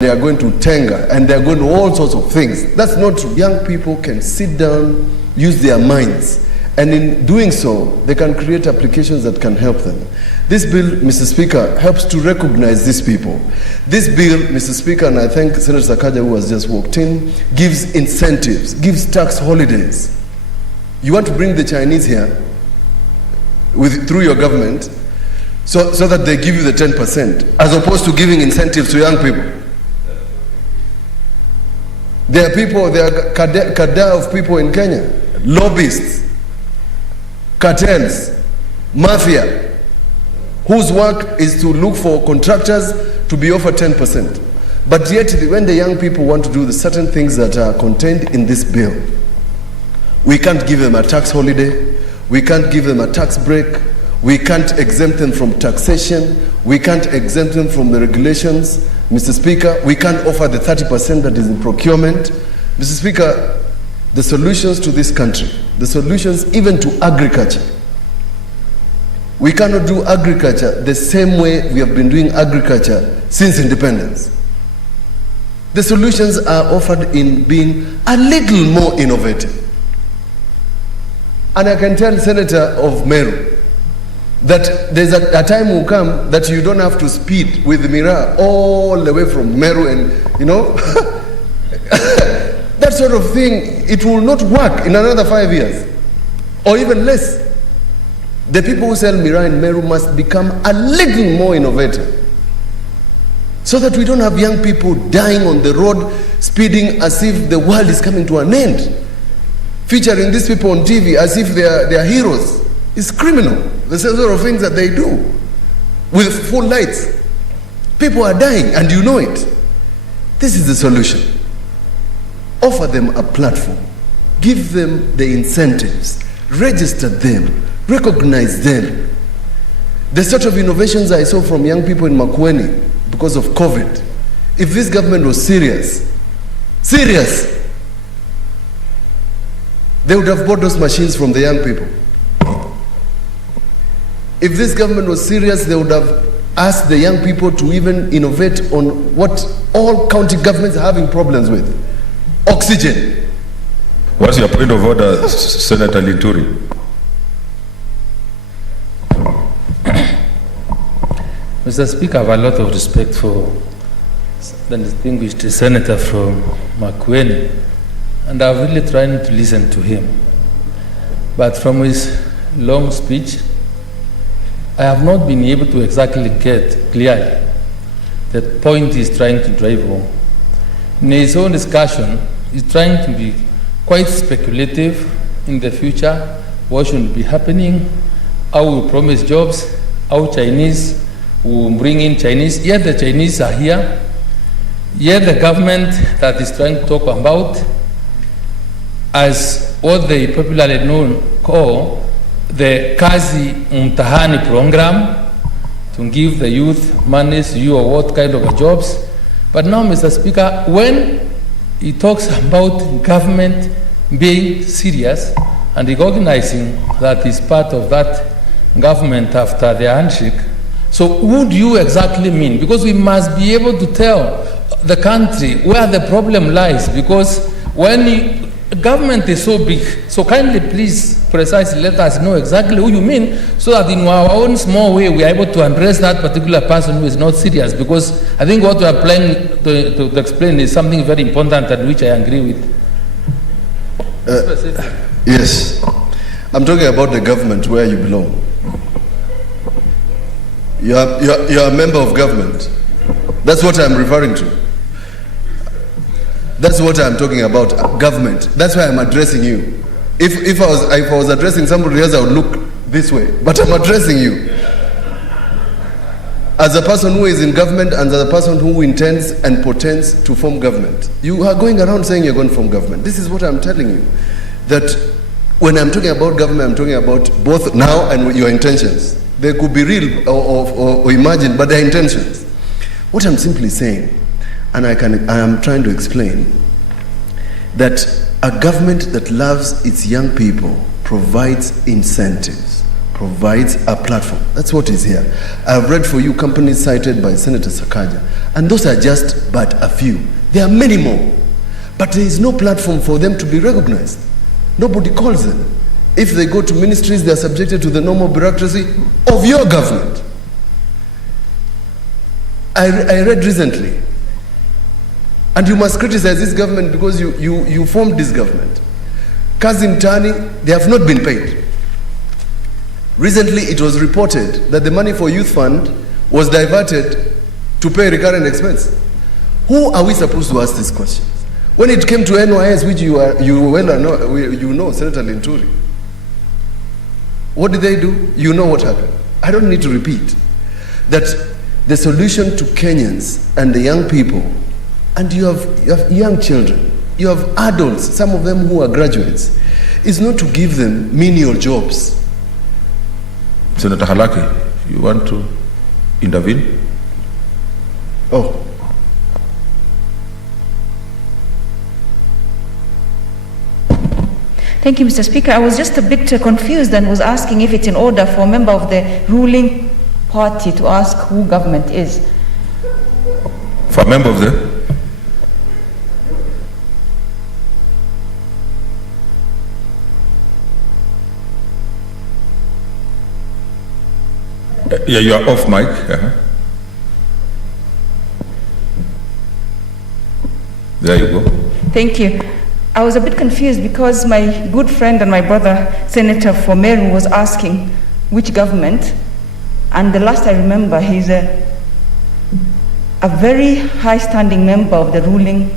They are going to Tenga, and they are going to all sorts of things. That's not true. Young people can sit down, use their minds, and in doing so, they can create applications that can help them. This bill, Mr. Speaker, helps to recognize these people. This bill, Mr. Speaker, and I thank Senator Sakaja who has just walked in, gives incentives, gives tax holidays. You want to bring the Chinese here through your government so that they give you the 10%, as opposed to giving incentives to young people. There are cadre of people in Kenya, lobbyists, cartels, mafia, whose work is to look for contractors to be offered 10%. But yet, when the young people want to do the certain things that are contained in this bill, we can't give them a tax holiday, we can't give them a tax break, we can't exempt them from taxation, we can't exempt them from the regulations. Mr. Speaker, we can't offer the 30% that is in procurement. Mr. Speaker, the solutions to this country, the solutions even to agriculture, we cannot do agriculture the same way we have been doing agriculture since independence. The solutions are offered in being a little more innovative. And I can tell Senator of Meru that there's a time will come that you don't have to speed with the Mira all the way from Meru, and that sort of thing, it will not work in another 5 years or even less. The people who sell Mira in Meru must become a little more innovative so that we don't have young people dying on the road speeding as if the world is coming to an end, featuring these people on TV as if they are heroes. It's criminal, the sort of things that they do with full lights. People are dying, and you know it. This is the solution. Offer them a platform, give them the incentives, register them, recognize them. The sort of innovations I saw from young people in Makueni because of COVID, if this government was serious, they would have bought those machines from the young people. If this government was serious, they would have asked the young people to even innovate on what all county governments are having problems with: oxygen. What's your point of order, Senator Linturi? Mr. Speaker, I have a lot of respect for the distinguished senator from Makueni, and I've really tried to listen to him. But from his long speech, I have not been able to exactly get clearly the point he's trying to drive home. In his own discussion, he's trying to be quite speculative in the future, what should be happening, how we promise jobs, how Chinese will bring in Chinese, yet the Chinese are here, yet the government that is trying to talk about as what they popularly call the Kazi Mtahani program, to give the youth money to you or what kind of jobs. But now, Mr. Speaker, when he talks about government being serious and recognizing that is part of that government after the handshake, so what do you exactly mean? Because we must be able to tell the country where the problem lies, because when government is so big, so kindly please precisely let us know exactly who you mean, so that in our own small way we are able to address that particular person who is not serious. Because I think what we are planning to explain is something very important, and which I agree with. Yes, I'm talking about the government where you belong. You are a member of government. That's what I'm referring to. That's what I'm talking about, government. That's why I'm addressing you. If I was addressing somebody else, I would look this way. But I'm addressing you. As a person who is in government and as a person who intends and portends to form government. You are going around saying you're going to form government. This is what I'm telling you. That when I'm talking about government, I'm talking about both now and your intentions. They could be real or imagined, but they're intentions. What I'm simply saying, and I am trying to explain, that a government that loves its young people provides incentives, provides a platform. That's what is here. I've read for you companies cited by Senator Sakaja, and those are just but a few. There are many more, but there is no platform for them to be recognized. Nobody calls them. If they go to ministries, they are subjected to the normal bureaucracy of your government. I read recently, and you must criticize this government because you formed this government. Kazim Tani, they have not been paid. Recently, it was reported that the money for youth fund was diverted to pay recurrent expense. Who are we supposed to ask these questions? When it came to NYS, which you know, Senator Linturi, what did they do? You know what happened. I don't need to repeat that the solution to Kenyans and the young people, and you have young children, you have adults, some of them who are graduates, is not to give them menial jobs. Senator Halaki, you want to intervene? Oh. Thank you, Mr. Speaker. I was just a bit confused and was asking if it's in order for a member of the ruling party to ask who government is. For a member of the? Yeah, you are off mic. There you go. Thank you. I was a bit confused because my good friend and my brother, Senator for Meru, was asking which government, and the last I remember, he's a very high-standing member of the ruling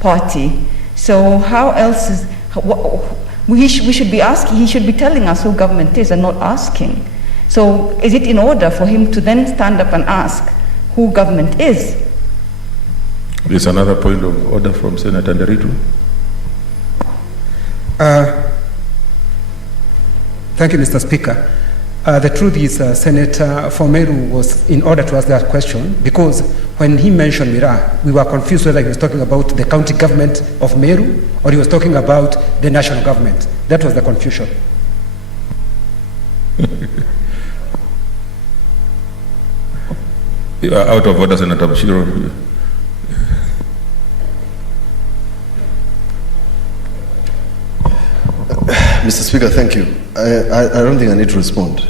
party. So how else is, we should be asking, he should be telling us who government is and not asking. So is it in order for him to then stand up and ask who government is? There's another point of order from Senator Nderitu. Thank you, Mr. Speaker. The truth is, Senator Fomeru was in order to ask that question because when he mentioned Mira, we were confused whether he was talking about the county government of Meru or he was talking about the national government. That was the confusion. You are out of order, Senator Bashir. Mr. Speaker, thank you. I don't think I need to respond.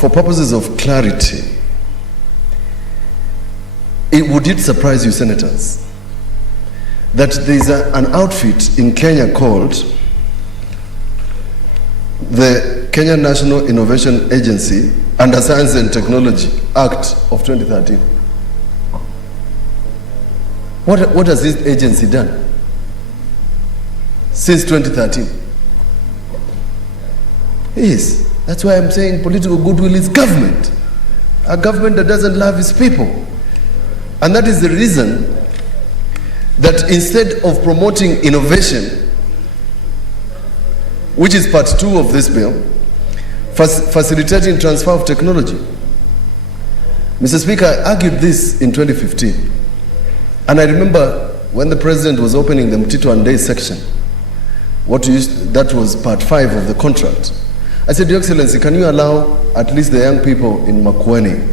For purposes of clarity, would it surprise you, senators, that there is an outfit in Kenya called the Kenya National Innovation Agency under Science and Technology Act of 2013? What has this agency done since 2013? Yes, that's why I'm saying political goodwill is government. A government that doesn't love its people. And that is the reason that instead of promoting innovation, which is part 2 of this bill, facilitating transfer of technology. Mr. Speaker, I argued this in 2015. And I remember when the president was opening the Mtito and Day section, that was part 5 of the contract. I said, Your Excellency, can you allow at least the young people in Makueni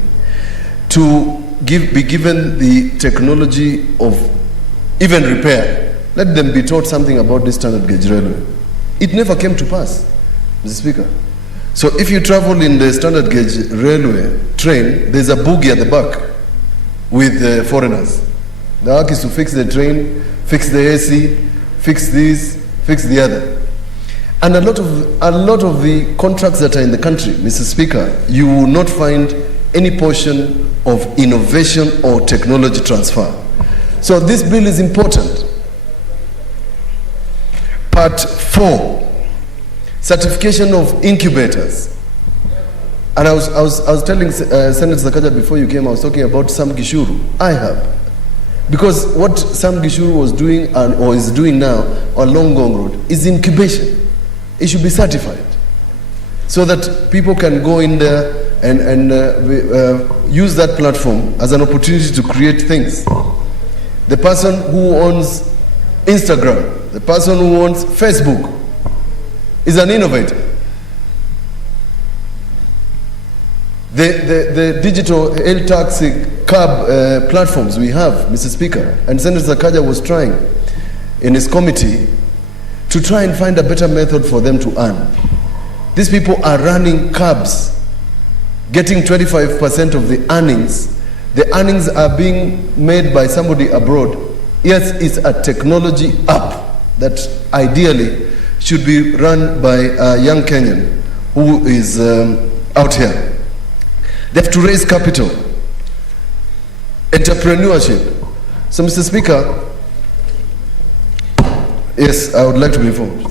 to be given the technology of even repair? Let them be taught something about this standard gauge railway. It never came to pass, Mr. Speaker. So if you travel in the standard gauge railway train, there's a boogie at the back with foreigners. The work is to fix the train, fix the AC, fix this, fix the other. And a lot of the contracts that are in the country, Mr. Speaker, you will not find any portion of innovation or technology transfer. So this bill is important. Part 4, certification of incubators. And I was telling Senator Sakaja before you came, I was talking about Sam Gishuru. I have. Because what Sam Gishuru was doing or is doing now on Long Gong Road is incubation. It should be certified so that people can go in there and use that platform as an opportunity to create things. The person who owns Instagram, the person who owns Facebook, is an innovator. The digital air taxi cab platforms we have, Mr. Speaker, and Senator Sakaja was trying in his committee to try and find a better method for them to earn. These people are running cabs, getting 25% of the earnings. The earnings are being made by somebody abroad. Yes, it's a technology app that ideally should be run by a young Kenyan who is out here. They have to raise capital, entrepreneurship. So, Mr. Speaker, yes, I would like to be informed.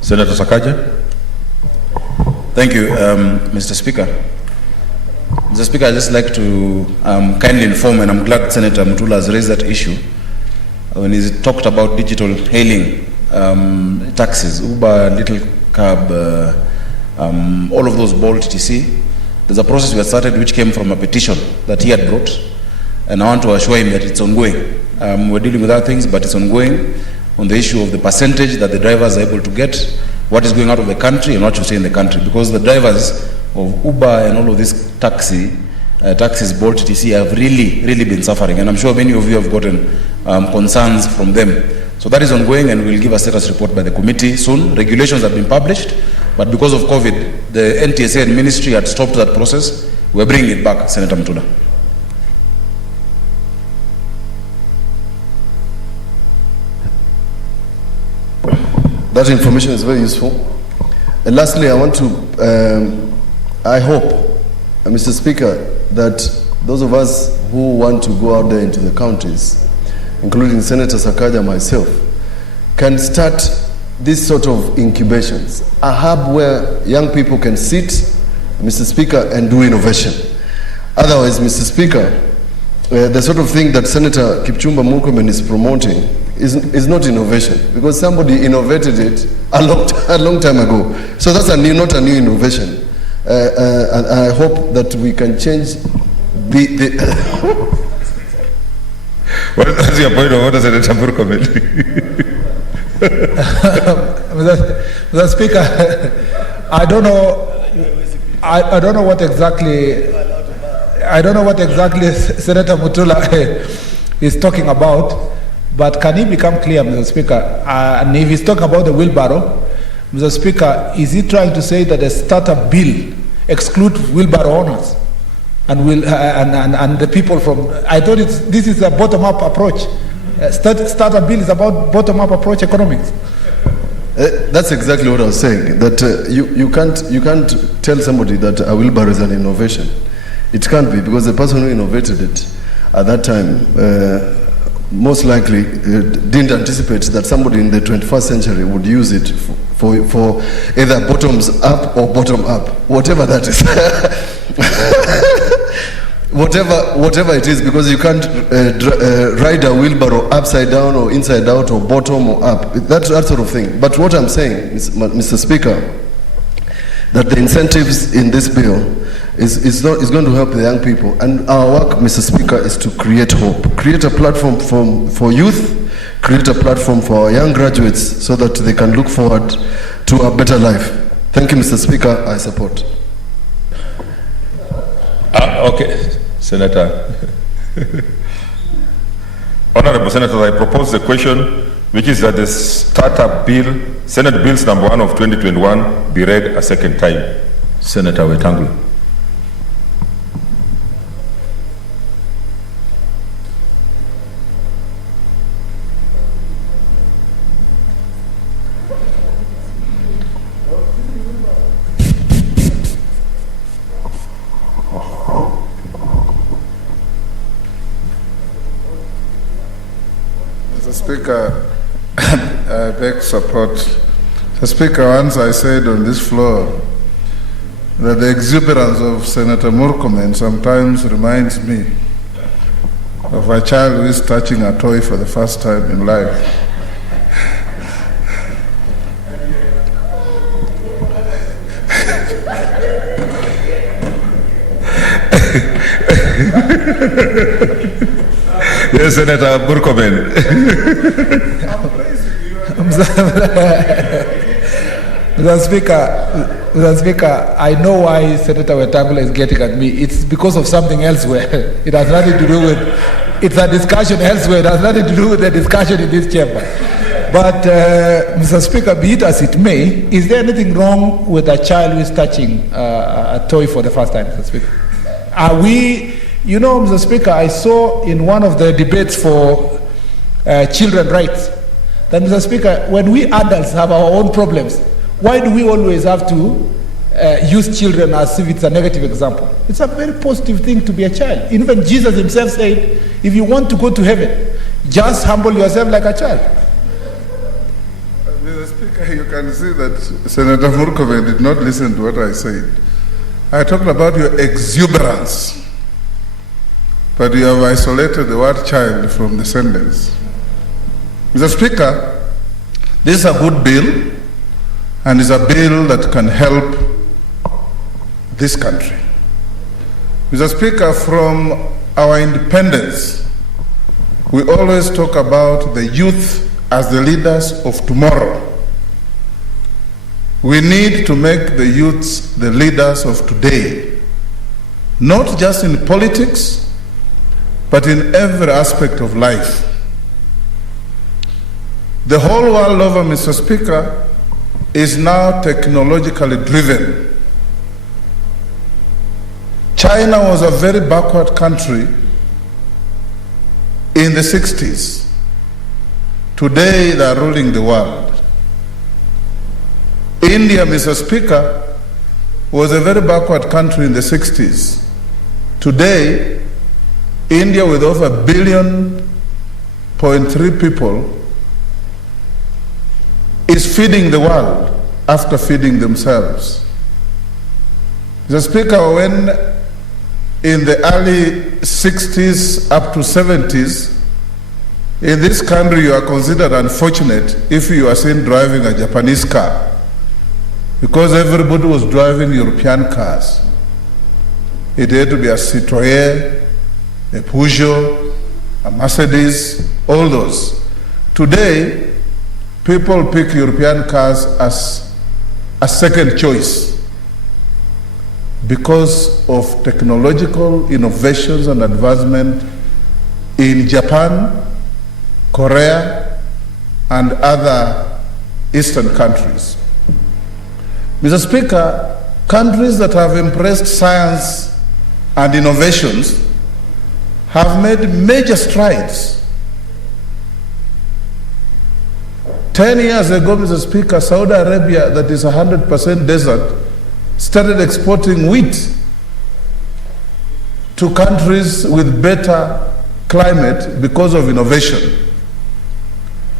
Senator Sakaja. Thank you, Mr. Speaker. Mr. Speaker, I'd just like to kindly inform, and I'm glad Senator Mutula has raised that issue, when he talked about digital hailing, taxis, Uber, Little Cab, all of those, Bolt, etc. There's a process we have started which came from a petition that he had brought, and I want to assure him that it's ongoing. We're dealing with other things, but it's ongoing on the issue of the percentage that the drivers are able to get, what is going out of the country and what you stay in the country, because the drivers of Uber and all of these taxis, Bolt, etc. have really been suffering, and I'm sure many of you have gotten concerns from them. So that is ongoing, and we'll give a status report by the committee soon. Regulations have been published, but because of COVID, the NTSA and ministry had stopped that process. We're bringing it back, Senator Mutula. That information is very useful. And lastly, I want to, I hope, Mr. Speaker, that those of us who want to go out there into the counties, including Senator Sakaja, myself, can start this sort of incubations, a hub where young people can sit, Mr. Speaker, and do innovation. Otherwise, Mr. Speaker, the sort of thing that Senator Kipchumba Murkomen is promoting is not innovation, because somebody innovated it a long time ago. So that's not a new innovation. And I hope that we can change the What is your point of order, Senator Murkomen? Mr. Speaker, I don't know what exactly Senator Mutula is talking about, but can he become clear, Mr. Speaker? And if he's talking about the wheelbarrow, Mr. Speaker, is he trying to say that the startup bill excludes wheelbarrow owners and the people from? I thought this is a bottom-up approach. Startup bill is about bottom-up approach economics. That's exactly what I was saying. That you can't tell somebody that a wheelbarrow is an innovation. It can't be, because the person who innovated it at that time most likely didn't anticipate that somebody in the 21st century would use it for either bottoms up or bottom up, whatever that is. whatever it is, because you can't ride a wheelbarrow upside down or inside out or bottom or up, that sort of thing. But what I'm saying is, Mr. Speaker, that the incentives in this bill is going to help the young people. And our work, Mr. Speaker, is to create hope, create a platform for youth, create a platform for our young graduates so that they can look forward to a better life. Thank you, Mr. Speaker. I support. Okay, Senator. Honorable Senators, I propose the question, which is that the startup bill, Senate Bills number 1 of 2021, be read a second time. Senator Wetangula. Speaker, I beg support. Mr. Speaker, once I said on this floor that the exuberance of Senator Murkomen sometimes reminds me of a child who is touching a toy for the first time in life. Yes, Senator Murkomen. Mr. Speaker, I know why Senator Wetangula is getting at me. It's because of something elsewhere. It has nothing to do with, it's a discussion elsewhere. It has nothing to do with the discussion in this chamber. But, Mr. Speaker, be it as it may, is there anything wrong with a child who is touching a toy for the first time, Mr. Speaker? Are we, you know, Mr. Speaker, I saw in one of the debates for children's rights that, Mr. Speaker, when we adults have our own problems, why do we always have to use children as if it's a negative example? It's a very positive thing to be a child. Even Jesus himself said, if you want to go to heaven, just humble yourself like a child. Mr. Speaker, you can see that Senator Murkomen did not listen to what I said. I talked about your exuberance, but you have isolated the word child from the sentence. Mr. Speaker, this is a good bill, and it's a bill that can help this country. Mr. Speaker, from our independence, we always talk about the youth as the leaders of tomorrow. We need to make the youths the leaders of today, not just in politics, but in every aspect of life. The whole world over, Mr. Speaker, is now technologically driven. China was a very backward country in the 60s. Today, they are ruling the world. India, Mr. Speaker, was a very backward country in the 60s. Today, India, with over 1.3 billion people, is feeding the world after feeding themselves. Mr. Speaker, when in the early 60s up to 70s, in this country you are considered unfortunate if you are seen driving a Japanese car, because everybody was driving European cars. It had to be a Citroën, a Peugeot, a Mercedes, all those. Today, people pick European cars as a second choice because of technological innovations and advancement in Japan, Korea, and other Eastern countries. Mr. Speaker, countries that have embraced science and innovations have made major strides. 10 years ago, Mr. Speaker, Saudi Arabia, that is 100% desert, started exporting wheat to countries with better climate because of innovation.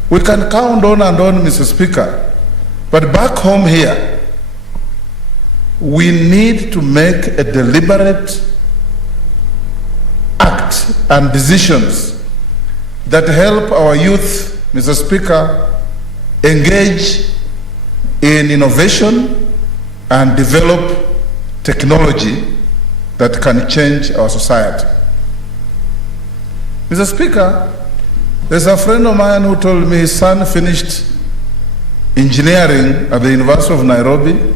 We can count on and on, Mr. Speaker, but back home here, we need to make a deliberate act and decisions that help our youth, Mr. Speaker, engage in innovation and develop technology that can change our society. Mr. Speaker, there's a friend of mine who told me his son finished engineering at the University of Nairobi,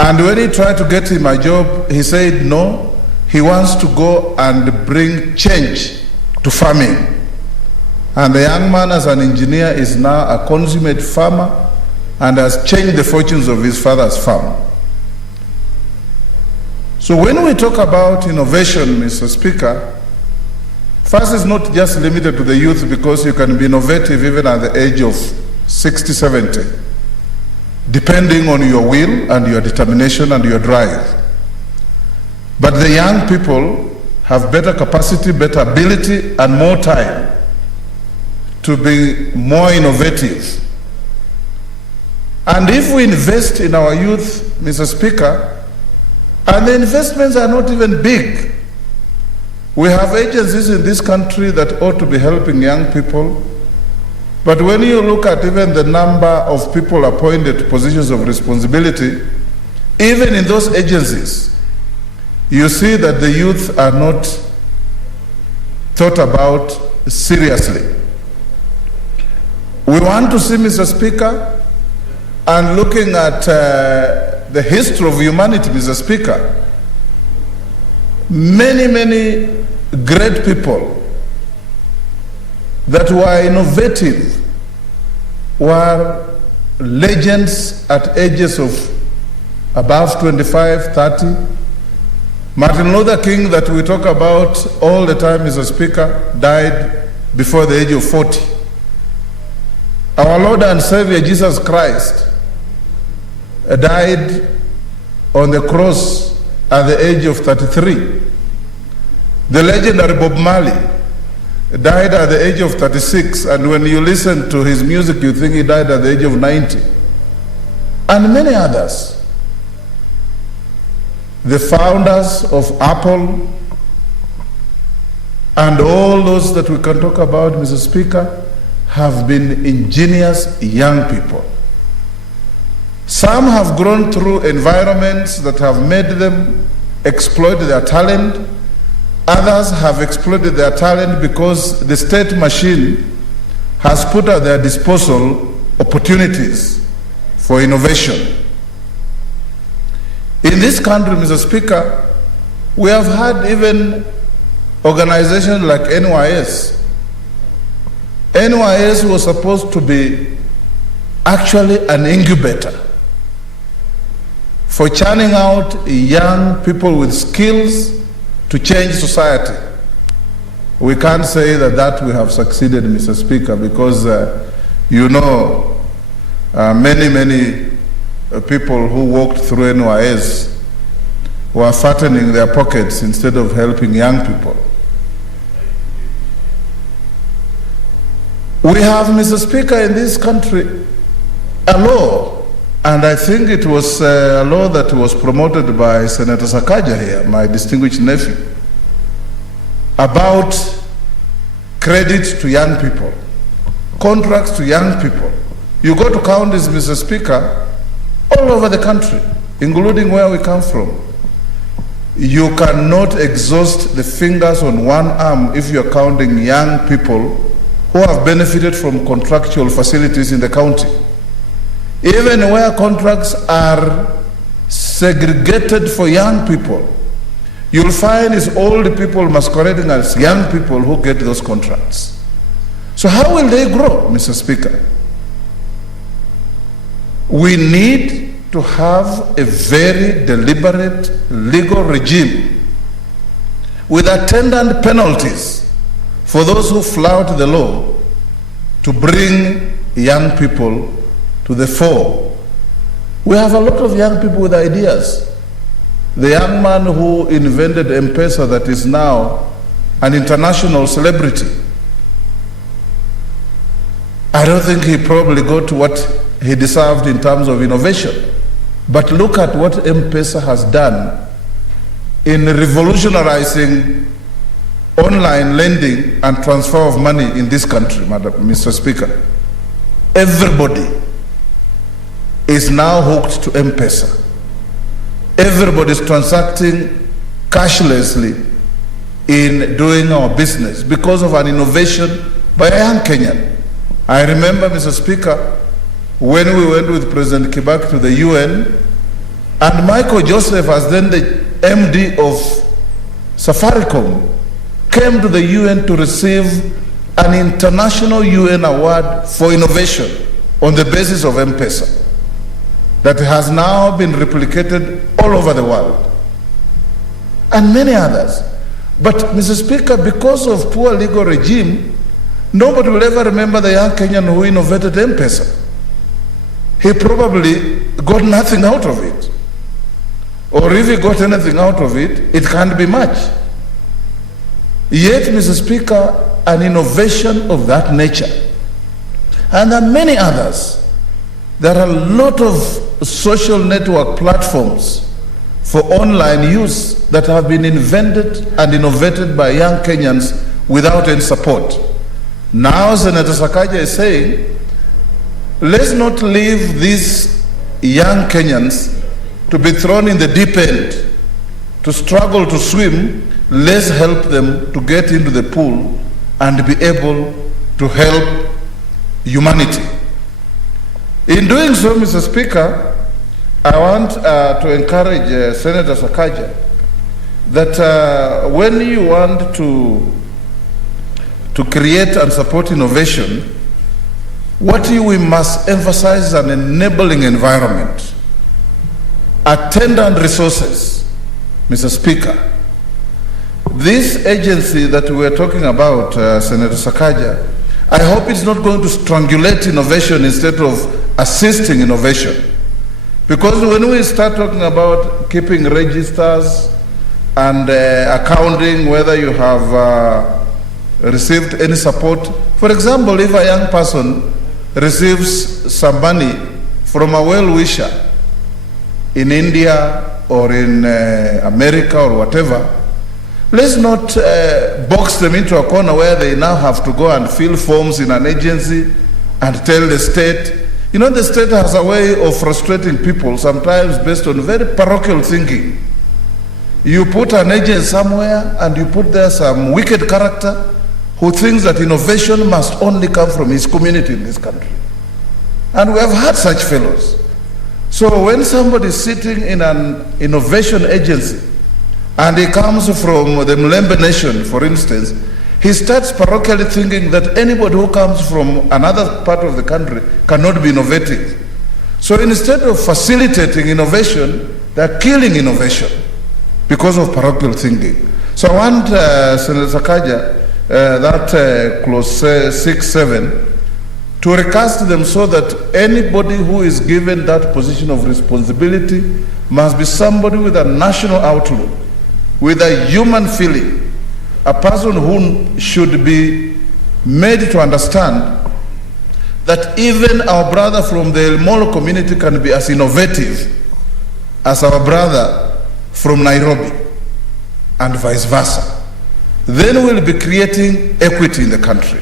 and when he tried to get him a job, he said no, he wants to go and bring change to farming. And the young man, as an engineer, is now a consummate farmer and has changed the fortunes of his father's farm. So when we talk about innovation, Mr. Speaker, first is not just limited to the youth, because you can be innovative even at the age of 60, 70, depending on your will and your determination and your drive. But the young people have better capacity, better ability, and more time to be more innovative. And if we invest in our youth, Mr. Speaker, and the investments are not even big, we have agencies in this country that ought to be helping young people. But when you look at even the number of people appointed to positions of responsibility, even in those agencies, you see that the youth are not thought about seriously. We want to see, Mr. Speaker, and looking at the history of humanity, Mr. Speaker, many great people that were innovative were legends at ages of above 25, 30. Martin Luther King, that we talk about all the time, Mr. Speaker, died before the age of 40. Our Lord and Savior Jesus Christ died on the cross at the age of 33. The legendary Bob Marley died at the age of 36, and when you listen to his music, you think he died at the age of 90. And many others. The founders of Apple and all those that we can talk about, Mr. Speaker, have been ingenious young people. Some have grown through environments that have made them exploit their talent. Others have exploited their talent because the state machine has put at their disposal opportunities for innovation. In this country, Mr. Speaker, we have had even organizations like NYS. NYS was supposed to be actually an incubator for churning out young people with skills to change society. We can't say that we have succeeded, Mr. Speaker, because many people who walked through NYS were fattening their pockets instead of helping young people. We have, Mr. Speaker, in this country a law, and I think it was a law that was promoted by Senator Sakaja here, my distinguished nephew, about credit to young people, contracts to young people. You go to counties, Mr. Speaker, all over the country, including where we come from. You cannot exhaust the fingers on one arm if you're counting young people who have benefited from contractual facilities in the county. Even where contracts are segregated for young people, you'll find it's old people masquerading as young people who get those contracts. So how will they grow, Mr. Speaker? We need to have a very deliberate legal regime with attendant penalties for those who flout the law to bring young people to the fore. We have a lot of young people with ideas. The young man who invented M-Pesa that is now an international celebrity, I don't think he probably got what he deserved in terms of innovation. But look at what M-Pesa has done in revolutionizing online lending and transfer of money in this country, Mr. Speaker. Everybody is now hooked to M-Pesa. Everybody is transacting cashlessly in doing our business because of an innovation by a young Kenyan. I remember, Mr. Speaker, when we went with President Kibaki to the UN, and Michael Joseph, as then the MD of Safaricom, came to the UN to receive an international UN award for innovation on the basis of M-Pesa that has now been replicated all over the world, and many others. But, Mr. Speaker, because of poor legal regime, nobody will ever remember the young Kenyan who innovated M-Pesa. He probably got nothing out of it. Or if he got anything out of it, it can't be much. Yet, Mr. Speaker, an innovation of that nature, and there are many others. There are a lot of social network platforms for online use that have been invented and innovated by young Kenyans without any support. Now, Senator Sakaja is saying, let's not leave these young Kenyans to be thrown in the deep end, to struggle to swim. Let's help them to get into the pool and be able to help humanity. In doing so, Mr. Speaker, I want to encourage Senator Sakaja that when you want to create and support innovation, what we must emphasize is an enabling environment, attendant resources, Mr. Speaker. This agency that we are talking about, Senator Sakaja, I hope it's not going to strangulate innovation instead of assisting innovation. Because when we start talking about keeping registers and accounting whether you have received any support, for example, if a young person receives some money from a well-wisher in India or in America or whatever, let's not box them into a corner where they now have to go and fill forms in an agency and tell the state. You know, the state has a way of frustrating people, sometimes based on very parochial thinking. You put an agent somewhere and you put there some wicked character who thinks that innovation must only come from his community in this country. And we have had such fellows. So when somebody is sitting in an innovation agency and he comes from the Mlembe nation, for instance, he starts parochially thinking that anybody who comes from another part of the country cannot be innovative. So instead of facilitating innovation, they're killing innovation because of parochial thinking. So I want Senator Sakaja, that clause 6.7, to recast them so that anybody who is given that position of responsibility must be somebody with a national outlook, with a human feeling, a person who should be made to understand that even our brother from the El Molo community can be as innovative as our brother from Nairobi, and vice versa. Then we'll be creating equity in the country.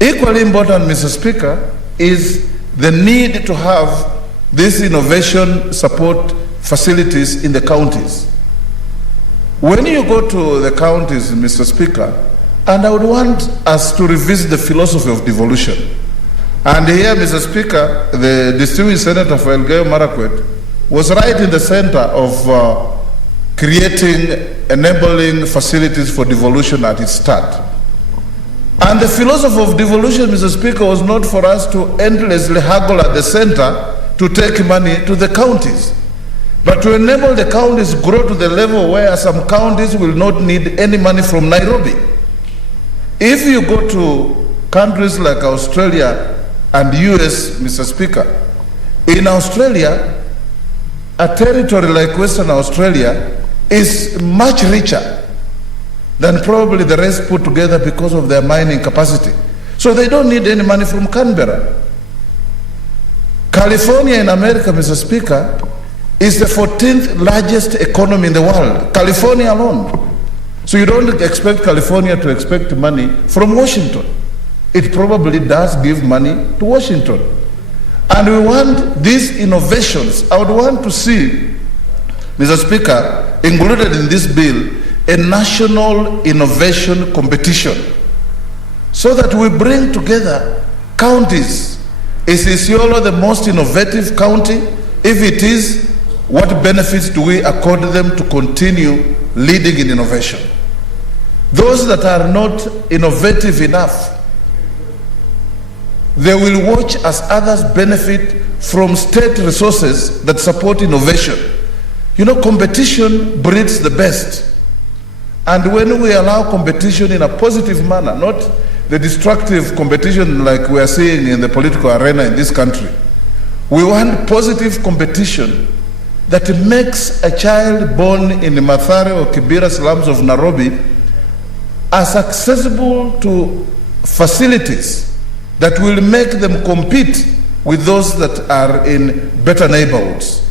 Equally important, Mr. Speaker, is the need to have these innovation support facilities in the counties. When you go to the counties, Mr. Speaker, and I would want us to revisit the philosophy of devolution. And here, Mr. Speaker, the distinguished Senator for Elgeyo Marakwet was right in the center of creating enabling facilities for devolution at its start. And the philosophy of devolution, Mr. Speaker, was not for us to endlessly haggle at the center to take money to the counties, but to enable the counties grow to the level where some counties will not need any money from Nairobi. If you go to countries like Australia and US, Mr. Speaker, in Australia, a territory like Western Australia is much richer than probably the rest put together because of their mining capacity. So they don't need any money from Canberra. California in America, Mr. Speaker, is the 14th largest economy in the world, California alone. So you don't expect California to expect money from Washington. It probably does give money to Washington. And we want these innovations. I would want to see, Mr. Speaker, included in this bill, a national innovation competition so that we bring together counties. Is Isiolo the most innovative county? If it is, what benefits do we accord them to continue leading in innovation? Those that are not innovative enough, they will watch as others benefit from state resources that support innovation. You know, competition breeds the best. And when we allow competition in a positive manner, not the destructive competition like we are seeing in the political arena in this country, we want positive competition that makes a child born in the Mathare or Kibera slums of Nairobi as accessible to facilities that will make them compete with those that are in better neighborhoods.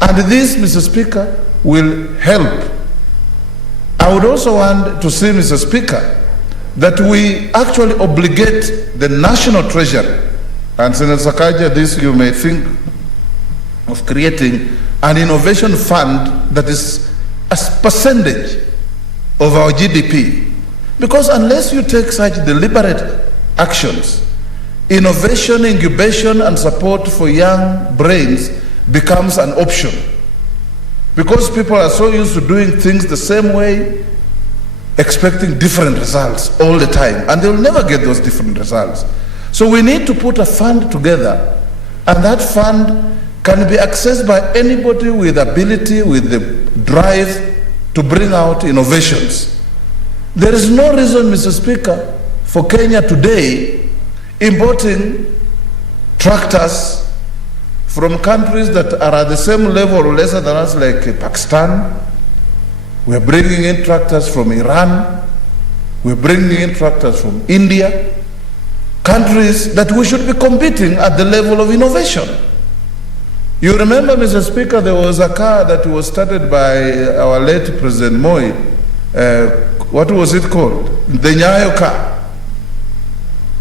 And this, Mr. Speaker, will help. I would also want to see, Mr. Speaker, that we actually obligate the national treasury, and Senator Sakaja, this you may think of creating an innovation fund that is a percentage of our GDP. Because unless you take such deliberate actions, innovation, incubation, and support for young brains becomes an option. Because people are so used to doing things the same way, expecting different results all the time, and they'll never get those different results. So we need to put a fund together, and that fund can be accessed by anybody with ability, with the drive to bring out innovations. There is no reason, Mr. Speaker, for Kenya today importing tractors from countries that are at the same level or lesser than us, like Pakistan. We're bringing in tractors from Iran. We're bringing in tractors from India. Countries that we should be competing at the level of innovation. You remember, Mr. Speaker, there was a car that was started by our late President Moi. What was it called? The Nyayo car.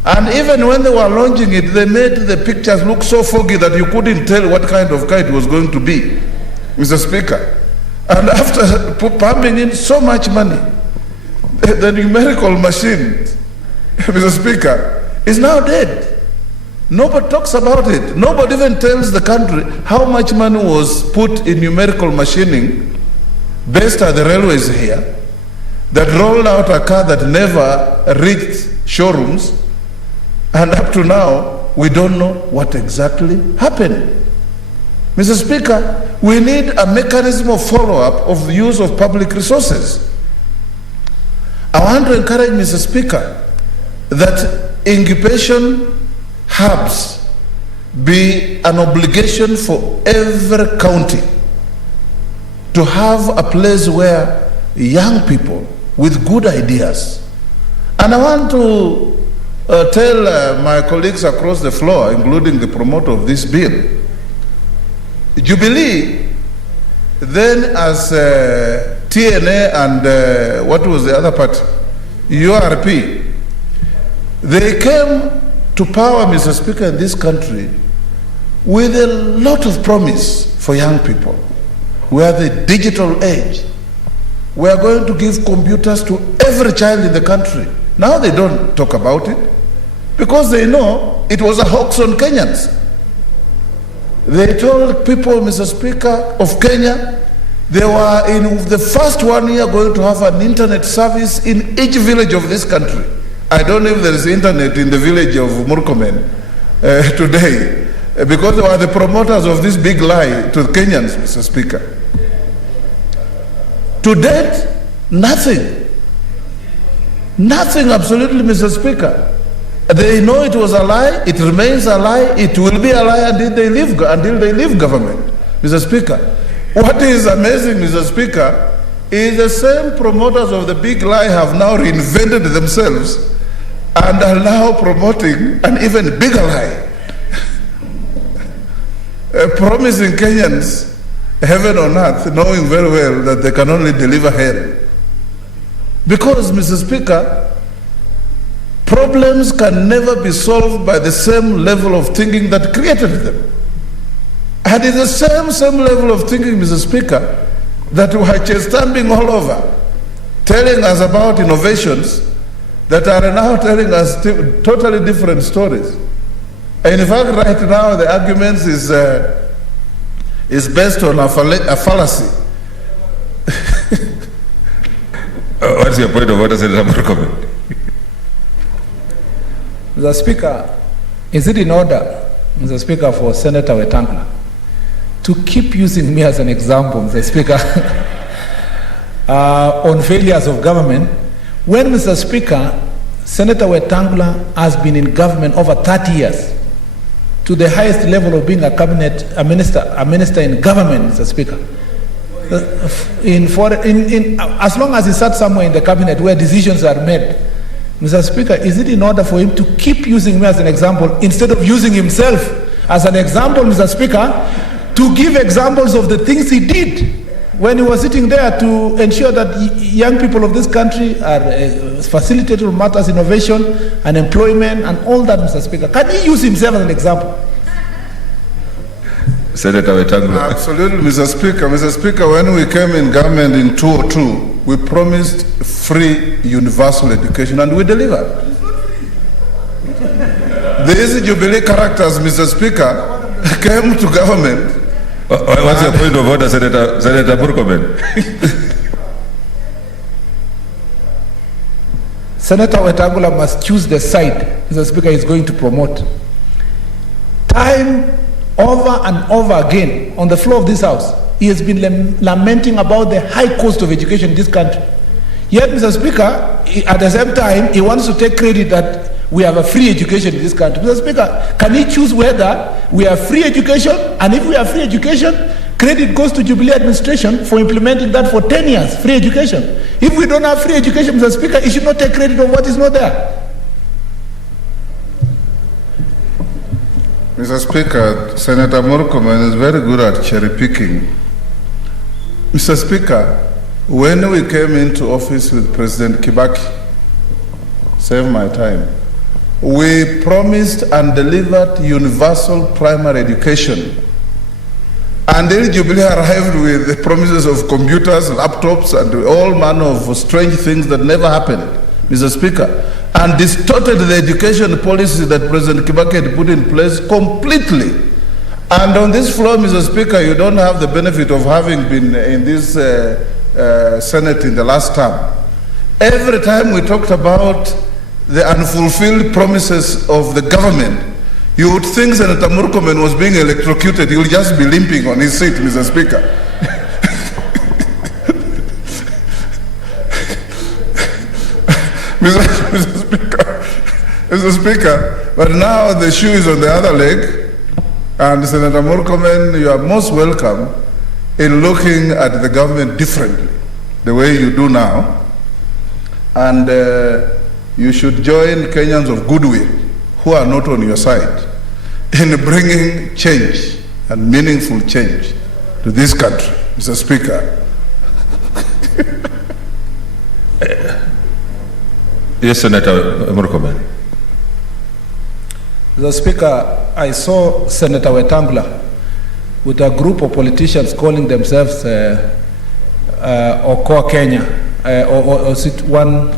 And even when they were launching it, they made the pictures look so foggy that you couldn't tell what kind of car it was going to be, Mr. Speaker. And after pumping in so much money, the numerical machine, Mr. Speaker, is now dead. Nobody talks about it. Nobody even tells the country how much money was put in numerical machining based on the railways here that rolled out a car that never reached showrooms. And up to now, we don't know what exactly happened. Mr. Speaker, we need a mechanism of follow-up of the use of public resources. I want to encourage, Mr. Speaker, that incubation hubs be an obligation for every county to have a place where young people with good ideas. And I want to tell my colleagues across the floor, including the promoter of this bill, Jubilee, then as TNA and what was the other party? URP, they came to power, Mr. Speaker, in this country with a lot of promise for young people. We are the digital age. We are going to give computers to every child in the country. Now they don't talk about it because they know it was a hoax on Kenyans. They told people, Mr. Speaker, of Kenya, they were in the first 1 year going to have an internet service in each village of this country. I don't know if there is internet in the village of Murkomen today, because they were the promoters of this big lie to the Kenyans, Mr. Speaker. To date, nothing. Nothing, absolutely, Mr. Speaker. They know it was a lie, it remains a lie, it will be a lie until they leave government, Mr. Speaker. What is amazing, Mr. Speaker, is the same promoters of the big lie have now reinvented themselves and are now promoting an even bigger lie, promising Kenyans heaven on earth, knowing very well that they can only deliver hell. Because, Mr. Speaker, problems can never be solved by the same level of thinking that created them. And it's the same level of thinking, Mr. Speaker, that we are just stamping all over, telling us about innovations that are now telling us totally different stories. And in fact, right now, the arguments is based on a fallacy. What's your point of order, Senator Murkomen? Mr. Speaker, is it in order, Mr. Speaker, for Senator Wetangula to keep using me as an example, Mr. Speaker, on failures of government, when, Mr. Speaker, Senator Wetangula has been in government over 30 years, to the highest level of being a minister in government, Mr. Speaker. As long as he sat somewhere in the cabinet where decisions are made, Mr. Speaker, is it in order for him to keep using me as an example instead of using himself as an example, Mr. Speaker, to give examples of the things he did when he was sitting there to ensure that young people of this country are facilitated matters, innovation and employment and all that, Mr. Speaker? Can he use himself as an example? Senator Wetangula. Absolutely, Mr. Speaker. Mr. Speaker, when we came in government in 2002, we promised free universal education and we delivered. these Jubilee characters, Mr. Speaker, came to government. What's your point of order, Senator Murkomen? Senator Wetangula must choose the side Mr. Speaker is going to promote. Time over and over again on the floor of this House, he has been lamenting about the high cost of education in this country. Yet, Mr. Speaker, at the same time, he wants to take credit that we have a free education in this country. Mr. Speaker, can he choose whether we have free education, and if we have free education, credit goes to Jubilee administration for implementing that for 10 years, free education. If we don't have free education, Mr. Speaker, he should not take credit of what is not there. Mr. Speaker, Senator Murkomen is very good at cherry picking. Mr. Speaker, when we came into office with President Kibaki, save my time, we promised and delivered universal primary education. And then Jubilee arrived with the promises of computers, laptops, and all manner of strange things that never happened, Mr. Speaker, and distorted the education policy that President Kibaki had put in place completely. And on this floor, Mr. Speaker, you don't have the benefit of having been in this Senate in the last term. Every time we talked about the unfulfilled promises of the government, you would think Senator Murkomen was being electrocuted. He will just be limping on his seat, Mr. Speaker. Mr. Speaker, but now the shoe is on the other leg, and Senator Murkomen, you are most welcome in looking at the government differently, the way you do now, and you should join Kenyans of goodwill who are not on your side in bringing change and meaningful change to this country, Mr. Speaker. Yes, Senator Murkomen. Mr. Speaker, I saw Senator Wetangula with a group of politicians calling themselves Okoa Kenya, or is it one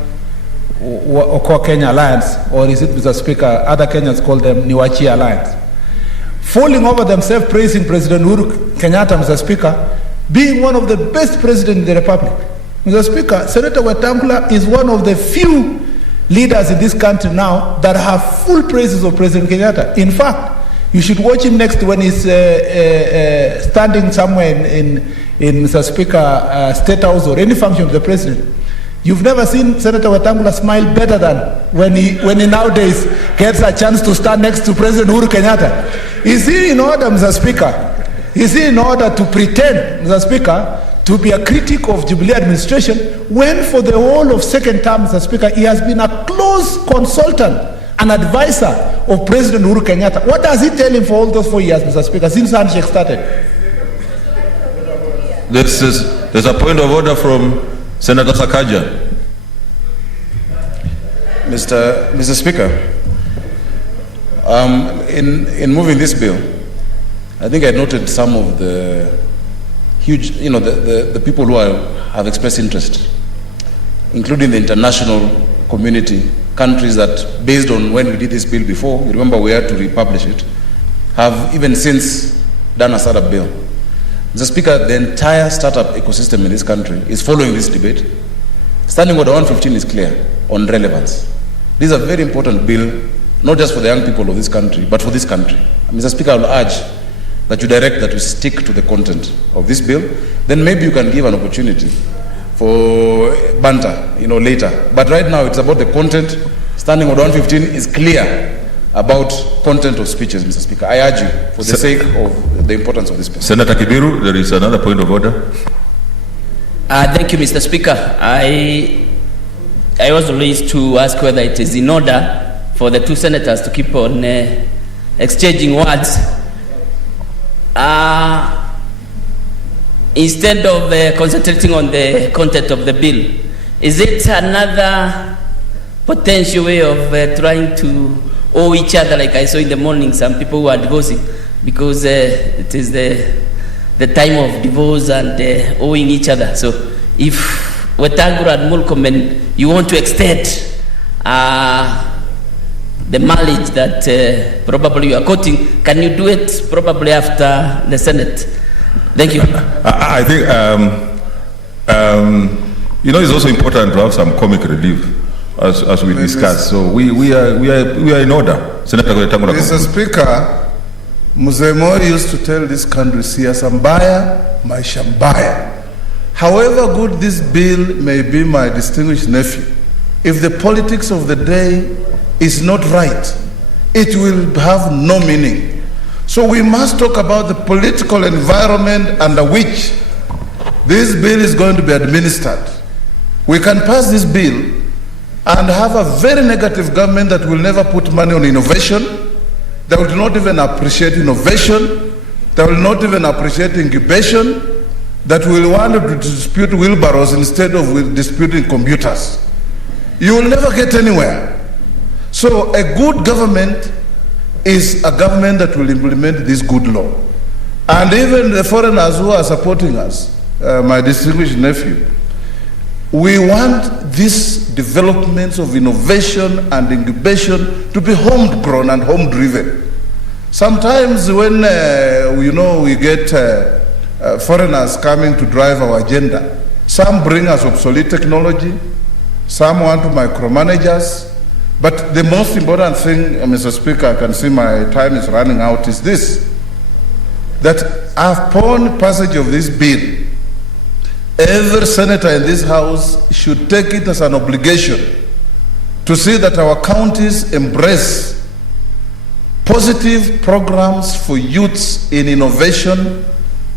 Okoa Kenya Alliance, or is it, Mr. Speaker, other Kenyans call them Niwachi Alliance, falling over themselves, praising President Uhuru Kenyatta, Mr. Speaker, being one of the best presidents in the Republic. Mr. Speaker, Senator Wetangula is one of the few leaders in this country now that have full praises of President Kenyatta. In fact, you should watch him next when he's standing somewhere in Mr. Speaker, State House or any function of the president. You've never seen Senator Wetangula smile better than when he nowadays gets a chance to stand next to President Uhuru Kenyatta. Is he in order, Mr. Speaker? Is he in order to pretend, Mr. Speaker, to be a critic of Jubilee administration when for the whole of second term, Mr. Speaker, he has been a close consultant and advisor of President Uhuru Kenyatta? What does he tell him for all those 4 years, Mr. Speaker, since handshake started? There's a point of order from Senator Sakaja. Mr. Speaker, in moving this bill, I think I noted some of the huge, the people who have expressed interest, including the international community, countries that, based on when we did this bill before, you remember we had to republish it, have even since done a startup bill. Mr. Speaker, the entire startup ecosystem in this country is following this debate. Standing Order 115 is clear on relevance. This is a very important bill, not just for the young people of this country, but for this country. Mr. Speaker, I will urge that you direct that we stick to the content of this bill. Then maybe you can give an opportunity for banter, later. But right now, it's about the content. Standing Order 115 is clear about content of speeches, Mr. Speaker. I urge you, for the sake of the importance of this bill. Senator Kibiru, there is another point of order. Thank you, Mr. Speaker. I was raised to ask whether it is in order for the two senators to keep on exchanging words instead of concentrating on the content of the bill. Is it another potential way of trying to owe each other, like I saw in the morning some people who are divorcing because it is the time of divorce and owing each other? So if Wetangula and Murkomen, you want to extend the mileage that probably you are quoting. Can you do it probably after the Senate? Thank you. I think, it's also important to have some comic relief as we discuss. So we are in order. Senator Wetangula. Mr. Speaker, Mzee Moi used to tell this country, siasa mbaya, maisha mbaya. However good this bill may be, my distinguished nephew, if the politics of the day is not right, it will have no meaning. So we must talk about the political environment under which this bill is going to be administered. We can pass this bill and have a very negative government that will never put money on innovation, that will not even appreciate innovation, that will not even appreciate incubation, that will want to dispute wheelbarrows instead of disputing computers. You will never get anywhere. So a good government is a government that will implement this good law. And even the foreigners who are supporting us, my distinguished nephew, we want these developments of innovation and incubation to be homegrown and home-driven. Sometimes when, we get foreigners coming to drive our agenda, some bring us obsolete technology, some want to micromanage us, but the most important thing, Mr. Speaker, I can see my time is running out, is this, that upon passage of this bill, every senator in this house should take it as an obligation to see that our counties embrace positive programs for youths in innovation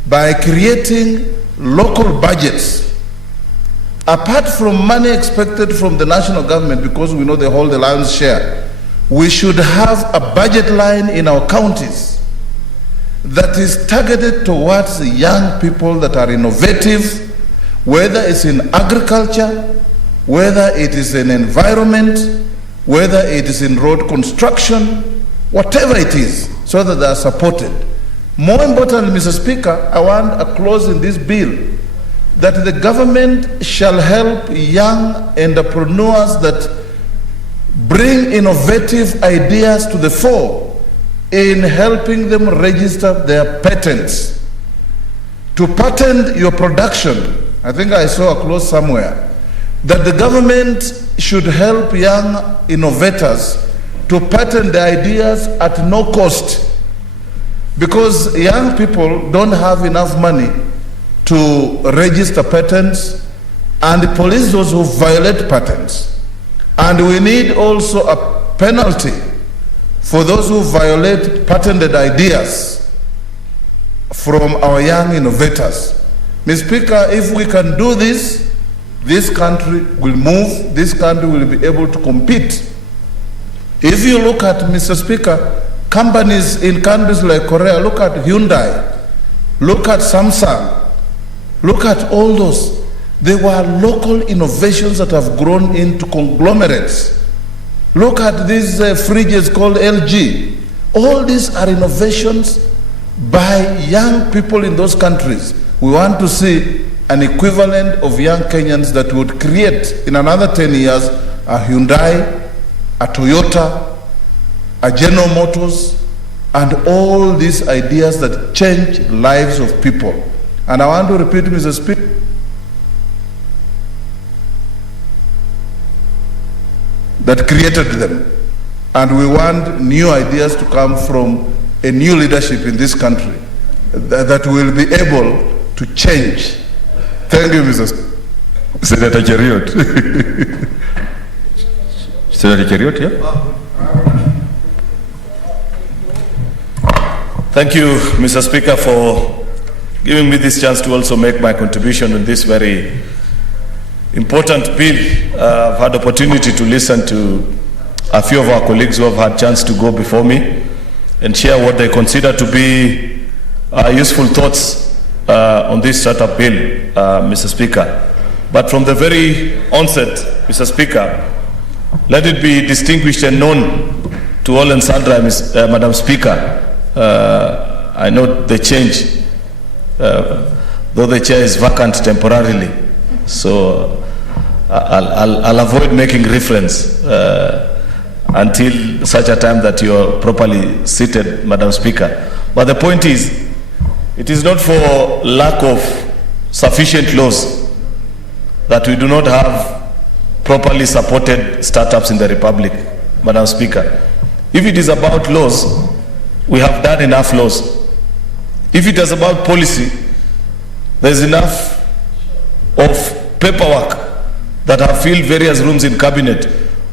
by creating local budgets. Apart from money expected from the national government, because we know they hold the lion's share, we should have a budget line in our counties that is targeted towards the young people that are innovative, whether it's in agriculture, whether it is in environment, whether it is in road construction, whatever it is, so that they are supported. More importantly, Mr. Speaker, I want a clause in this bill that the government shall help young entrepreneurs that bring innovative ideas to the fore in helping them register their patents. To patent your production, I think I saw a clause somewhere, that the government should help young innovators to patent their ideas at no cost, because young people don't have enough money to register patents and police those who violate patents. And we need also a penalty for those who violate patented ideas from our young innovators. Mr. Speaker, if we can do this, this country will move, this country will be able to compete. If you look at, Mr. Speaker, companies in countries like Korea, look at Hyundai, look at Samsung, look at all those. They were local innovations that have grown into conglomerates. Look at these fridges called LG. All these are innovations by young people in those countries. We want to see an equivalent of young Kenyans that would create in another 10 years a Hyundai, a Toyota, a General Motors, and all these ideas that change lives of people. And I want to repeat, Mr. Speaker, that created them. And we want new ideas to come from a new leadership in this country that will be able to change. Thank you, Mr. Speaker. Senator Cheriot. Senator Cheriot, yeah? Thank you, Mr. Speaker, for giving me this chance to also make my contribution on this very important bill. I've had opportunity to listen to a few of our colleagues who have had chance to go before me and share what they consider to be useful thoughts on this startup bill, Mr. Speaker. But from the very onset, Mr. Speaker, let it be distinguished and known to all and sundry, Madam Speaker. I know the change, though the chair is vacant temporarily, so I'll avoid making reference. until such a time that you are properly seated, Madam Speaker. But the point is, it is not for lack of sufficient laws that we do not have properly supported startups in the Republic, Madam Speaker. If it is about laws, we have done enough laws. If it is about policy, there is enough of paperwork that have filled various rooms in cabinet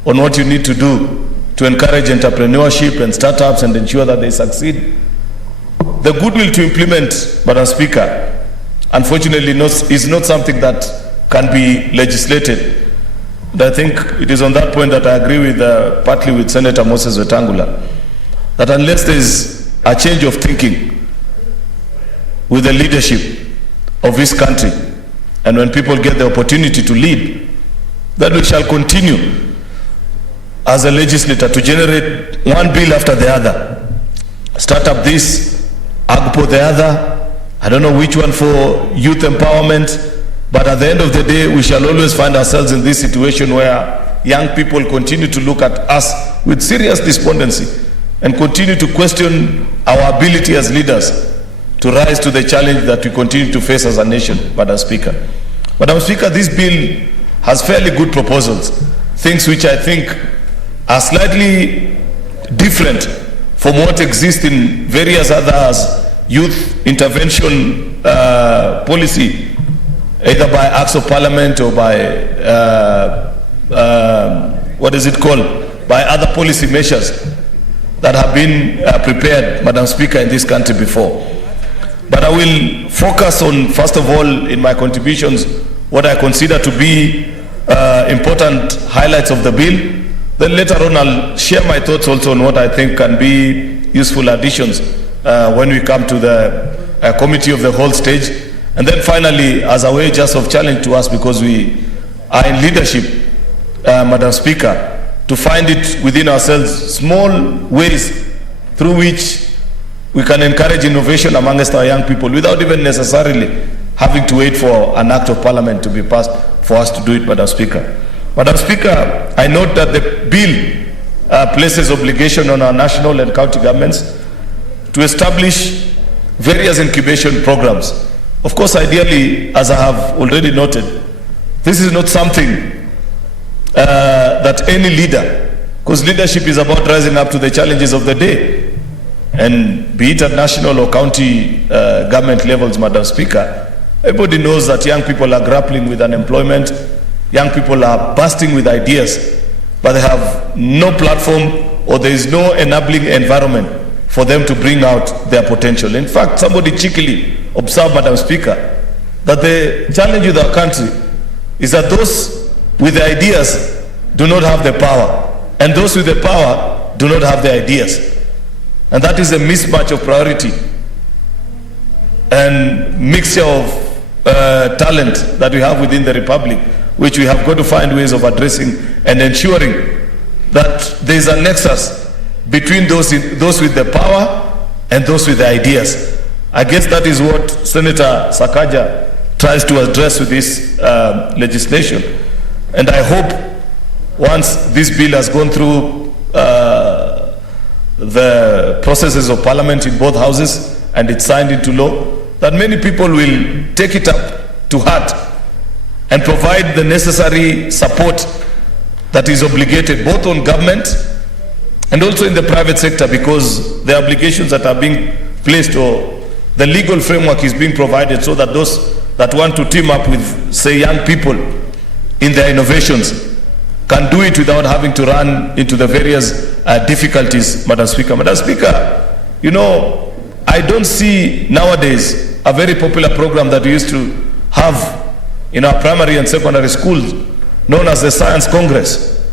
on what you need to do to encourage entrepreneurship and startups and ensure that they succeed. The goodwill to implement, Madam Speaker, unfortunately is not something that can be legislated. And I think it is on that point that I agree with partly with Senator Moses Wetangula, that unless there is a change of thinking with the leadership of this country, and when people get the opportunity to lead, that we shall continue as a legislator to generate one bill after the other. Start up this, AGPO the other, I don't know which one for youth empowerment, but at the end of the day, we shall always find ourselves in this situation where young people continue to look at us with serious despondency and continue to question our ability as leaders to rise to the challenge that we continue to face as a nation, Madam Speaker. Madam Speaker, this bill has fairly good proposals, things which I think are slightly different from what exists in various others youth intervention policy, either by acts of parliament or by, what is it called, by other policy measures that have been prepared, Madam Speaker, in this country before. But I will focus on, first of all, in my contributions, what I consider to be important highlights of the bill. Then later on, I'll share my thoughts also on what I think can be useful additions when we come to the committee of the whole stage. And then finally, as a way just of challenge to us, because we are in leadership, Madam Speaker, to find it within ourselves small ways through which we can encourage innovation amongst our young people without even necessarily having to wait for an act of parliament to be passed for us to do it, Madam Speaker. Madam Speaker, I note that the bill places obligation on our national and county governments to establish various incubation programs. Of course, ideally, as I have already noted, this is not something that any leader, because leadership is about rising up to the challenges of the day, and be it at national or county government levels, Madam Speaker, everybody knows that young people are grappling with unemployment, young people are bursting with ideas, but they have no platform or there is no enabling environment for them to bring out their potential. In fact, somebody cheekily observed, Madam Speaker, that the challenge with our country is that those with the ideas do not have the power, and those with the power do not have the ideas. And that is a mismatch of priority and mixture of talent that we have within the Republic, which we have got to find ways of addressing and ensuring that there is a nexus between those with the power and those with the ideas. I guess that is what Senator Sakaja tries to address with this legislation. And I hope once this bill has gone through the processes of parliament in both houses and it's signed into law, that many people will take it up to heart and provide the necessary support that is obligated both on government and also in the private sector, because the obligations that are being placed or the legal framework is being provided so that those that want to team up with, say, young people in their innovations can do it without having to run into the various difficulties, Madam Speaker. Madam Speaker, you know, I don't see nowadays a very popular program that we used to have in our primary and secondary schools known as the Science Congress,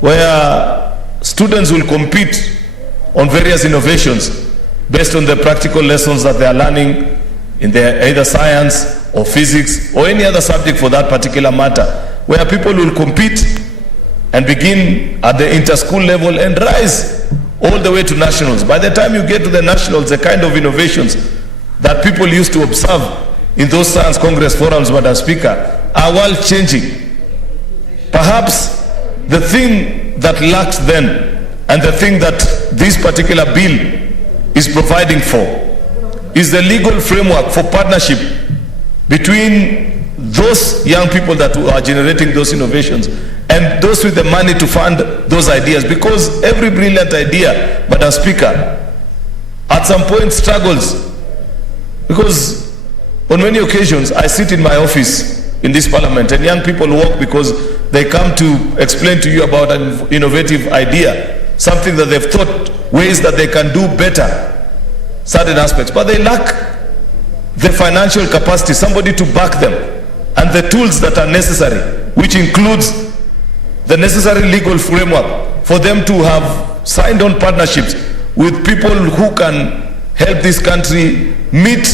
where students will compete on various innovations based on the practical lessons that they are learning in their either science or physics or any other subject for that particular matter, where people will compete and begin at the inter-school level and rise all the way to nationals. By the time you get to the nationals, the kind of innovations that people used to observe in those Science Congress forums, Madam Speaker, are world-changing. Perhaps the thing that lacked then and the thing that this particular bill is providing for is the legal framework for partnership between those young people that are generating those innovations and those with the money to fund those ideas. Because every brilliant idea, Madam Speaker, at some point struggles. Because on many occasions I sit in my office in this parliament and young people walk because they come to explain to you about an innovative idea, something that they've thought, ways that they can do better certain aspects, but they lack the financial capacity, somebody to back them, and the tools that are necessary, which includes the necessary legal framework for them to have signed on partnerships with people who can help this country meet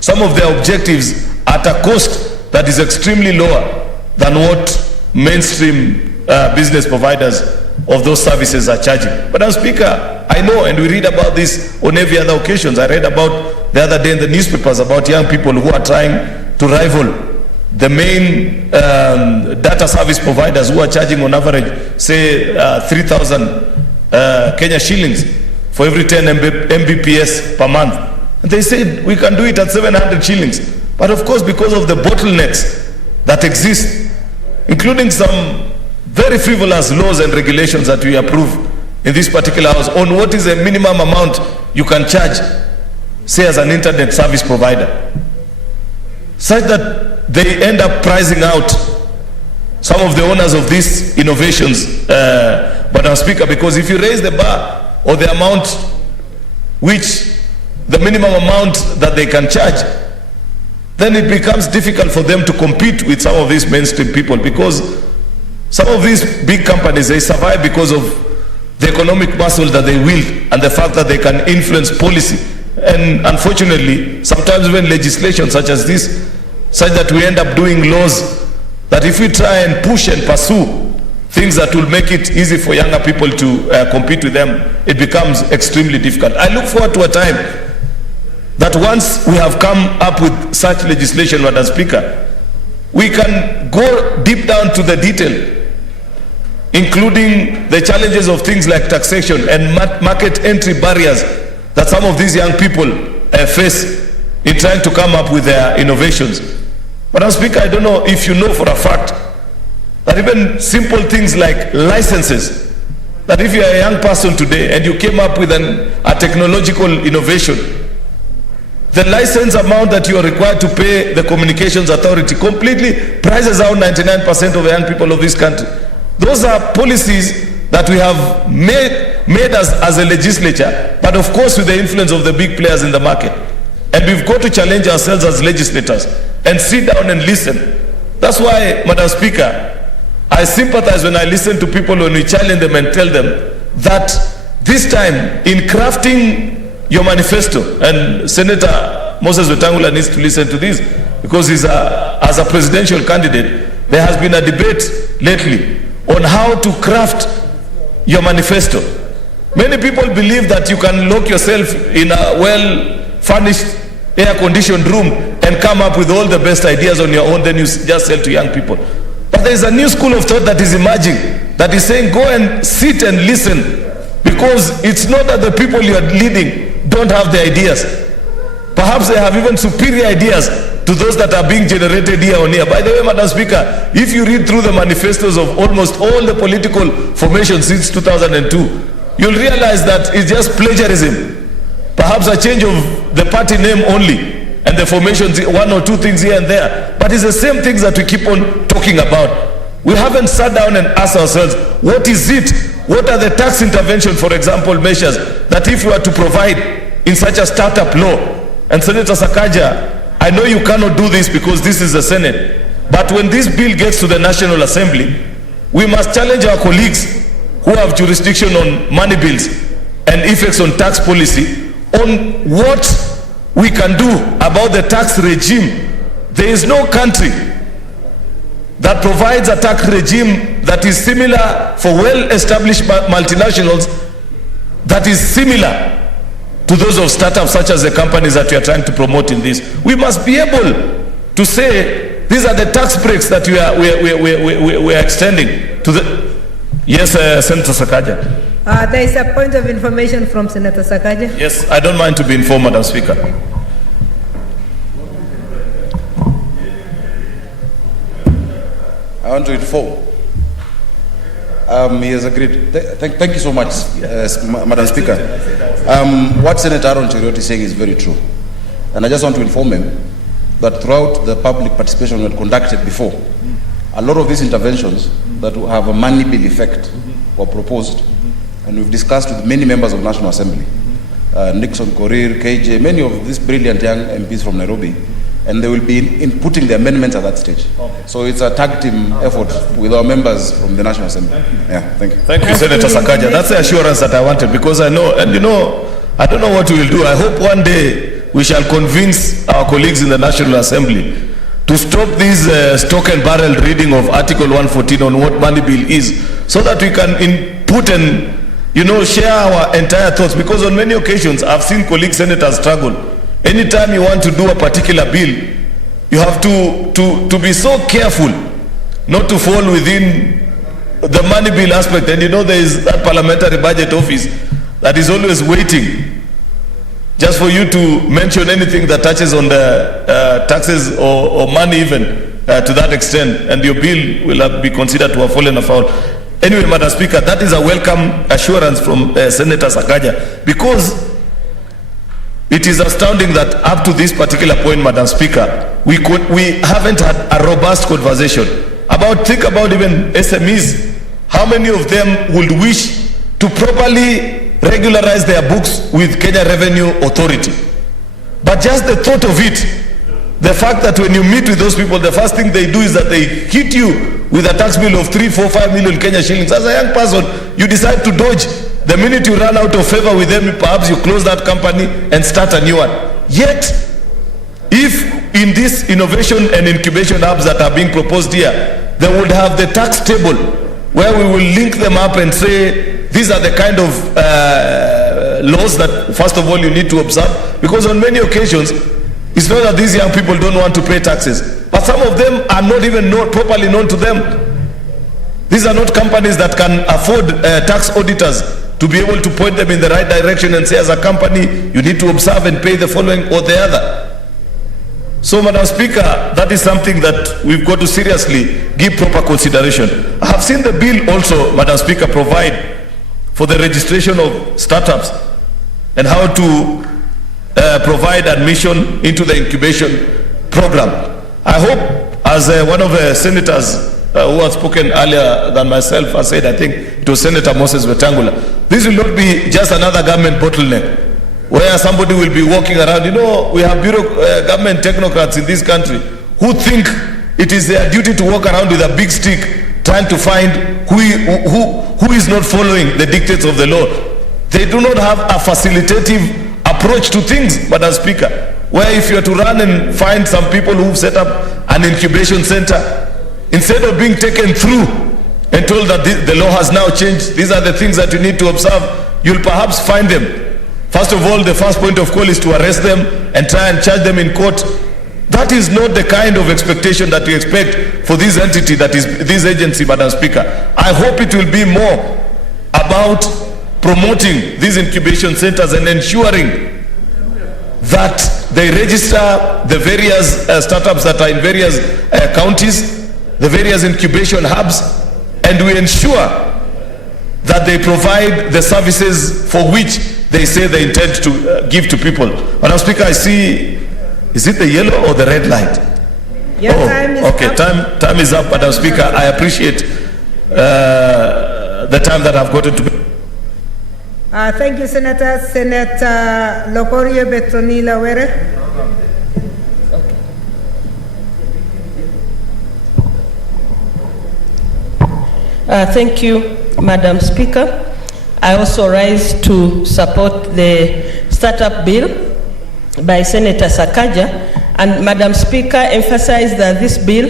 some of their objectives at a cost that is extremely lower than what mainstream business providers of those services are charging. But as Speaker, I know, and we read about this on every other occasions. I read about the other day in the newspapers about young people who are trying to rival the main data service providers who are charging on average, say, 3,000 Kenya shillings for every 10 Mbps per month. And they said we can do it at 700 shillings. But of course, because of the bottlenecks that exist, including some very frivolous laws and regulations that we approve in this particular house on what is a minimum amount you can charge, say, as an internet service provider, such that they end up pricing out some of the owners of these innovations. Madam Speaker, because if you raise the bar or the amount which the minimum amount that they can charge, then it becomes difficult for them to compete with some of these mainstream people, because some of these big companies, they survive because of the economic muscle that they wield and the fact that they can influence policy. And unfortunately, sometimes even legislation such as this, such that we end up doing laws that if we try and push and pursue things that will make it easy for younger people to compete with them, it becomes extremely difficult. I look forward to a time that once we have come up with such legislation, Madam Speaker, we can go deep down to the detail, including the challenges of things like taxation and market entry barriers that some of these young people face in trying to come up with their innovations. Madam Speaker, I don't know if you know for a fact that even simple things like licenses, that if you are a young person today and you came up with a technological innovation, the license amount that you are required to pay the Communications Authority completely prices out 99% of the young people of this country. Those are policies that we have made as a legislature, but of course with the influence of the big players in the market. And we've got to challenge ourselves as legislators and sit down and listen. That's why, Madam Speaker, I sympathize when I listen to people when we challenge them and tell them that this time in crafting your manifesto, and Senator Moses Wetangula needs to listen to this because he's as a presidential candidate, there has been a debate lately on how to craft your manifesto. Many people believe that you can lock yourself in a well-furnished, air-conditioned room and come up with all the best ideas on your own, then you just sell to young people. But there is a new school of thought that is emerging, that is saying go and sit and listen, because it's not that the people you are leading don't have the ideas. Perhaps they have even superior ideas to those that are being generated here on here. By the way, Madam Speaker, if you read through the manifestos of almost all the political formations since 2002, you'll realize that it's just plagiarism. Perhaps a change of the party name only, and the formations, one or two things here and there. But it's the same things that we keep on talking about. We haven't sat down and asked ourselves, what is it? What are the tax intervention, for example, measures that if we are to provide in such a startup law? And Senator Sakaja, I know you cannot do this because this is the Senate, but when this bill gets to the National Assembly, we must challenge our colleagues who have jurisdiction on money bills and effects on tax policy on what we can do about the tax regime. There is no country that provides a tax regime that is similar for well-established multinationals, that is similar to those of startups such as the companies that we are trying to promote in this. We must be able to say these are the tax breaks that we are extending to the... Yes, Senator Sakaja. There is a point of information from Senator Sakaja. Yes, I don't mind to be informed, Madam Speaker. I want to inform. He has agreed. Thank you so much, Madam Speaker. What Senator Aaron Cherioti is saying is very true. And I just want to inform him that throughout the public participation we had conducted before, a lot of these interventions that have a money bill effect were proposed. And we've discussed with many members of National Assembly, Nixon, Korir, KJ, many of these brilliant young MPs from Nairobi, and they will be inputting the amendments at that stage. Okay. So it's a tag team effort with our members from the National Assembly. Yeah, thank you. Thank you, Senator Sakaja. That's the assurance that I wanted, because I know, and you know, I don't know what we will do. I hope one day we shall convince our colleagues in the National Assembly to stop this stock and barrel reading of Article 114 on what money bill is, so that we can input and, you know, share our entire thoughts. Because on many occasions, I've seen colleague senators struggle. Anytime you want to do a particular bill, you have to be so careful not to fall within the money bill aspect. And you know, there is that parliamentary budget office that is always waiting just for you to mention anything that touches on the taxes or money even to that extent, and your bill will be considered to have fallen afoul. Anyway, Madam Speaker, that is a welcome assurance from Senator Sakaja, because it is astounding that up to this particular point, Madam Speaker, we haven't had a robust conversation about, think about even SMEs. How many of them would wish to properly regularize their books with Kenya Revenue Authority? But just the thought of it, the fact that when you meet with those people, the first thing they do is that they hit you with a tax bill of 3, 4, 5 million Kenya shillings. As a young person, you decide to dodge. The minute you run out of favor with them, perhaps you close that company and start a new one. Yet, if in this innovation and incubation hubs that are being proposed here, they would have the tax table where we will link them up and say, these are the kind of laws that, first of all, you need to observe. Because on many occasions, it's not that these young people don't want to pay taxes, but some of them are not even properly known to them. These are not companies that can afford tax auditors to be able to point them in the right direction and say, as a company, you need to observe and pay the following or the other. So, Madam Speaker, that is something that we've got to seriously give proper consideration. I have seen the bill also, Madam Speaker, provide for the registration of startups and how to provide admission into the incubation program. I hope, as one of the senators who has spoken earlier than myself has said, I think it was Senator Moses Wetangula, this will not be just another government bottleneck where somebody will be walking around. You know, we have government technocrats in this country who think it is their duty to walk around with a big stick trying to find who is not following the dictates of the law. They do not have a facilitative approach to things, Madam Speaker, where if you are to run and find some people who've set up an incubation center, instead of being taken through and told that the law has now changed, these are the things that you need to observe, you'll perhaps find them. First of all, the first point of call is to arrest them and try and charge them in court. That is not the kind of expectation that you expect for this entity, that is this agency, Madam Speaker. I hope it will be more about promoting these incubation centers and ensuring that they register the various startups that are in various counties, the various incubation hubs, and we ensure that they provide the services for which they say they intend to give to people. Madam Speaker, I see, is it the yellow or the red light? Your time is okay, up. time is up, Madam Speaker. I appreciate the time that I've gotten to be. Thank you, Senator. Senator Lokorio Betronila Were. Thank you, Madam Speaker. I also rise to support the startup bill by Senator Sakaja, and Madam Speaker emphasized that this bill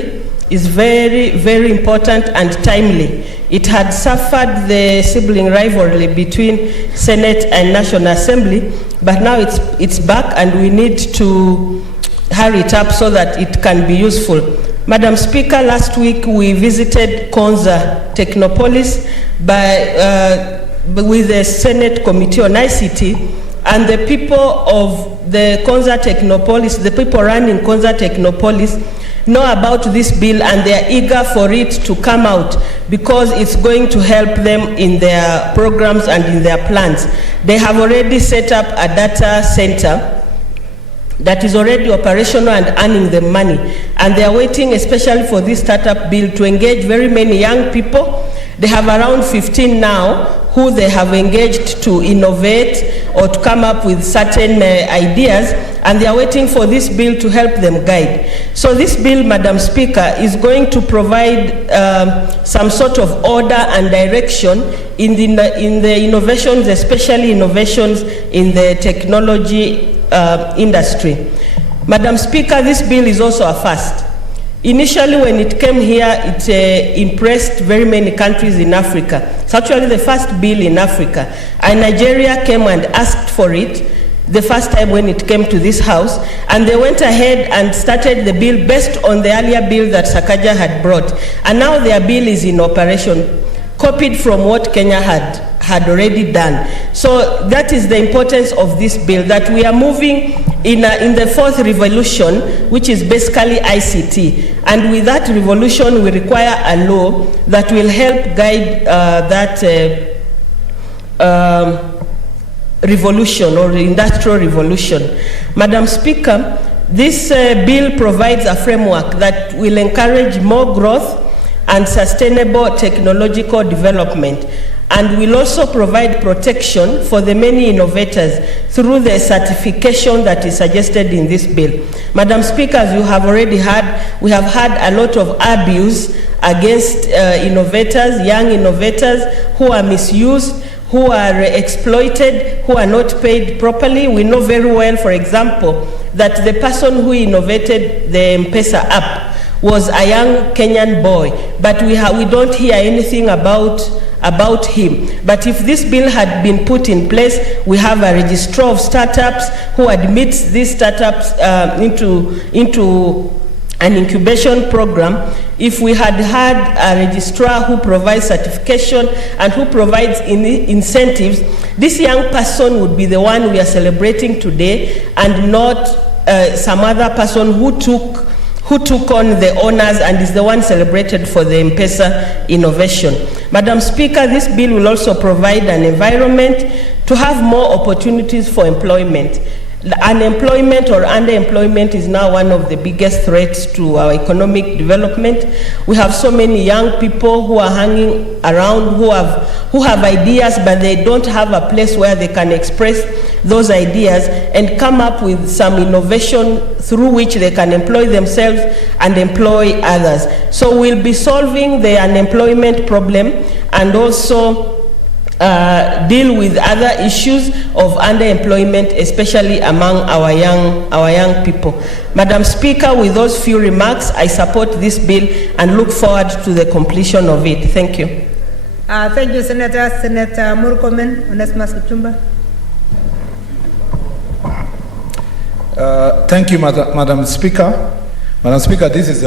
is very, very important and timely. It had suffered the sibling rivalry between Senate and National Assembly, but now it's back and we need to hurry it up so that it can be useful. Madam Speaker, last week we visited Konza Technopolis by with the Senate Committee on ICT, and the people of the Konza Technopolis, the people running Konza Technopolis, know about this bill and they are eager for it to come out because it's going to help them in their programs and in their plans. They have already set up a data center that is already operational and earning them money. And they are waiting especially for this startup bill to engage very many young people. They have around 15 now who they have engaged to innovate or to come up with certain ideas, and they are waiting for this bill to help them guide. So this bill, Madam Speaker, is going to provide some sort of order and direction in the innovations, especially innovations in the technology industry. Madam Speaker, this bill is also a first. Initially, when it came here, it impressed very many countries in Africa. It's actually the first bill in Africa. And Nigeria came and asked for it the first time when it came to this house. And they went ahead and started the bill based on the earlier bill that Sakaja had brought. And now their bill is in operation, copied from what Kenya had already done. So that is the importance of this bill, that we are moving in the fourth revolution, which is basically ICT. And with that revolution, we require a law that will help guide that revolution or industrial revolution. Madam Speaker, this bill provides a framework that will encourage more growth and sustainable technological development, and will also provide protection for the many innovators through the certification that is suggested in this bill. Madam Speaker, as you have already heard, we have had a lot of abuse against innovators, young innovators who are misused, who are exploited, who are not paid properly. We know very well, for example, that the person who innovated the M-Pesa app was a young Kenyan boy, but we don't hear anything about him. But if this bill had been put in place, we have a registrar of startups who admits these startups into an incubation program. If we had had a registrar who provides certification and who provides incentives, this young person would be the one we are celebrating today, and not some other person who took on the honors and is the one celebrated for the M-Pesa innovation. Madam Speaker, this bill will also provide an environment to have more opportunities for employment. Unemployment or underemployment is now one of the biggest threats to our economic development. We have so many young people who are hanging around, who have ideas, but they don't have a place where they can express those ideas and come up with some innovation through which they can employ themselves and employ others. So we'll be solving the unemployment problem and also deal with other issues of underemployment, especially among our young people. Madam Speaker, with those few remarks, I support this bill and look forward to the completion of it. Thank you. Thank you, Senator. Senator Murkomen, Onesmus Kipchumba. Thank you, Madam Speaker. Madam Speaker, this is,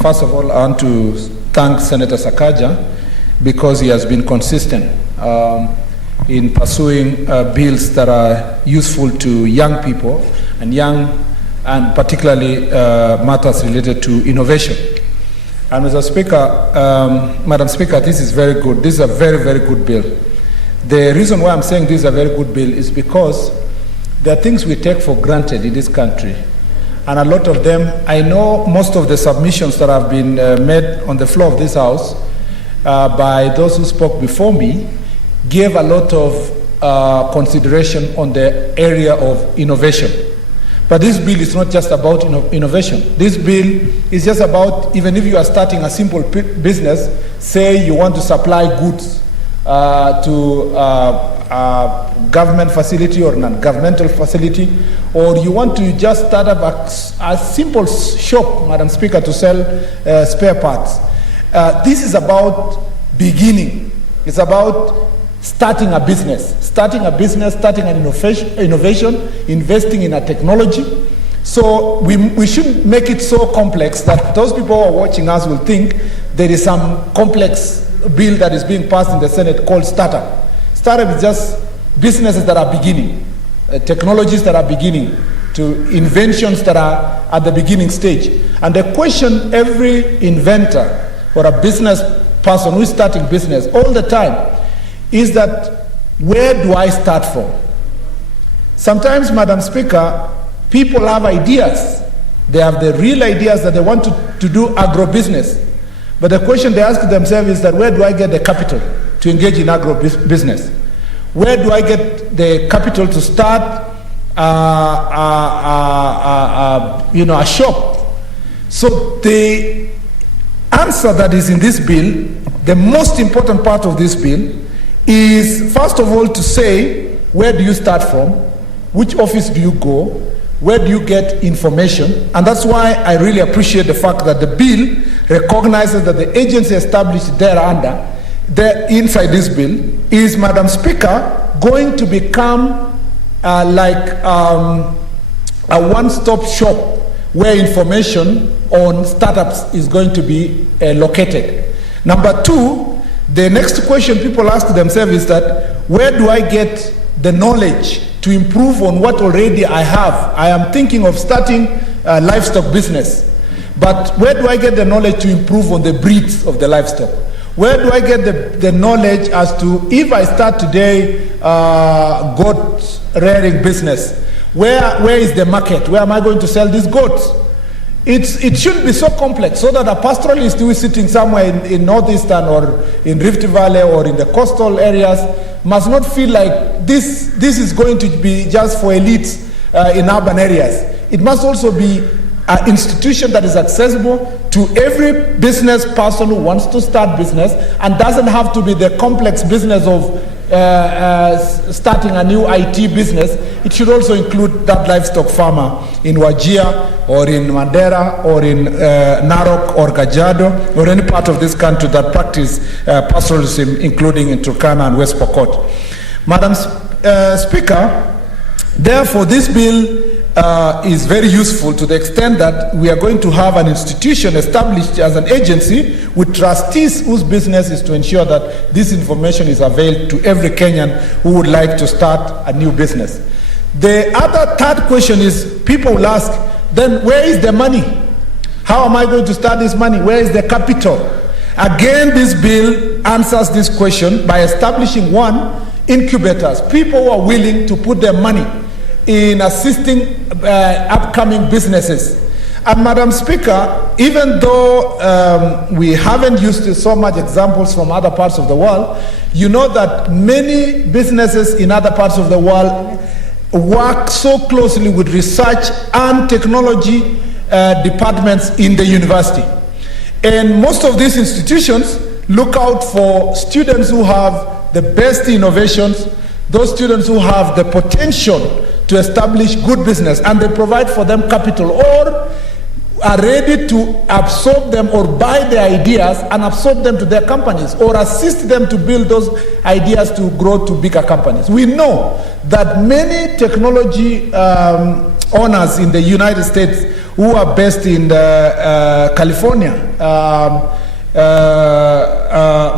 first of all, I want to thank Senator Sakaja because he has been consistent in pursuing bills that are useful to young people and particularly matters related to innovation. And Mr. Speaker, Madam Speaker, this is very good. This is a very, very good bill. The reason why I'm saying this is a very good bill is because there are things we take for granted in this country. And a lot of them, I know most of the submissions that have been made on the floor of this House by those who spoke before me gave a lot of consideration on the area of innovation. But this bill is not just about innovation. This bill is just about, even if you are starting a simple business, say you want to supply goods to a government facility or non-governmental facility, or you want to just start up a simple shop, Madam Speaker, to sell spare parts. This is about beginning. It's about starting a business, starting an innovation, investing in a technology. So we shouldn't make it so complex that those people who are watching us will think there is some complex bill that is being passed in the Senate called startup. Startup is just businesses that are beginning, technologies that are beginning, to inventions that are at the beginning stage. And the question every inventor or a business person who is starting business all the time is that, where do I start from? Sometimes, Madam Speaker, people have ideas. They have the real ideas that they want to do agro-business. But the question they ask themselves is that, where do I get the capital to engage in agro-business? Where do I get the capital to start a shop? So the answer that is in this bill, the most important part of this bill, is first of all to say, where do you start from? Which office do you go? Where do you get information? And that's why I really appreciate the fact that the bill recognizes that the agency established thereunder, inside this bill, is, Madam Speaker, going to become a one-stop shop where information on startups is going to be located. Number two, the next question people ask themselves is that, where do I get the knowledge to improve on what already I have? I am thinking of starting a livestock business, but where do I get the knowledge to improve on the breeds of the livestock? Where do I get the knowledge as to, if I start today goat rearing business, where is the market? Where am I going to sell these goats? It shouldn't be so complex, so that a pastoralist who is sitting somewhere in northeastern or in Rift Valley or in the coastal areas must not feel like this is going to be just for elites in urban areas. It must also be an institution that is accessible to every business person who wants to start business, and doesn't have to be the complex business of starting a new IT business. It should also include that livestock farmer in Wajir or in Mandera or in Narok or Kajiado or any part of this country that practice pastoralism, including in Turkana and West Pokot. Madam Speaker, therefore this bill is very useful to the extent that we are going to have an institution established as an agency with trustees whose business is to ensure that this information is availed to every Kenyan who would like to start a new business. The third question is, people will ask, then where is the money? How am I going to start this money? Where is the capital? Again, this bill answers this question by establishing incubators, people who are willing to put their money in assisting upcoming businesses. And Madam Speaker, even though we haven't used so much examples from other parts of the world, you know that many businesses in other parts of the world work so closely with research and technology departments in the university. And most of these institutions look out for students who have the best innovations, those students who have the potential to establish good business, and they provide for them capital, or are ready to absorb them or buy their ideas and absorb them to their companies, or assist them to build those ideas to grow to bigger companies. We know that many technology owners in the United States who are based in California,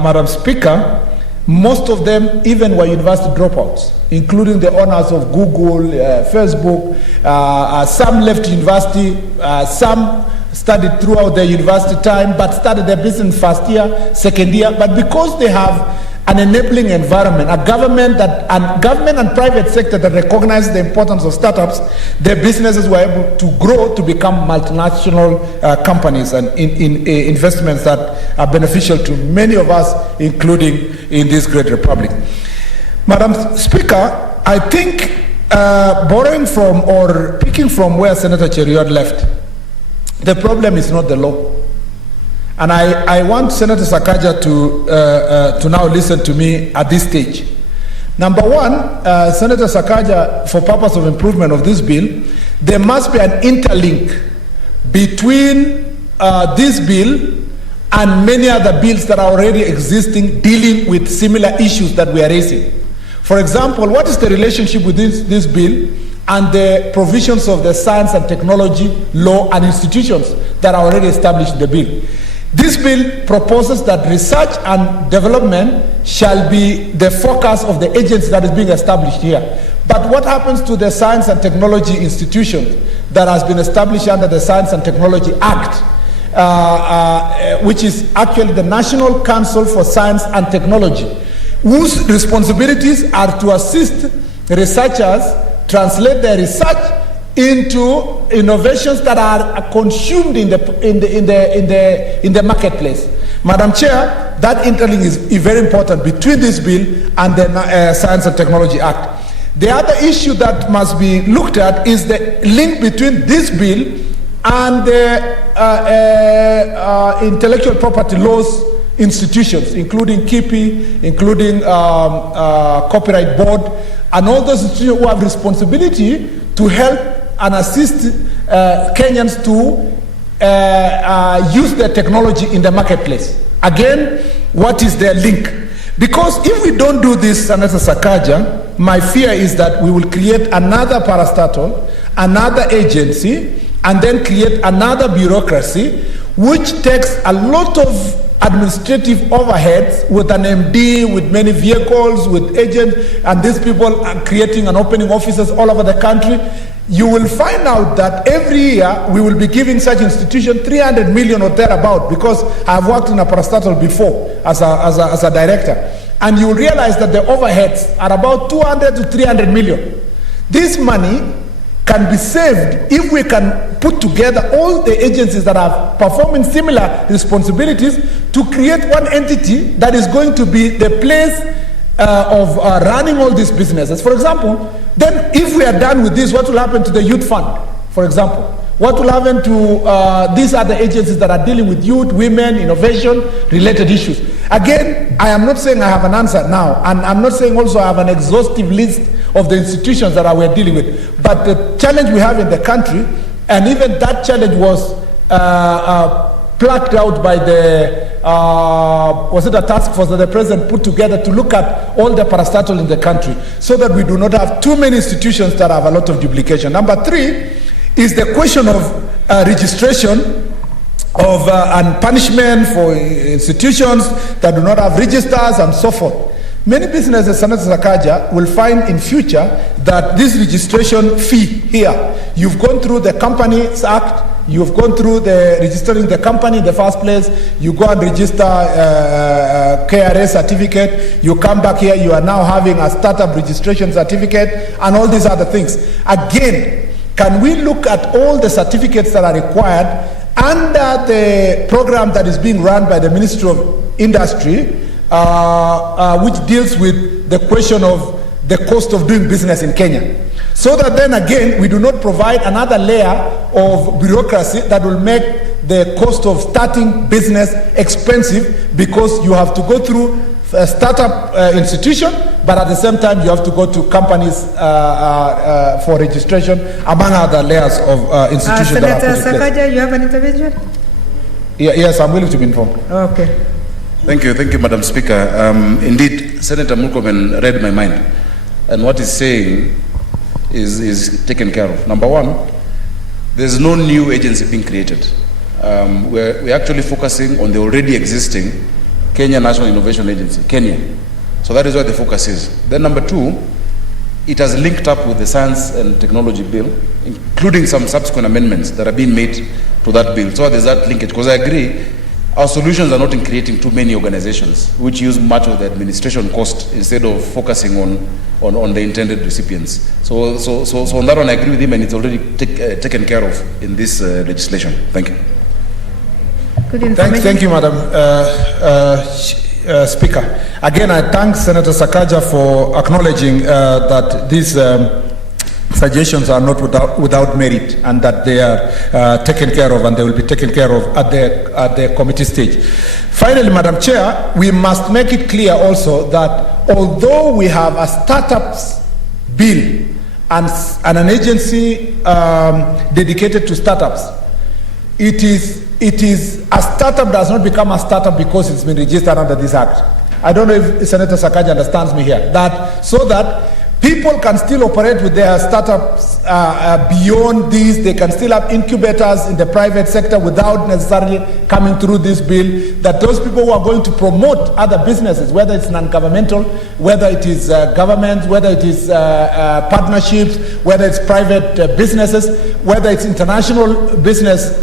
Madam Speaker, most of them even were university dropouts, including the owners of Google, Facebook. Some left university, some studied throughout their university time, but started their business first year, second year. But because they have an enabling environment, a government and private sector that recognize the importance of startups, their businesses were able to grow to become multinational companies and in investments that are beneficial to many of us, including in this great republic. Madam Speaker, I think borrowing from or picking from where Senator Cheriot left, the problem is not the law. And I want Senator Sakaja to now listen to me at this stage. Number one, Senator Sakaja, for purpose of improvement of this bill, there must be an interlink between this bill and many other bills that are already existing dealing with similar issues that we are raising. For example, what is the relationship with this bill and the provisions of the science and technology law and institutions that are already established in the bill? This bill proposes that research and development shall be the focus of the agency that is being established here. But what happens to the science and technology institutions that has been established under the Science and Technology Act, which is actually the National Council for Science and Technology, whose responsibilities are to assist researchers translate their research into innovations that are consumed in the marketplace. Madam Chair, that interlink is very important between this bill and the Science and Technology Act. The other issue that must be looked at is the link between this bill and the intellectual property laws institutions, including KIPI, including Copyright Board, and all those institutions who have responsibility to help and assist Kenyans to use their technology in the marketplace. Again, what is their link? Because if we don't do this, Senator Sakaja, my fear is that we will create another parastatal, another agency, and then create another bureaucracy, which takes a lot of administrative overheads with an MD, with many vehicles, with agents, and these people are creating and opening offices all over the country. You will find out that every year we will be giving such institution 300 million or thereabout, because I've worked in a parastatal before as a director. And you will realize that the overheads are about 200 to 300 million. This money can be saved if we can put together all the agencies that are performing similar responsibilities to create one entity that is going to be the place of running all these businesses. For example, then if we are done with this, what will happen to the youth fund, for example? What will happen to these other agencies that are dealing with youth, women, innovation, related issues? Again, I am not saying I have an answer now, and I'm not saying also I have an exhaustive list of the institutions that we're dealing with. But the challenge we have in the country, and even that challenge was plucked out by the, was it a task force that the president put together to look at all the parastatals in the country, so that we do not have too many institutions that have a lot of duplication. Number three is the question of registration of and punishment for institutions that do not have registers and so forth. Many businesses, Senator Sakaja, will find in future that this registration fee here, you've gone through the Companies Act, you've gone through the registering the company in the first place, you go and register KRA certificate, you come back here, you are now having a startup registration certificate, and all these other things. Again, can we look at all the certificates that are required under the program that is being run by the Ministry of Industry, which deals with the question of the cost of doing business in Kenya? So that then again, we do not provide another layer of bureaucracy that will make the cost of starting business expensive, because you have to go through a startup institution, but at the same time you have to go to companies for registration, among other layers of institutions that are put in place. Senator Sakaja, you have an intervention? Yes, I'm willing to be informed. Okay. Thank you, Madam Speaker. Indeed, Senator Murkomen read my mind, and what he's saying is taken care of. Number one, there's no new agency being created. We're actually focusing on the already existing Kenya National Innovation Agency, Kenya. So that is where the focus is. Then number two, it has linked up with the Science and Technology Bill, including some subsequent amendments that are being made to that bill. So there's that linkage, because I agree, our solutions are not in creating too many organizations which use much of the administration cost instead of focusing on the intended recipients. So on that one, I agree with him, and it's already taken care of in this legislation. Thank you. Good information. Thank you, Madam Speaker. Again, I thank Senator Sakaja for acknowledging that these suggestions are not without merit, and that they are taken care of, and they will be taken care of at the committee stage. Finally, Madam Chair, we must make it clear also that although we have a startups bill and an agency dedicated to startups, it is a startup does not become a startup because it's been registered under this act. I don't know if Senator Sakaja understands me here. So that People can still operate with their startups beyond this. They can still have incubators in the private sector without necessarily coming through this bill. That those people who are going to promote other businesses, whether it's non-governmental, whether it is government, whether it is partnerships, whether it's private businesses, whether it's international business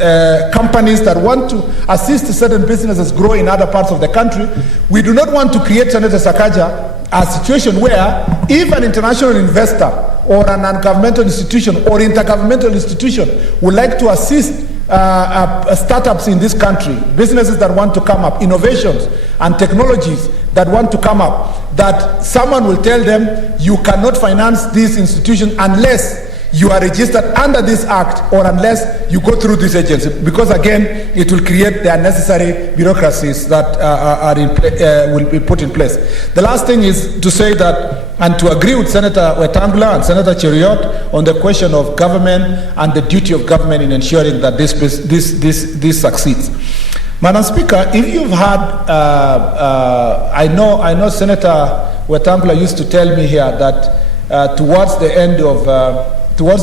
companies that want to assist certain businesses grow in other parts of the country. We do not want to create, Senator Sakaja, a situation where if an international investor or a non-governmental institution or intergovernmental institution would like to assist startups in this country, businesses that want to come up, innovations and technologies that want to come up, that someone will tell them, you cannot finance this institution unless you are registered under this act or unless you go through this agency, because again, it will create the unnecessary bureaucracies that will be put in place. The last thing is to say that, and to agree with Senator Wetangula and Senator Cheriot on the question of government and the duty of government in ensuring that this succeeds. Madam Speaker, if you've had, I know Senator Wetangula used to tell me here that towards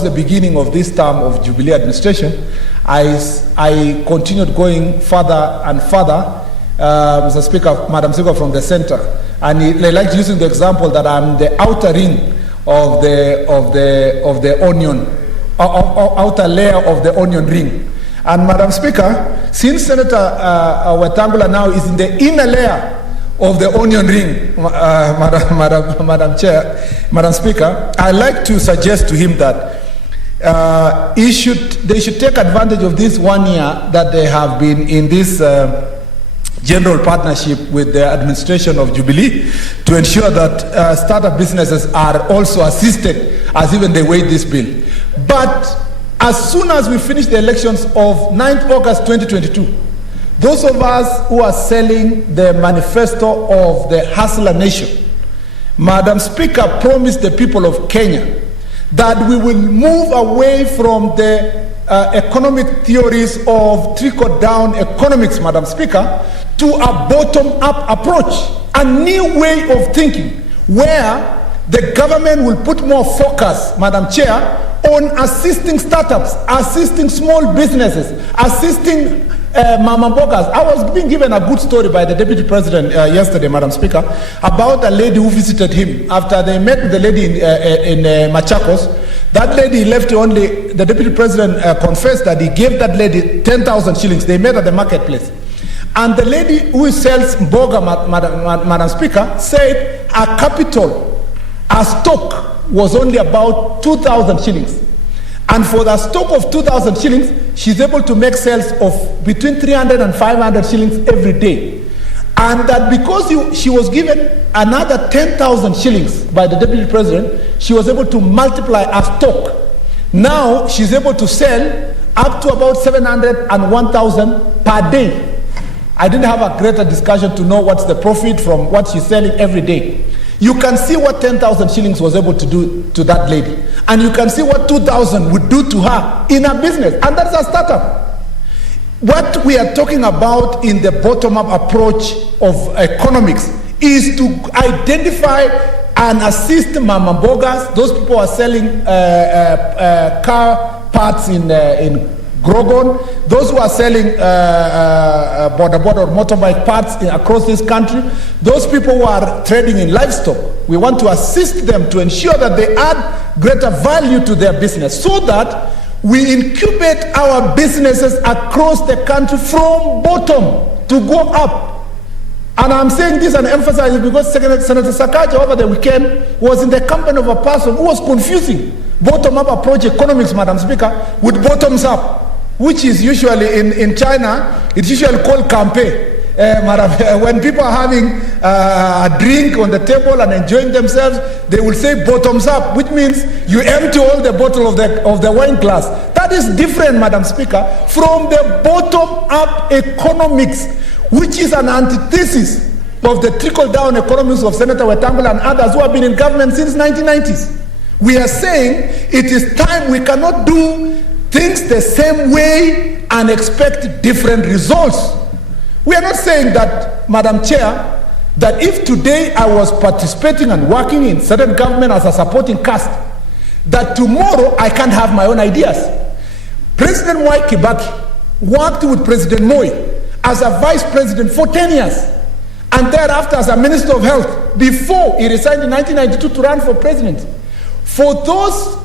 the beginning of this term of Jubilee administration, I continued going further and further, Mr. Speaker, Madam Speaker, from the center. And I like using the example that I'm the outer ring of the onion, outer layer of the onion ring. And Madam Speaker, since Senator Wetangula now is in the inner layer of the onion ring, Madam Speaker, I'd like to suggest to him that they should take advantage of this 1 year that they have been in this general partnership with the administration of Jubilee to ensure that startup businesses are also assisted as even they wait this bill. But as soon as we finish the elections of 9th August 2022, those of us who are selling the manifesto of the Hustler Nation, Madam Speaker promised the people of Kenya that we will move away from the economic theories of trickle-down economics, Madam Speaker, to a bottom-up approach, a new way of thinking, where the government will put more focus, Madam Chair, on assisting startups, assisting small businesses, assisting Mama Bogas. I was being given a good story by the Deputy President yesterday, Madam Speaker, about a lady who visited him after they met with the lady in Machakos. That lady left only, the Deputy President confessed that he gave that lady 10,000 shillings. They met at the marketplace. And the lady who sells Boga, Madam Speaker, said her capital, her stock was only about 2,000 shillings. And for the stock of 2,000 shillings, she's able to make sales of between 300 and 500 shillings every day. And that because she was given another 10,000 shillings by the Deputy President, she was able to multiply her stock. Now she's able to sell up to about 700 and 1,000 per day. I didn't have a greater discussion to know what's the profit from what she's selling every day. You can see what 10,000 shillings was able to do to that lady. And you can see what 2,000 would do to her in her business. And that's a startup. What we are talking about in the bottom-up approach of economics is to identify and assist Mama Bogas. Those people are selling car parts in Grogon, those who are selling border or motorbike parts across this country, those people who are trading in livestock, we want to assist them to ensure that they add greater value to their business so that we incubate our businesses across the country from bottom to go up. And I'm saying this and emphasizing because Senator Sakaja over the weekend was in the company of a person who was confusing bottom-up approach economics, Madam Speaker, with bottoms up, which is usually in China, it's usually called campaign. When people are having a drink on the table and enjoying themselves, they will say bottoms up, which means you empty all the bottle of the wine glass. That is different, Madam Speaker, from the bottom-up economics, which is an antithesis of the trickle-down economics of Senator Wetangula and others who have been in government since 1990s. We are saying it is time. We cannot do things the same way and expect different results. We are not saying that, Madam Chair, that if today I was participating and working in certain government as a supporting caste, that tomorrow I can't have my own ideas. President Mwai Kibaki worked with President Moi as a vice president for 10 years, and thereafter as a minister of health before he resigned in 1992 to run for president. For those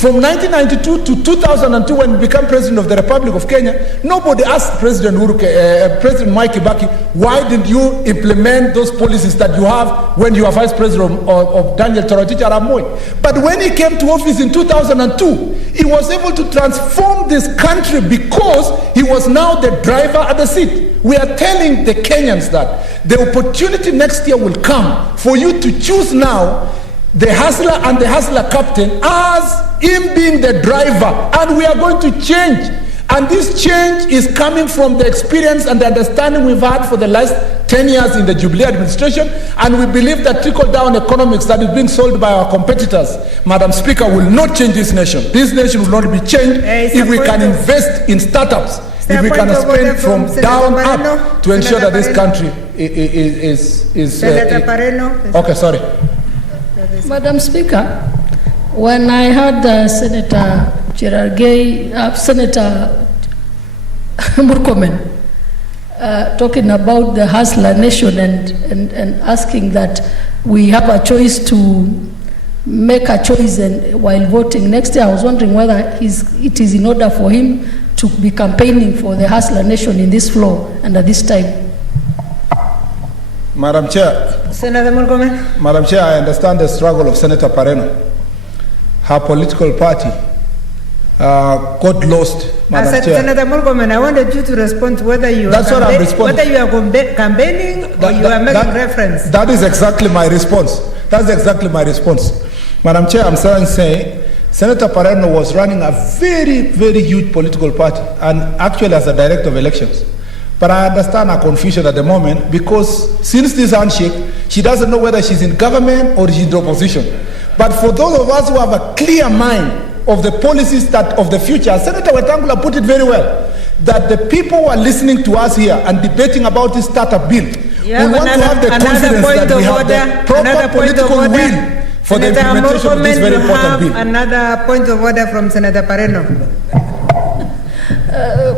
from 1992 to 2002, when he became president of the Republic of Kenya, nobody asked President Mwai Kibaki, why didn't you implement those policies that you have when you are vice president of Daniel Toroitich arap Moi? But when he came to office in 2002, he was able to transform this country because he was now the driver at the seat. We are telling the Kenyans that the opportunity next year will come for you to choose now the hustler and the hustler captain as him being the driver, and we are going to change. And this change is coming from the experience and the understanding we've had for the last 10 years in the Jubilee administration, and we believe that trickle-down economics that is being sold by our competitors, Madam Speaker, will not change this nation. This nation will not be changed if we can invest in startups, if we can spend from down up to ensure that this country is Senator Pareno. Okay, sorry. Madam Speaker, when I heard Senator Cherargei, Senator Murkomen talking about the hustler nation and asking that we have a choice to make a choice and while voting next year, I was wondering whether it is in order for him to be campaigning for the hustler nation in this floor and at this time. Madam Chair. Senator Murkomen. Madam Chair, I understand the struggle of Senator Pareno. Her political party got lost, Madam I said, Chair. Senator Murkomen, I wanted you to respond to whether you That's are what I'm responding. whether you are campaigning or you are making reference. That is exactly my response. That's exactly my response. Madam Chair, I'm saying Senator Pareno was running a very, very huge political party, and actually as a director of elections. But I understand her confusion at the moment because since this handshake, she doesn't know whether she's in government or she's in the opposition. But for those of us who have a clear mind of the policies that of the future, Senator Wetangula put it very well, that the people who are listening to us here and debating about this startup bill will want to have the confidence that we have the proper political will for the implementation of this very important bill. Another point of order from Senator Pareno.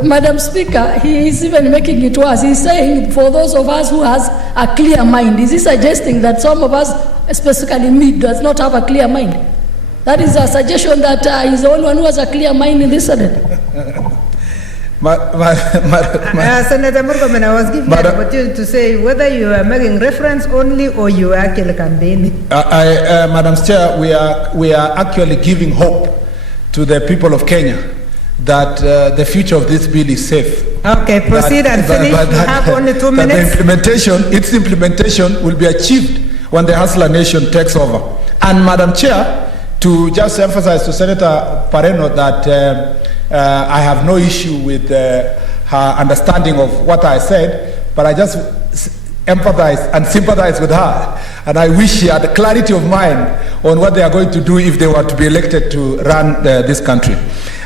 Madam Speaker, he is even making it worse. He's saying for those of us who has a clear mind, is he suggesting that some of us, especially me, does not have a clear mind? That is a suggestion that he's the only one who has a clear mind in this Senate. Senator Murkomen, I was giving you the opportunity to say whether you are making reference only or you are actually campaigning. Madam Chair, we are actually giving hope to the people of Kenya that the future of this bill is safe. Okay, proceed and finish. You have only 2 minutes. Its implementation will be achieved when the Hustler Nation takes over. And Madam Chair, to just emphasize to Senator Pareno that I have no issue with her understanding of what I said, but I just empathize and sympathize with her. And I wish she had clarity of mind on what they are going to do if they were to be elected to run this country.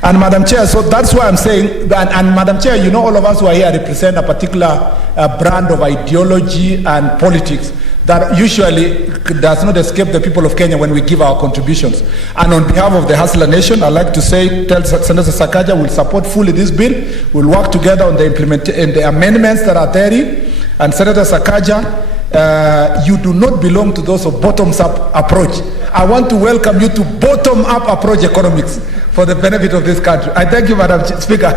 And Madam Chair, so that's why I'm saying, and Madam Chair, you know all of us who are here represent a particular brand of ideology and politics that usually does not escape the people of Kenya when we give our contributions. And on behalf of the Hustler Nation, I'd like to tell Senator Sakaja we'll support fully this bill. We'll work together on the amendments that are there. And Senator Sakaja, you do not belong to those of bottoms-up approach. I want to welcome you to bottom-up approach economics for the benefit of this country. I thank you, Madam Speaker.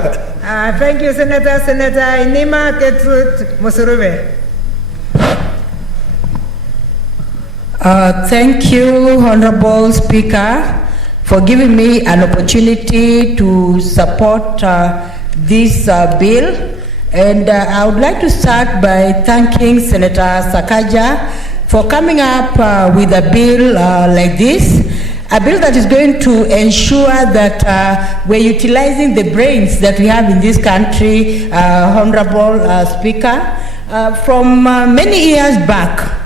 Thank you, Senator. Senator Inima Gertrude Musurube. Thank you, Honorable Speaker, for giving me an opportunity to support this bill. And I would like to start by thanking Senator Sakaja for coming up with a bill like this, a bill that is going to ensure that we're utilizing the brains that we have in this country, Honorable Speaker. From many years back,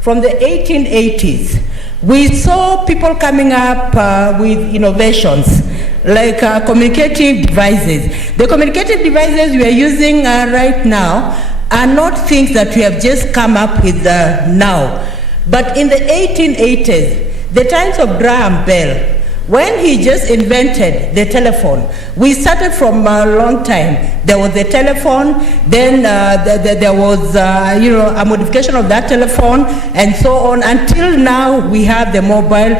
from the 1880s, we saw people coming up with innovations like communicative devices. The communicative devices we are using right now are not things that we have just come up with now. But in the 1880s, the times of Graham Bell, when he just invented the telephone, we started from a long time. There was the telephone, then there was a modification of that telephone, and so on, until now we have the mobile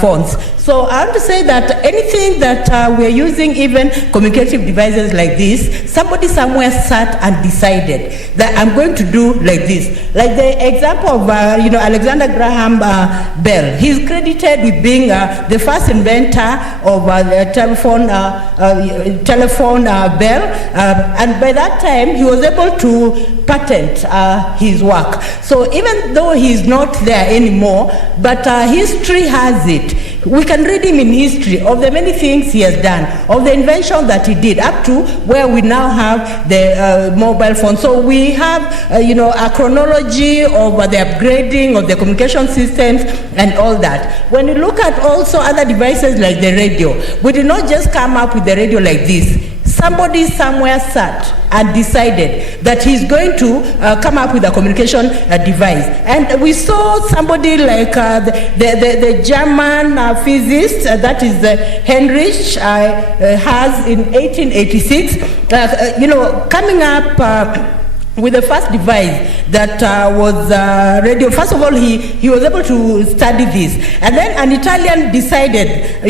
phones. So I want to say that anything that we're using, even communicative devices like this, somebody somewhere sat and decided that I'm going to do like this. Like the example of Alexander Graham Bell. He's credited with being the first inventor of the telephone bell, and by that time he was able to patent his work. So even though he's not there anymore, but history has it. We can read him in history of the many things he has done, of the invention that he did, up to where we now have the mobile phone. So we have a chronology of the upgrading of the communication systems and all that. When you look at also other devices like the radio, we did not just come up with the radio like this. Somebody somewhere sat and decided that he's going to come up with a communication device. And we saw somebody like the German physicist, that is Heinrich, has in 1886, coming up with the first device that was radio. First of all, he was able to study this. And then an Italian decided,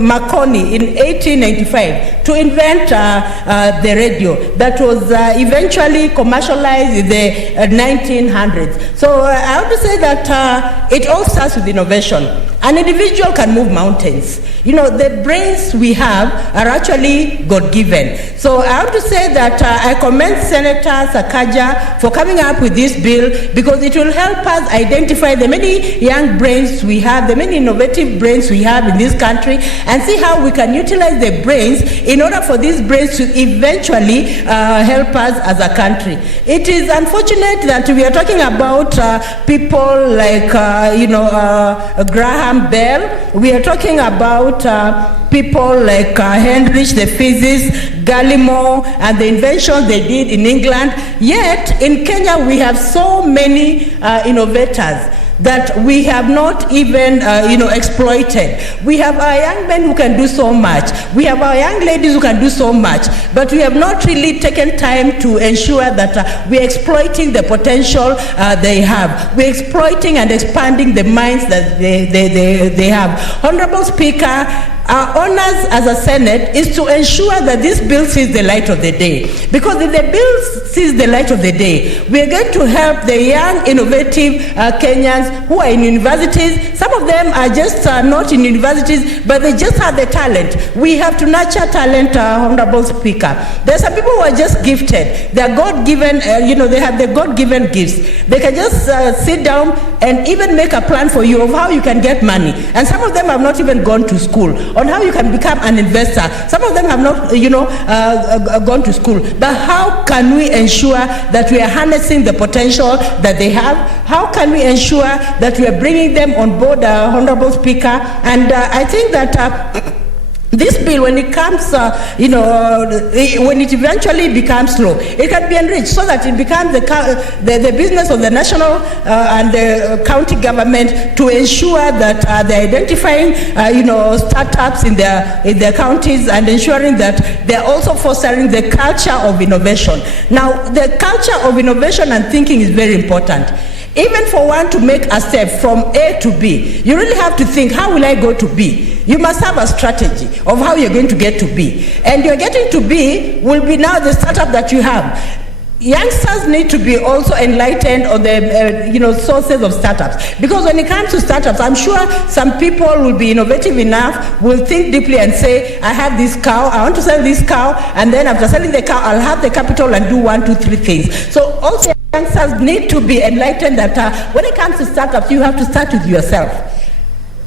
Marconi, in 1895, to invent the radio that was eventually commercialized in the 1900s. So I have to say that it all starts with innovation. An individual can move mountains. The brains we have are actually God-given. So I have to say that I commend Senator Sakaja for coming up with this bill, because it will help us identify the many young brains we have, the many innovative brains we have in this country, and see how we can utilize the brains in order for these brains to eventually help us as a country. It is unfortunate that we are talking about people like, Graham Bell. We are talking about people like Heinrich the physicist, Gallimore, and the inventions they did in England. Yet in Kenya we have so many innovators that we have not even, exploited. We have our young men who can do so much. We have our young ladies who can do so much. But we have not really taken time to ensure that we're exploiting the potential they have. We're exploiting and expanding the minds that they have. Honorable Speaker, our honors as a Senate is to ensure that this bill sees the light of the day. Because if the bill sees the light of the day, we are going to help the young, innovative Kenyans who are in universities. Some of them are just not in universities, but they just have the talent. We have to nurture talent, Honorable Speaker. There are some people who are just gifted. They are God-given, they have the God-given gifts. They can just sit down and even make a plan for you of how you can get money. And some of them have not even gone to school on how you can become an investor. Some of them have not, gone to school. But how can we ensure that we are harnessing the potential that they have? How can we ensure that we are bringing them on board, Honorable Speaker? And I think that this bill, when it comes, when it eventually becomes law, it can be enriched so that it becomes the business of the national and the county government to ensure that they're identifying, startups in their counties and ensuring that they're also fostering the culture of innovation. Now, the culture of innovation and thinking is very important. Even for one to make a step from A to B, you really have to think, how will I go to B? You must have a strategy of how you're going to get to B. And you're getting to B will be now the startup that you have. Youngsters need to be also enlightened on the sources of startups, because when it comes to startups, I'm sure some people will be innovative enough, will think deeply and say, I have this cow, I want to sell this cow, and then after selling the cow, I'll have the capital and do 1, 2, 3 things. So also youngsters need to be enlightened that when it comes to startups, you have to start with yourself.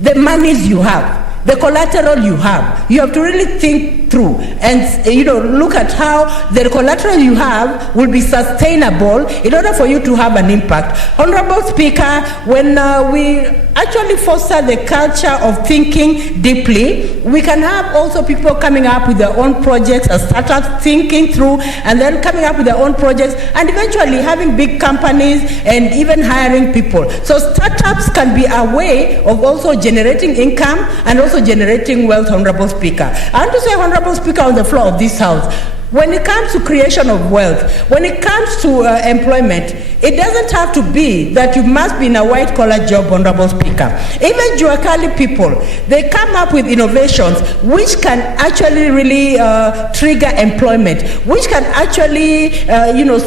The monies you have, the collateral you have to really think think through and look at how the collateral you have will be sustainable in order for you to have an impact. Honorable Speaker, when we actually foster the culture of thinking deeply, we can have also people coming up with their own projects and startups thinking through and then coming up with their own projects and eventually having big companies and even hiring people. So startups can be a way of also generating income and also generating wealth, Honorable Speaker. I want to say, Honorable Speaker, on the floor of this House, when it comes to creation of wealth, when it comes to employment, it doesn't have to be that you must be in a white-collar job, Honorable Speaker. Even Juakali people, they come up with innovations which can actually really trigger employment, which can actually,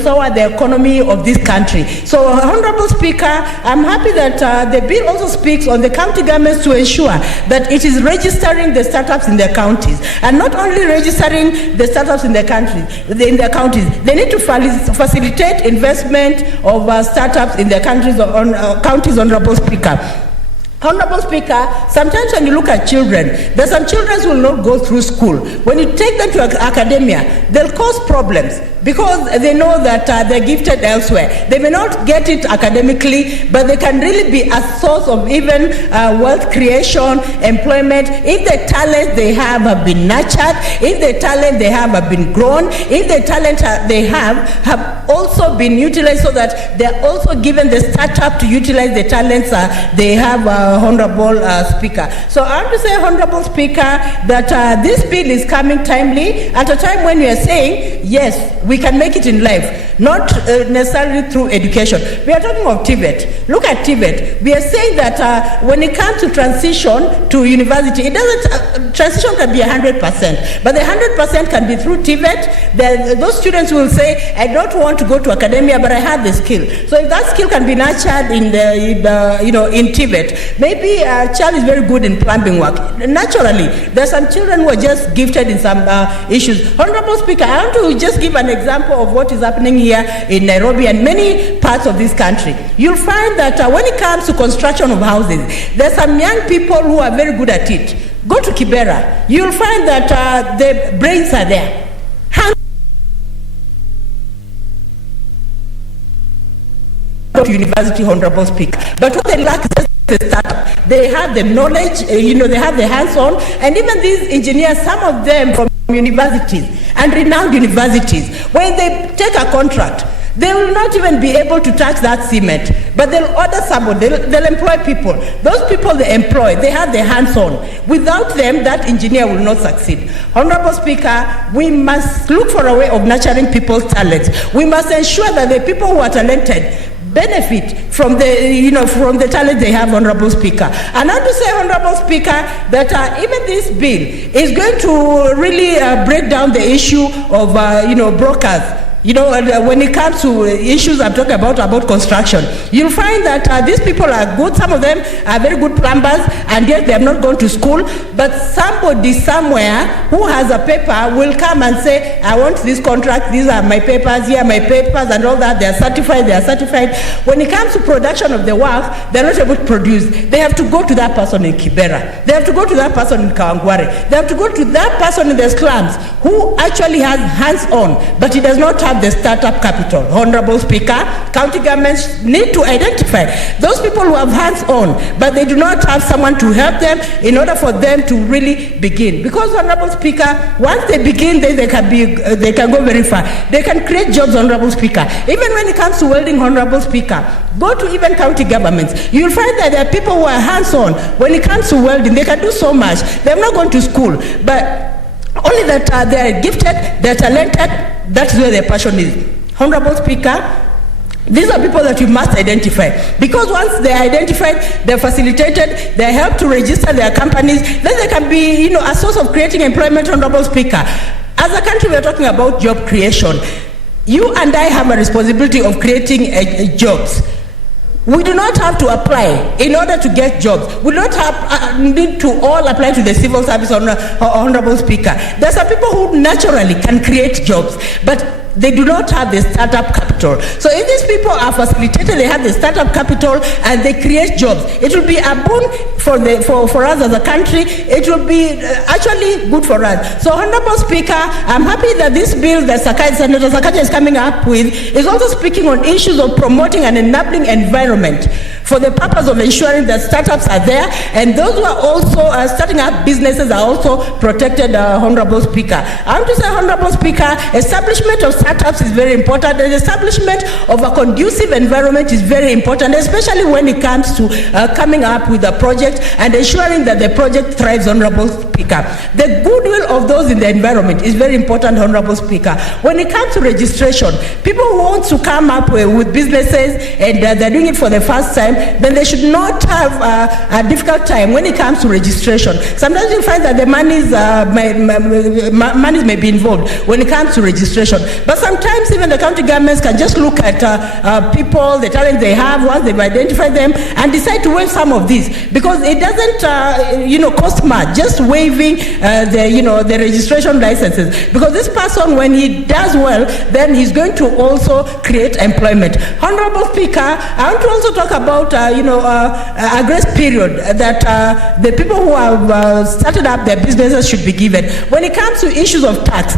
sour the economy of this country. So, Honorable Speaker, I'm happy that the bill also speaks on the county governments to ensure that it is registering the startups in their counties, and not only registering the startups in their counties, they need to facilitate investment of startups in their countries, Honorable Speaker. Honorable Speaker, sometimes when you look at children, there are some children who will not go through school. When you take them to academia, they'll cause problems because they know that they're gifted elsewhere. They may not get it academically, but they can really be a source of even wealth creation, employment, if the talent they have been nurtured, if the talent they have been grown, if the talent they have also been utilized so that they're also given the startup to utilize the talents they have, Honorable Speaker. So I want to say, Honorable Speaker, that this bill is coming timely at a time when we are saying, yes, we can make it in life, not necessarily through education. We are talking of TVET. Look at TVET. We are saying that when it comes to transition to university, it doesn't, transition can be 100%, but the 100% can be through TVET. Those students will say, I don't want to go to academia, but I have the skill. So if that skill can be nurtured in TVET, maybe a child is very good in plumbing work. Naturally, there are some children who are just gifted in some issues. Honorable Speaker, I want to just give an example of what is happening here in Nairobi and many parts of this country. You'll find that when it comes to construction of houses, there are some young people who are very good at it. Go to Kibera. You'll find that the brains are there. University, Honorable Speaker. But what they lack is just the startup. They have the knowledge, they have the hands-on, and even these engineers, some of them from universities and renowned universities, when they take a contract, they will not even be able to touch that cement, but they'll order someone, they'll employ people. Those people they employ, they have their hands-on. Without them, that engineer will not succeed. Honorable Speaker, we must look for a way of nurturing people's talents. We must ensure that the people who are talented benefit from the talent they have, Honorable Speaker. And I want to say, Honorable Speaker, that even this bill is going to really break down the issue of brokers. When it comes to issues I'm talking about construction, you'll find that these people are good. Some of them are very good plumbers, and yet they have not gone to school. But somebody somewhere who has a paper will come and say, I want this contract, these are my papers, here are my papers, and all that. They are certified. When it comes to production of the work, they're not able to produce. They have to go to that person in Kibera. They have to go to that person in Kawangware. They have to go to that person in the slums who actually has hands-on, but he does not have the startup capital. Honorable Speaker, county governments need to identify those people who have hands-on, but they do not have someone to help them in order for them to really begin. Because, Honorable Speaker, once they begin, they can go very far. They can create jobs, Honorable Speaker. Even when it comes to welding, Honorable Speaker, go to even county governments. You'll find that there are people who are hands-on. When it comes to welding, they can do so much. They're not going to school, but only that they are gifted, they're talented, that's where their passion is. Honorable Speaker, these are people that you must identify, because once they are identified, they're facilitated, they're helped to register their companies, then they can be a source of creating employment. Honorable Speaker, as a country, we're talking about job creation. You and I have a responsibility of creating jobs. We do not have to apply in order to get jobs. We do not need to all apply to the civil service, Honorable Speaker. There are some people who naturally can create jobs, but they do not have the startup capital. So if these people are facilitated, they have the startup capital and they create jobs, it will be a boon for us as a country. It will be actually good for us. So, Honorable Speaker, I'm happy that this bill that Senator Sakaja is coming up with is also speaking on issues of promoting an enabling environment for the purpose of ensuring that startups are there, and those who are also starting up businesses are also protected, Honorable Speaker. I want to say, Honorable Speaker, establishment of startups is very important, and establishment of a conducive environment is very important, especially when it comes to coming up with a project and ensuring that the project thrives, Honorable Speaker. The goodwill of those in the environment is very important, Honorable Speaker. When it comes to registration, people who want to come up with businesses and they're doing it for the first time, then they should not have a difficult time when it comes to registration. Sometimes you find that the monies may be involved when it comes to registration. But sometimes even the county governments can just look at people, the talent they have, once they've identified them, and decide to waive some of these, because it doesn't cost much, just waiving the registration licenses. Because this person, when he does well, then he's going to also create employment. Honorable Speaker, I want to also talk about a grace period that the people who have started up their businesses should be given. When it comes to issues of tax,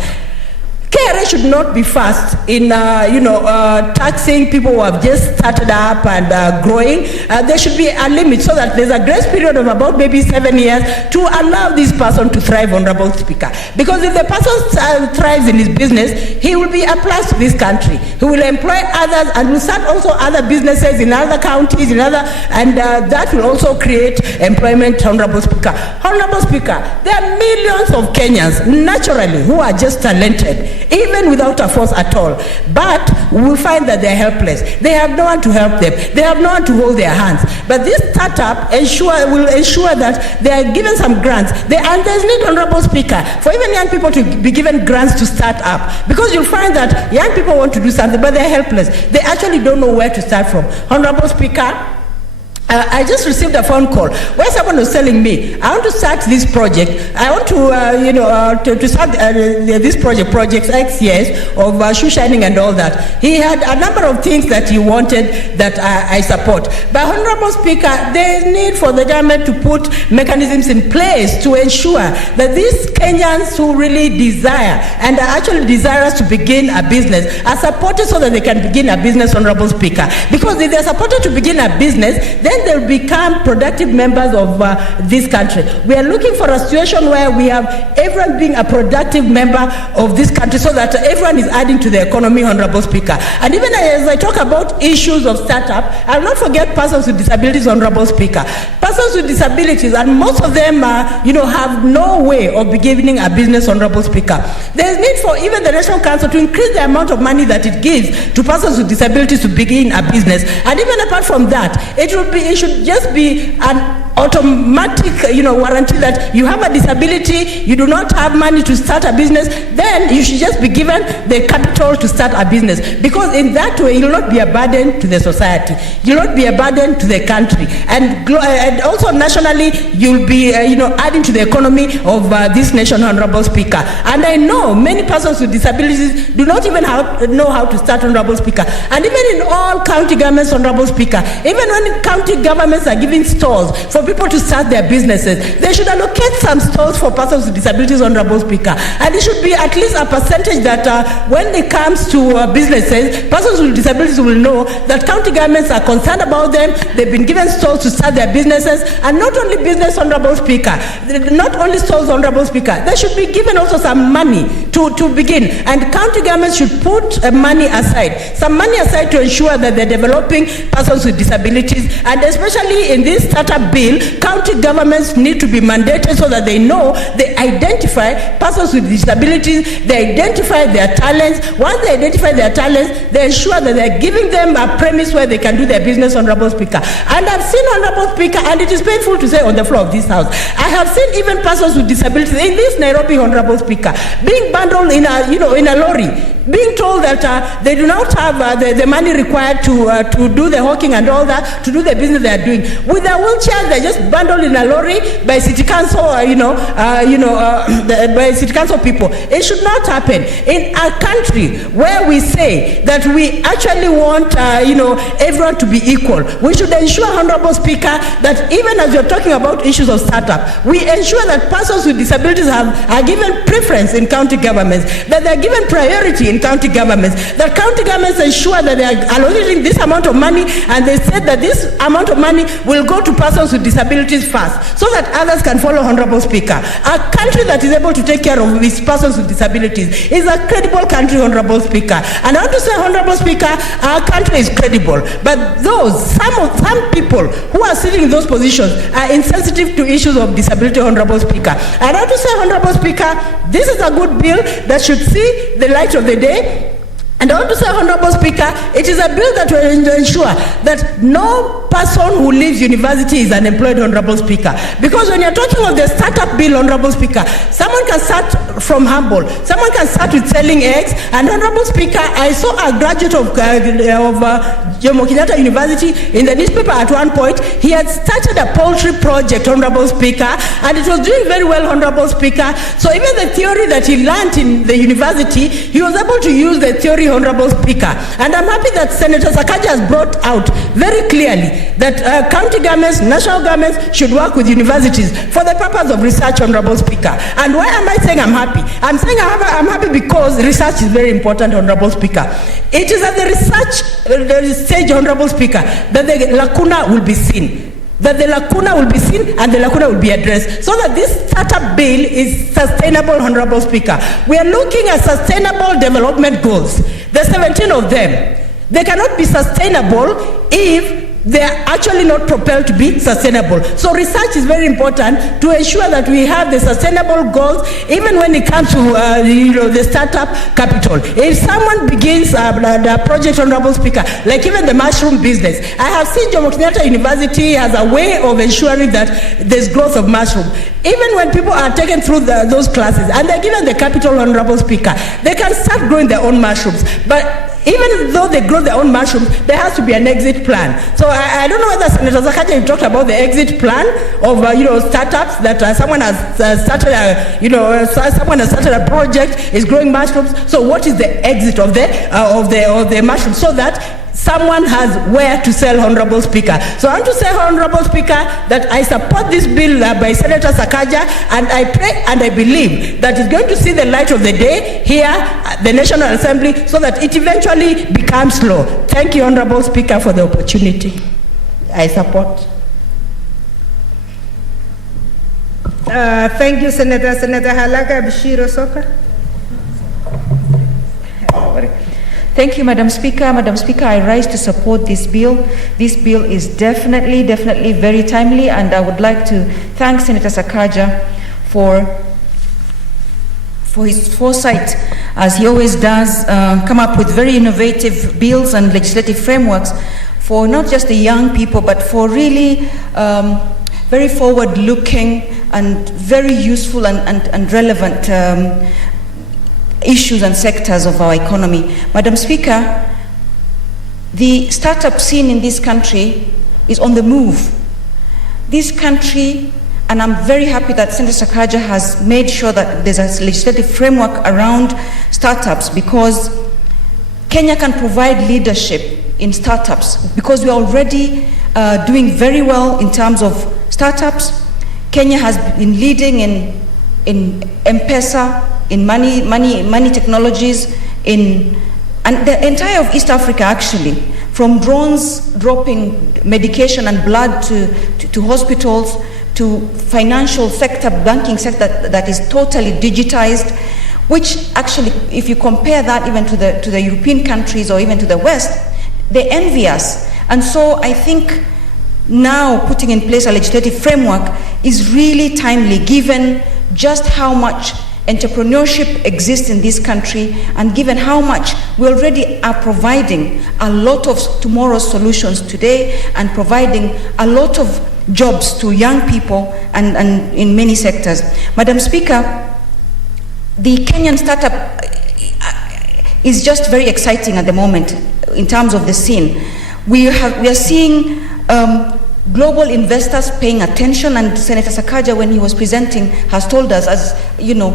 KRA should not be fast in taxing people who have just started up and growing. There should be a limit so that there's a grace period of about maybe 7 years to allow this person to thrive, Honorable Speaker. Because if the person thrives in his business, he will be a plus to this country. He will employ others and will start also other businesses in other counties, and that will also create employment, Honorable Speaker. Honorable Speaker, there are millions of Kenyans naturally who are just talented, even without a force at all. But we find that they're helpless. They have no one to help them. They have no one to hold their hands. But this startup will ensure that they are given some grants. And there's need, Honorable Speaker, for even young people to be given grants to start up. Because you'll find that young people want to do something, but they're helpless. They actually don't know where to start from. Honorable Speaker, I just received a phone call where someone was telling me, I want to start this project. I want to start this project X years of shoe shining and all that. He had a number of things that he wanted that I support. But Honorable Speaker, there is need for the government to put mechanisms in place to ensure that these Kenyans who really desire and are actually desirous to begin a business are supported so that they can begin a business, Honorable Speaker. Because if they're supported to begin a business, then they'll become productive members of this country. We are looking for a situation where we have everyone being a productive member of this country so that everyone is adding to the economy, Honorable Speaker. And even as I talk about issues of startup, I will not forget persons with disabilities, Honorable Speaker. Persons with disabilities, and most of them have no way of beginning a business, Honorable Speaker. There is need for even the National Council to increase the amount of money that it gives to persons with disabilities to begin a business. And even apart from that, it should just be an automatic warranty that you have a disability, you do not have money to start a business, then you should just be given the capital to start a business. Because in that way, you will not be a burden to the society, you will not be a burden to the country, and also nationally, you'll be adding to the economy of this nation, Honorable Speaker. And I know many persons with disabilities do not even know how to start, Honorable Speaker. And even in all county governments, Honorable Speaker, even when county governments are giving stalls for people to start their businesses, they should allocate some stalls for persons with disabilities, Honorable Speaker. And it should be at least a percentage that when it comes to businesses, persons with disabilities will know that county governments are concerned about them. They've been given stalls to start their businesses, and not only business, Honorable Speaker, not only stalls, Honorable Speaker, they should be given also some money to begin. And county governments should put money aside, some money aside to ensure that they're developing persons with disabilities. And especially in this startup bill, county governments need to be mandated so that they know, they identify persons with disabilities, they identify their talents. Once they identify their talents, they ensure that they're giving them a premise where they can do their business, Honorable Speaker. And I've seen, Honorable Speaker, and it is painful to say on the floor of this House, I have seen even persons with disabilities in this Nairobi, Honorable Speaker, being bundled in a lorry, being told that they do not have the money required to do the hawking and all that, to do the business they are doing. With their wheelchairs, they're just bundled in a lorry by city council, by city council people. It should not happen. In a country where we say that we actually want, everyone to be equal, we should ensure, Honorable Speaker, that even as you're talking about issues of startup, we ensure that persons with disabilities are given preference in county governments, that they're given priority in county governments, that county governments ensure that they are allocating this amount of money, and they said that this amount of money will go to persons with disabilities first, so that others can follow, Honorable Speaker. A country that is able to take care of its persons with disabilities is a credible country, Honorable Speaker. And I want to say, Honorable Speaker, our country is credible, but some people who are sitting in those positions are insensitive to issues of disability, Honorable Speaker. And I want to say, Honorable Speaker, this is a good bill that should see the light of the day. And I want to say, Honorable Speaker, it is a bill that will ensure that no person who leaves university is unemployed, Honorable Speaker. Because when you're talking of the startup bill, Honorable Speaker, someone can start from humble, someone can start with selling eggs. And Honorable Speaker, I saw a graduate of Jomo Kenyatta University in the newspaper at one point. He had started a poultry project, Honorable Speaker, and it was doing very well, Honorable Speaker. So even the theory that he learned in the university, he was able to use the theory, Honorable Speaker. And I'm happy that Senator Sakaja has brought out very clearly that county governments, national governments should work with universities for the purpose of research, Honorable Speaker. And why am I saying I'm happy? I'm saying I'm happy because research is very important, Honorable Speaker. It is at the research stage, Honorable Speaker, that the lacuna will be seen. That the lacuna will be seen and the lacuna will be addressed, so that this startup bill is sustainable, Honorable Speaker. We are looking at sustainable development goals. There are 17 of them. They cannot be sustainable if they are actually not propelled to be sustainable. So research is very important to ensure that we have the sustainable goals, even when it comes to the startup capital. If someone begins the project, Honorable Speaker, like even the mushroom business, I have seen Jomo Kenyatta University has a way of ensuring that there's growth of mushroom. Even when people are taken through those classes and they're given the capital, Honorable Speaker, they can start growing their own mushrooms. But even though they grow their own mushrooms, there has to be an exit plan. So I don't know whether Senator Sakaja talked about the exit plan of startups that someone has started a project, is growing mushrooms. So what is the exit of the mushrooms, so that someone has where to sell, Honorable Speaker. So I want to say, Honorable Speaker, that I support this bill by Senator Sakaja, and I pray and I believe that it's going to see the light of the day here at the National Assembly, so that it eventually becomes law. Thank you, Honorable Speaker, for the opportunity. I support. Thank you, Senator. Senator Halaga Bashir Osoka. Thank you, Madam Speaker. Madam Speaker, I rise to support this bill. This bill is definitely very timely, and I would like to thank Senator Sakaja for his foresight, as he always does, come up with very innovative bills and legislative frameworks for not just the young people, but for really very forward-looking and very useful and relevant issues and sectors of our economy. Madam Speaker, the startup scene in this country is on the move. This country, and I'm very happy that Senator Sakaja has made sure that there's a legislative framework around startups, because Kenya can provide leadership in startups, because we're already doing very well in terms of startups. Kenya has been leading in M-Pesa, in money technologies, and the entire of East Africa, actually, from drones dropping medication and blood to hospitals, to financial sector, banking sector that is totally digitized, which actually, if you compare that even to the European countries or even to the West, they envy us. And so I think now putting in place a legislative framework is really timely, given just how much entrepreneurship exists in this country, and given how much we already are providing a lot of tomorrow's solutions today, and providing a lot of jobs to young people and in many sectors. Madam Speaker, the Kenyan startup, is just very exciting at the moment in terms of the scene. We are seeing global investors paying attention, and Senator Sakaja, when he was presenting, has told us, as you know,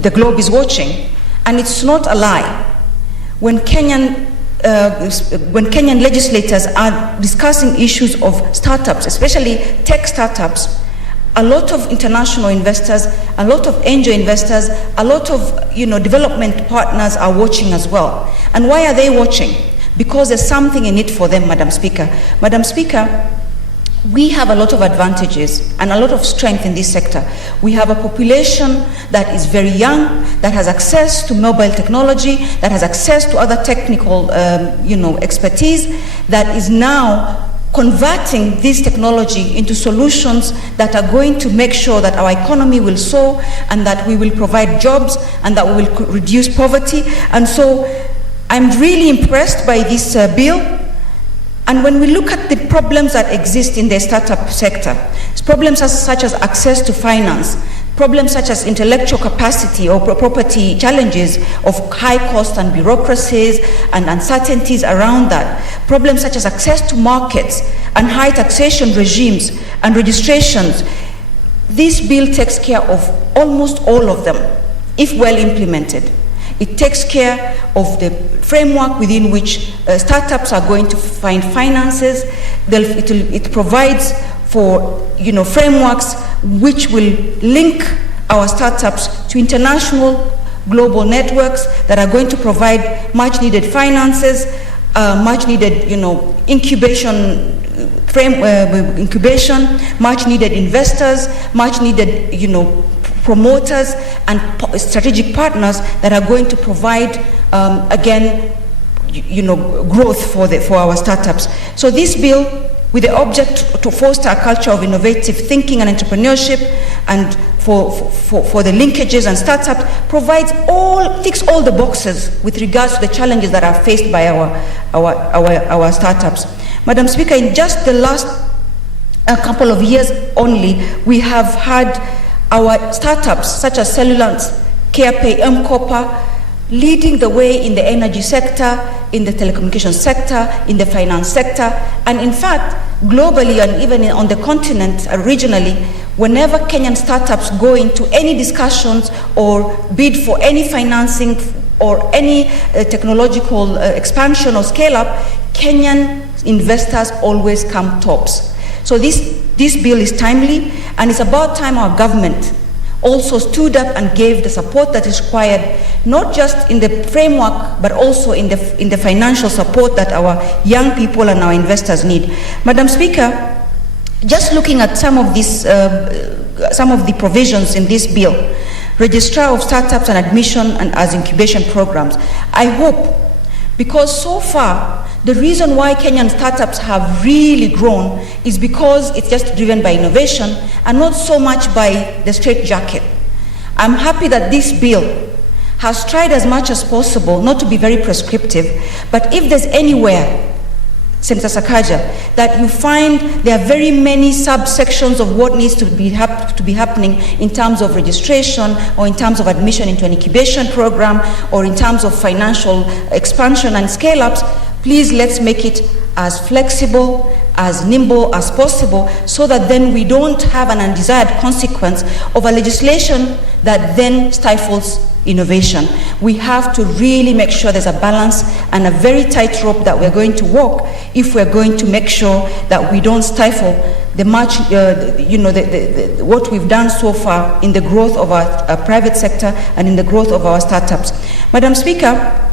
the globe is watching, and it's not a lie. When Kenyan legislators are discussing issues of startups, especially tech startups, a lot of international investors, a lot of angel investors, a lot of development partners are watching as well. And why are they watching? Because there's something in it for them, Madam Speaker. Madam Speaker, we have a lot of advantages and a lot of strength in this sector. We have a population that is very young, that has access to mobile technology, that has access to other technical expertise, that is now converting this technology into solutions that are going to make sure that our economy will soar, and that we will provide jobs, and that we will reduce poverty. And so I'm really impressed by this bill. And when we look at the problems that exist in the startup sector, problems such as access to finance, problems such as intellectual capacity or property challenges of high cost and bureaucracies and uncertainties around that, problems such as access to markets and high taxation regimes and registrations, this bill takes care of almost all of them, if well implemented. It takes care of the framework within which startups are going to find finances. It provides for frameworks which will link our startups to international global networks that are going to provide much needed finances, much needed incubation, much needed investors, much needed promoters and strategic partners that are going to provide growth for our startups. So this bill, with the object to foster a culture of innovative thinking and entrepreneurship, and for the linkages and startups, ticks all the boxes with regards to the challenges that are faced by our startups. Madam Speaker, in just the last couple of years only, we have had our startups such as Cellulance, CarePay, M-Copper, leading the way in the energy sector, in the telecommunications sector, in the finance sector, and in fact, globally and even on the continent regionally, whenever Kenyan startups go into any discussions or bid for any financing or any technological expansion or scale-up, Kenyan investors always come tops. So this bill is timely, and it's about time our government also stood up and gave the support that is required, not just in the framework, but also in the financial support that our young people and our investors need. Madam Speaker, just looking at some of the provisions in this bill, registrar of startups and admission and as incubation programs, I hope, because so far, the reason why Kenyan startups have really grown is because it's just driven by innovation and not so much by the straitjacket. I'm happy that this bill has tried as much as possible not to be very prescriptive, but if there's anywhere, Senator Sakaja, that you find there are very many subsections of what needs to be happening in terms of registration or in terms of admission into an incubation program or in terms of financial expansion and scale-ups, please let's make it as flexible, as nimble as possible, so that then we don't have an undesired consequence of a legislation that then stifles innovation. We have to really make sure there's a balance and a very tight rope that we're going to walk if we're going to make sure that we don't stifle the much, what we've done so far in the growth of our private sector and in the growth of our startups. Madam Speaker,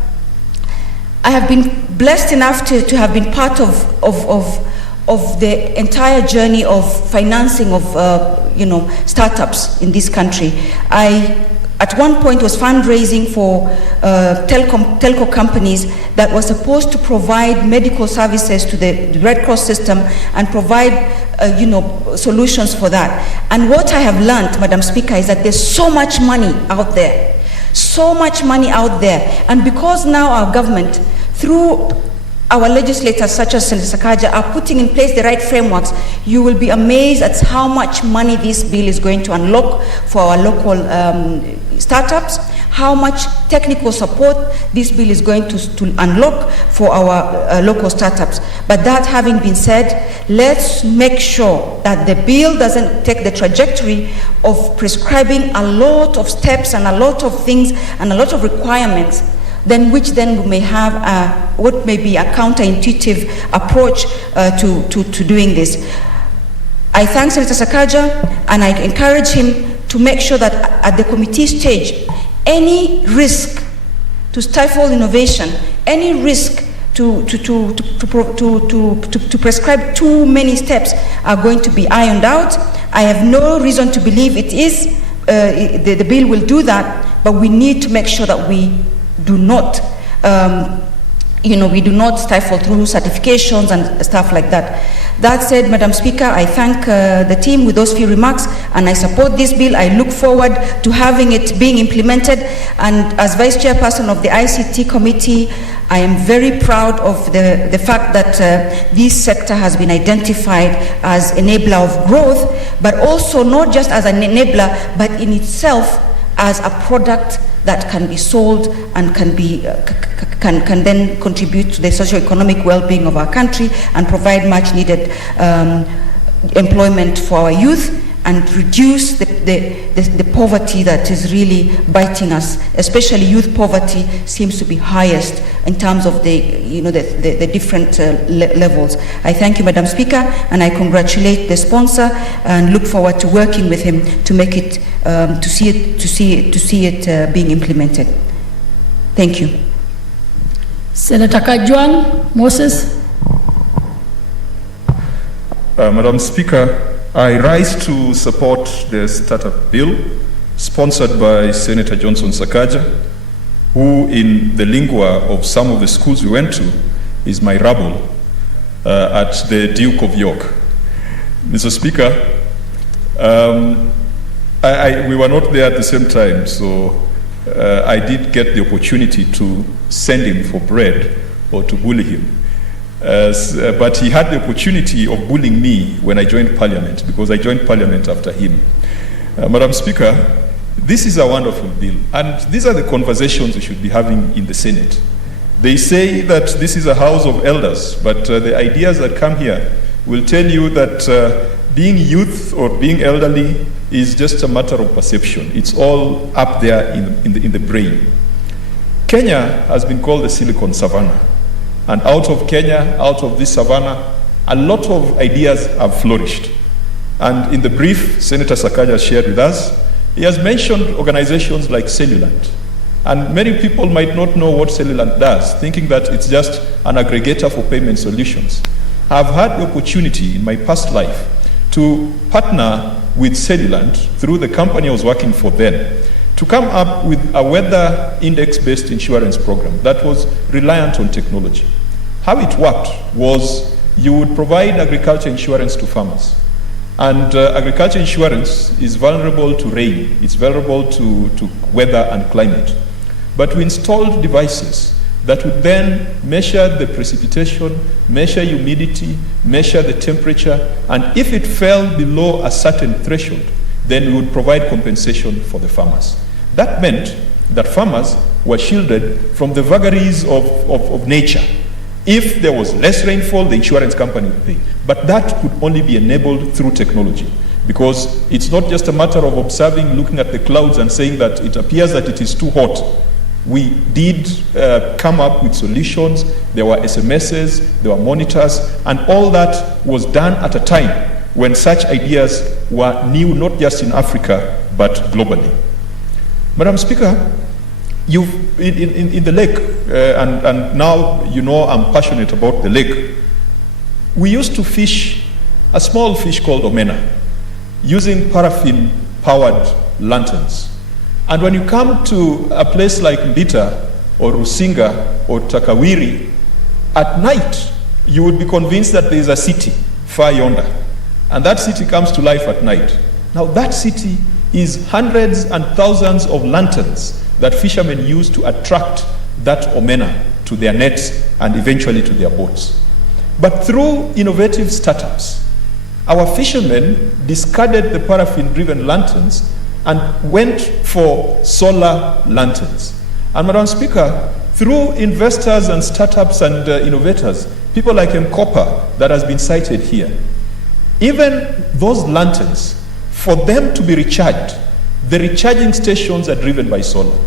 I have been blessed enough to have been part of the entire journey of financing of startups in this country. I at one point was fundraising for telco companies that were supposed to provide medical services to the Red Cross system and provide solutions for that. And what I have learned, Madam Speaker, is that there's so much money out there. So much money out there. And because now our government, through our legislators such as Senator Sakaja, are putting in place the right frameworks, you will be amazed at how much money this bill is going to unlock for our local startups, how much technical support this bill is going to unlock for our local startups. But that having been said, let's make sure that the bill doesn't take the trajectory of prescribing a lot of steps and a lot of things and a lot of requirements, then which then we may have what may be a counterintuitive approach to doing this. I thank Senator Sakaja, and I encourage him to make sure that at the committee stage, any risk to stifle innovation, any risk to prescribe too many steps are going to be ironed out. I have no reason to believe it is. The bill will do that, but we need to make sure that we do not we do not stifle through certifications and stuff like that. That said, Madam Speaker, I thank the team with those few remarks, and I support this bill. I look forward to having it being implemented, and as Vice Chairperson of the ICT Committee, I am very proud of the fact that this sector has been identified as enabler of growth, but also not just as an enabler, but in itself as a product that can be sold and can then contribute to the socio-economic well-being of our country and provide much needed employment for our youth and reduce the poverty that is really biting us. Especially youth poverty seems to be highest in terms of the different levels. I thank you, Madam Speaker, and I congratulate the sponsor and look forward to working with him to make it to see it being implemented. Thank you. Senator Kajwang Moses. Madam Speaker, I rise to support the startup bill sponsored by Senator Johnson Sakaja, who in the lingua of some of the schools we went to is my rabble at the Duke of York. Mr. Speaker, we were not there at the same time, so I did get the opportunity to send him for bread or to bully him. But he had the opportunity of bullying me when I joined Parliament, because I joined Parliament after him. Madam Speaker, this is a wonderful bill, and these are the conversations we should be having in the Senate. They say that this is a house of elders, but the ideas that come here will tell you that being youth or being elderly is just a matter of perception. It's all up there in the brain. Kenya has been called the Silicon Savannah. And out of Kenya, out of this savannah, a lot of ideas have flourished. And in the brief Senator Sakaja shared with us, he has mentioned organizations like Cellulant. And many people might not know what Cellulant does, thinking that it's just an aggregator for payment solutions. I've had the opportunity in my past life to partner with Cellulant through the company I was working for then, to come up with a weather index-based insurance program that was reliant on technology. How it worked was you would provide agriculture insurance to farmers. And agriculture insurance is vulnerable to rain. It's vulnerable to weather and climate. But we installed devices that would then measure the precipitation, measure humidity, measure the temperature, and if it fell below a certain threshold, then we would provide compensation for the farmers. That meant that farmers were shielded from the vagaries of nature. If there was less rainfall, the insurance company would pay. But that could only be enabled through technology, because it's not just a matter of observing, looking at the clouds and saying that it appears that it is too hot. We did come up with solutions. There were SMSs, there were monitors, and all that was done at a time when such ideas were new, not just in Africa, but globally. Madam Speaker, you've in the lake, and now you know I'm passionate about the lake. We used to fish a small fish called omena using paraffin-powered lanterns. And when you come to a place like Mbita or Rusinga or Takawiri, at night you would be convinced that there is a city far yonder. And that city comes to life at night. Now that city is hundreds and thousands of lanterns that fishermen use to attract that omena to their nets and eventually to their boats. But through innovative startups, our fishermen discarded the paraffin-driven lanterns and went for solar lanterns. And Madam Speaker, through investors and startups and innovators, people like Mkopa that has been cited here, even those lanterns, for them to be recharged, the recharging stations are driven by solar.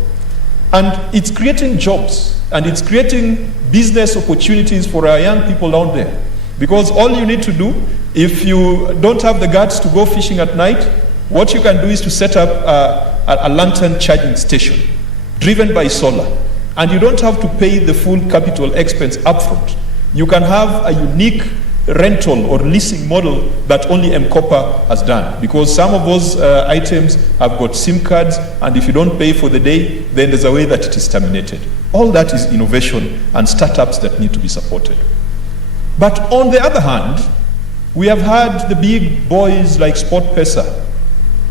And it's creating jobs, and it's creating business opportunities for our young people down there. Because all you need to do, if you don't have the guts to go fishing at night, what you can do is to set up a lantern charging station driven by solar. And you don't have to pay the full capital expense upfront. You can have a unique rental or leasing model that only Mkopa has done, because some of those items have got SIM cards, and if you don't pay for the day, then there's a way that it is terminated. All that is innovation and startups that need to be supported. But on the other hand, we have had the big boys like SportPesa.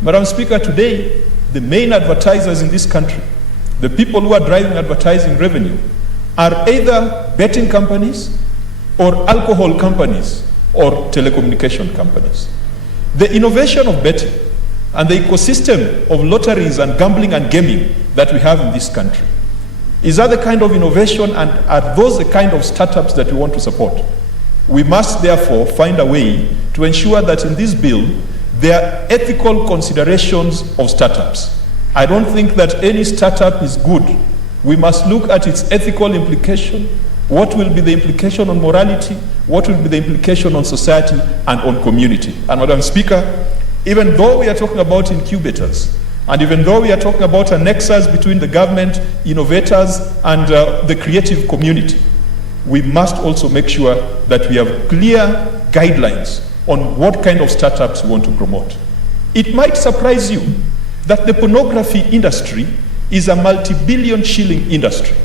Madam Speaker, today, the main advertisers in this country, the people who are driving advertising revenue, are either betting companies or alcohol companies or telecommunication companies. The innovation of betting and the ecosystem of lotteries and gambling and gaming that we have in this country, is that the kind of innovation, and are those the kind of startups that we want to support? We must therefore find a way to ensure that in this bill there are ethical considerations of startups. I don't think that any startup is good. We must look at its ethical implication. What will be the implication on morality? What will be the implication on society and on community? And Madam Speaker, even though we are talking about incubators, and even though we are talking about a nexus between the government, innovators, and the creative community, we must also make sure that we have clear guidelines on what kind of startups we want to promote. It might surprise you that the pornography industry is a multi-billion shilling industry.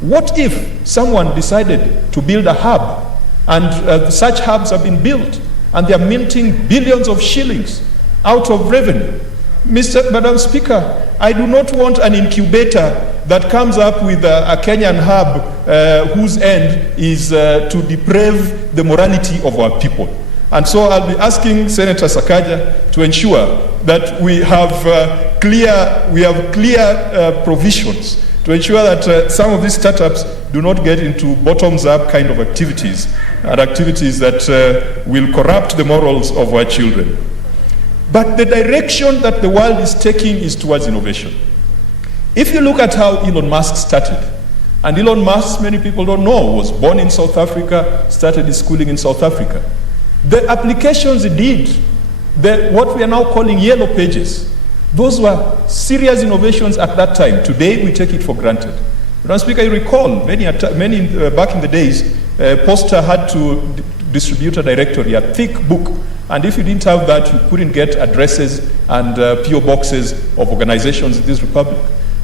What if someone decided to build a hub, and such hubs have been built, and they are minting billions of shillings out of revenue? Madam Speaker, I do not want an incubator that comes up with a Kenyan hub whose end is to deprave the morality of our people. And so I'll be asking Senator Sakaja to ensure that we have clear provisions to ensure that some of these startups do not get into bottoms-up kind of activities, and activities that will corrupt the morals of our children. But the direction that the world is taking is towards innovation. If you look at how Elon Musk started, and Elon Musk, many people don't know, was born in South Africa, started his schooling in South Africa. The applications he did, what we are now calling yellow pages, those were serious innovations at that time. Today, we take it for granted. Madam Speaker, you recall, many back in the days, Posta had to distribute a directory, a thick book, and if you didn't have that, you couldn't get addresses and PO boxes of organizations in this republic.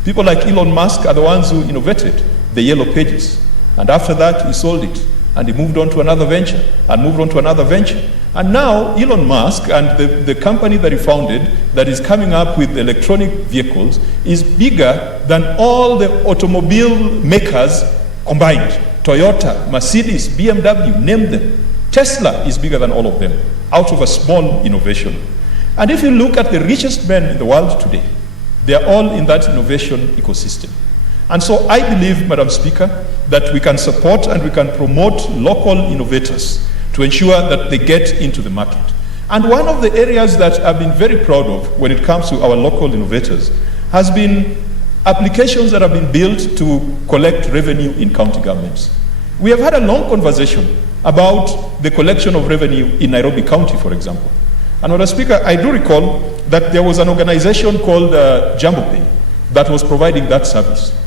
People like Elon Musk are the ones who innovated the yellow pages, and after that, he sold it, and he moved on to another venture, and moved on to another venture. And now, Elon Musk and the company that he founded that is coming up with electronic vehicles is bigger than all the automobile makers combined. Toyota, Mercedes, BMW, name them. Tesla is bigger than all of them, out of a small innovation. And if you look at the richest men in the world today, they are all in that innovation ecosystem. And so I believe, Madam Speaker, that we can support and we can promote local innovators to ensure that they get into the market. And one of the areas that I've been very proud of when it comes to our local innovators has been applications that have been built to collect revenue in county governments. We have had a long conversation about the collection of revenue in Nairobi County, for example. And Madam Speaker, I do recall that there was an organization called JumboPay that was providing that service.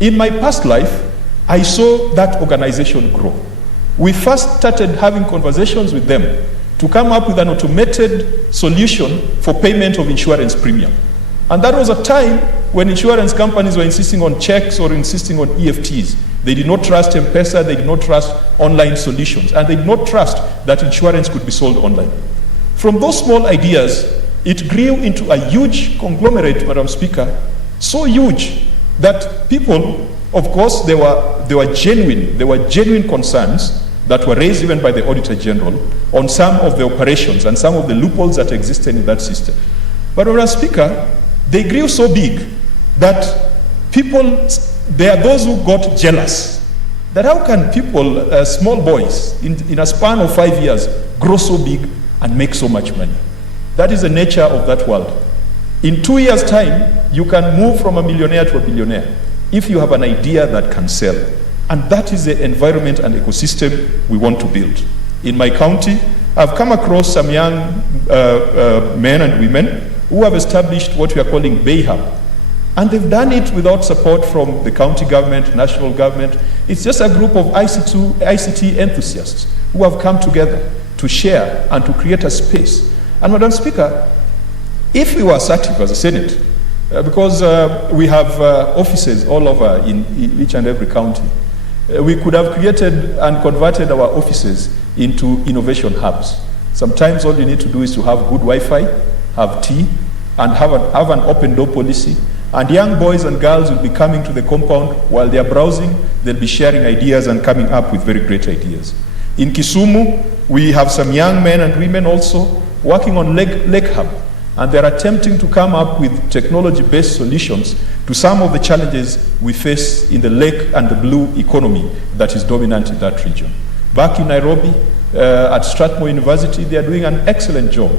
In my past life, I saw that organization grow. We first started having conversations with them to come up with an automated solution for payment of insurance premium. And that was a time when insurance companies were insisting on checks or insisting on EFTs. They did not trust M-Pesa, they did not trust online solutions, and they did not trust that insurance could be sold online. From those small ideas, it grew into a huge conglomerate, Madam Speaker, so huge that people, of course, there were genuine concerns that were raised even by the Auditor General on some of the operations and some of the loopholes that existed in that system. But, Madam Speaker, they grew so big that there are those who got jealous. That how can people, small boys, in a span of 5 years, grow so big and make so much money? That is the nature of that world. In 2 years' time, you can move from a millionaire to a billionaire if you have an idea that can sell. And that is the environment and ecosystem we want to build. In my county, I've come across some young men and women who have established what we are calling Bay Hub. And they've done it without support from the county government, national government. It's just a group of ICT enthusiasts who have come together to share and to create a space. And Madam Speaker, if we were assertive as a Senate, because we have offices all over in each and every county, we could have created and converted our offices into innovation hubs. Sometimes all you need to do is to have good Wi-Fi, have tea, and have an open door policy. And young boys and girls will be coming to the compound while they are browsing. They'll be sharing ideas and coming up with very great ideas. In Kisumu, we have some young men and women also working on Lake Hub. And they're attempting to come up with technology-based solutions to some of the challenges we face in the lake and the blue economy that is dominant in that region. Back in Nairobi, at Strathmore University, they are doing an excellent job.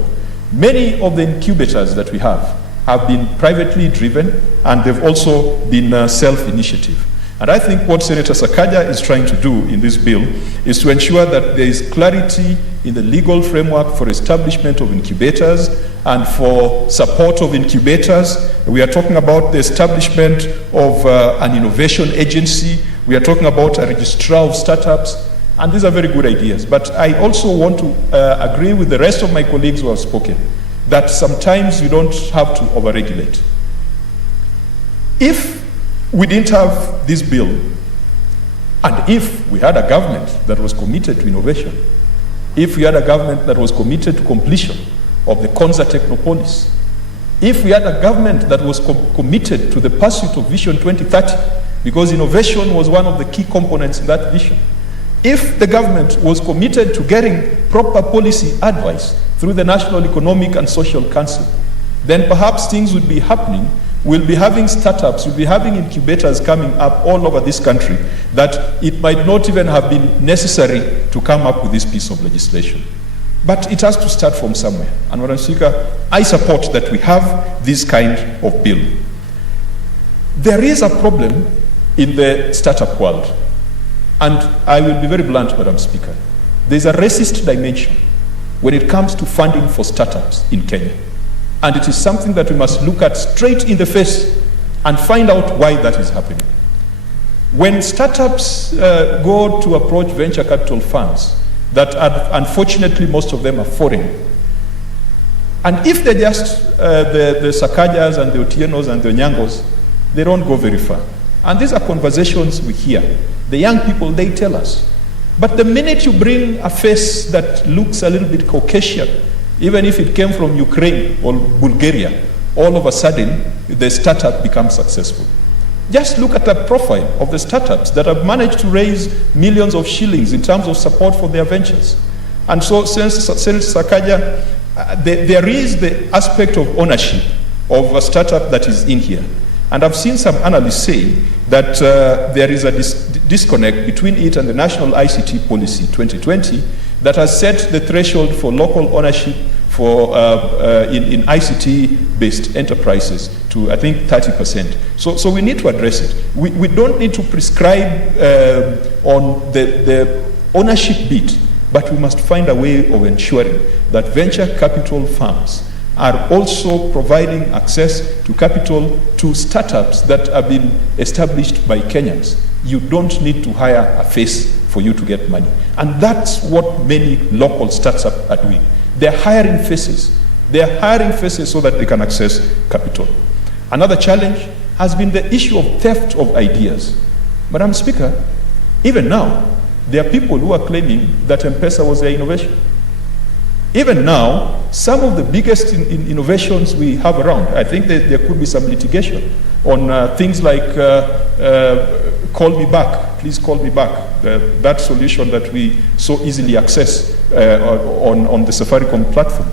Many of the incubators that we have been privately driven, and they've also been self-initiative. And I think what Senator Sakaja is trying to do in this bill is to ensure that there is clarity in the legal framework for establishment of incubators and for support of incubators. We are talking about the establishment of an innovation agency. We are talking about a registrar of startups. And these are very good ideas. But I also want to agree with the rest of my colleagues who have spoken that sometimes you don't have to overregulate. If we didn't have this bill, and if we had a government that was committed to innovation, if we had a government that was committed to completion of the Konza Technopolis, if we had a government that was committed to the pursuit of Vision 2030, because innovation was one of the key components in that vision, if the government was committed to getting proper policy advice through the National Economic and Social Council, then perhaps things would be happening. We'll be having startups, we'll be having incubators coming up all over this country that it might not even have been necessary to come up with this piece of legislation. But it has to start from somewhere. And Madam Speaker, I support that we have this kind of bill. There is a problem in the startup world. And I will be very blunt, Madam Speaker. There's a racist dimension when it comes to funding for startups in Kenya. And it is something that we must look at straight in the face and find out why that is happening. When startups go to approach venture capital funds, that are, unfortunately most of them are foreign, and if they're just the Sakajas and the Otienos and the Onyangos, they don't go very far. And these are conversations we hear. The young people, they tell us. But the minute you bring a face that looks a little bit Caucasian, even if it came from Ukraine or Bulgaria, all of a sudden, the startup becomes successful. Just look at the profile of the startups that have managed to raise millions of shillings in terms of support for their ventures. And so, since Senator Sakaja, there is the aspect of ownership of a startup that is in here. And I've seen some analysts say that there is a disconnect between it and the National ICT Policy 2020 that has set the threshold for local ownership for in ICT-based enterprises to, I think, 30%. So we need to address it. We don't need to prescribe on the ownership bit, but we must find a way of ensuring that venture capital firms are also providing access to capital to startups that have been established by Kenyans. You don't need to hire a face for you to get money. And that's what many local startups are doing. They're hiring faces. They're hiring faces so that they can access capital. Another challenge has been the issue of theft of ideas. Madam Speaker, even now, there are people who are claiming that M-Pesa was their innovation. Even now, some of the biggest innovations we have around, I think there could be some litigation on things like call me back, please call me back, that solution that we so easily access on the Safaricom platform.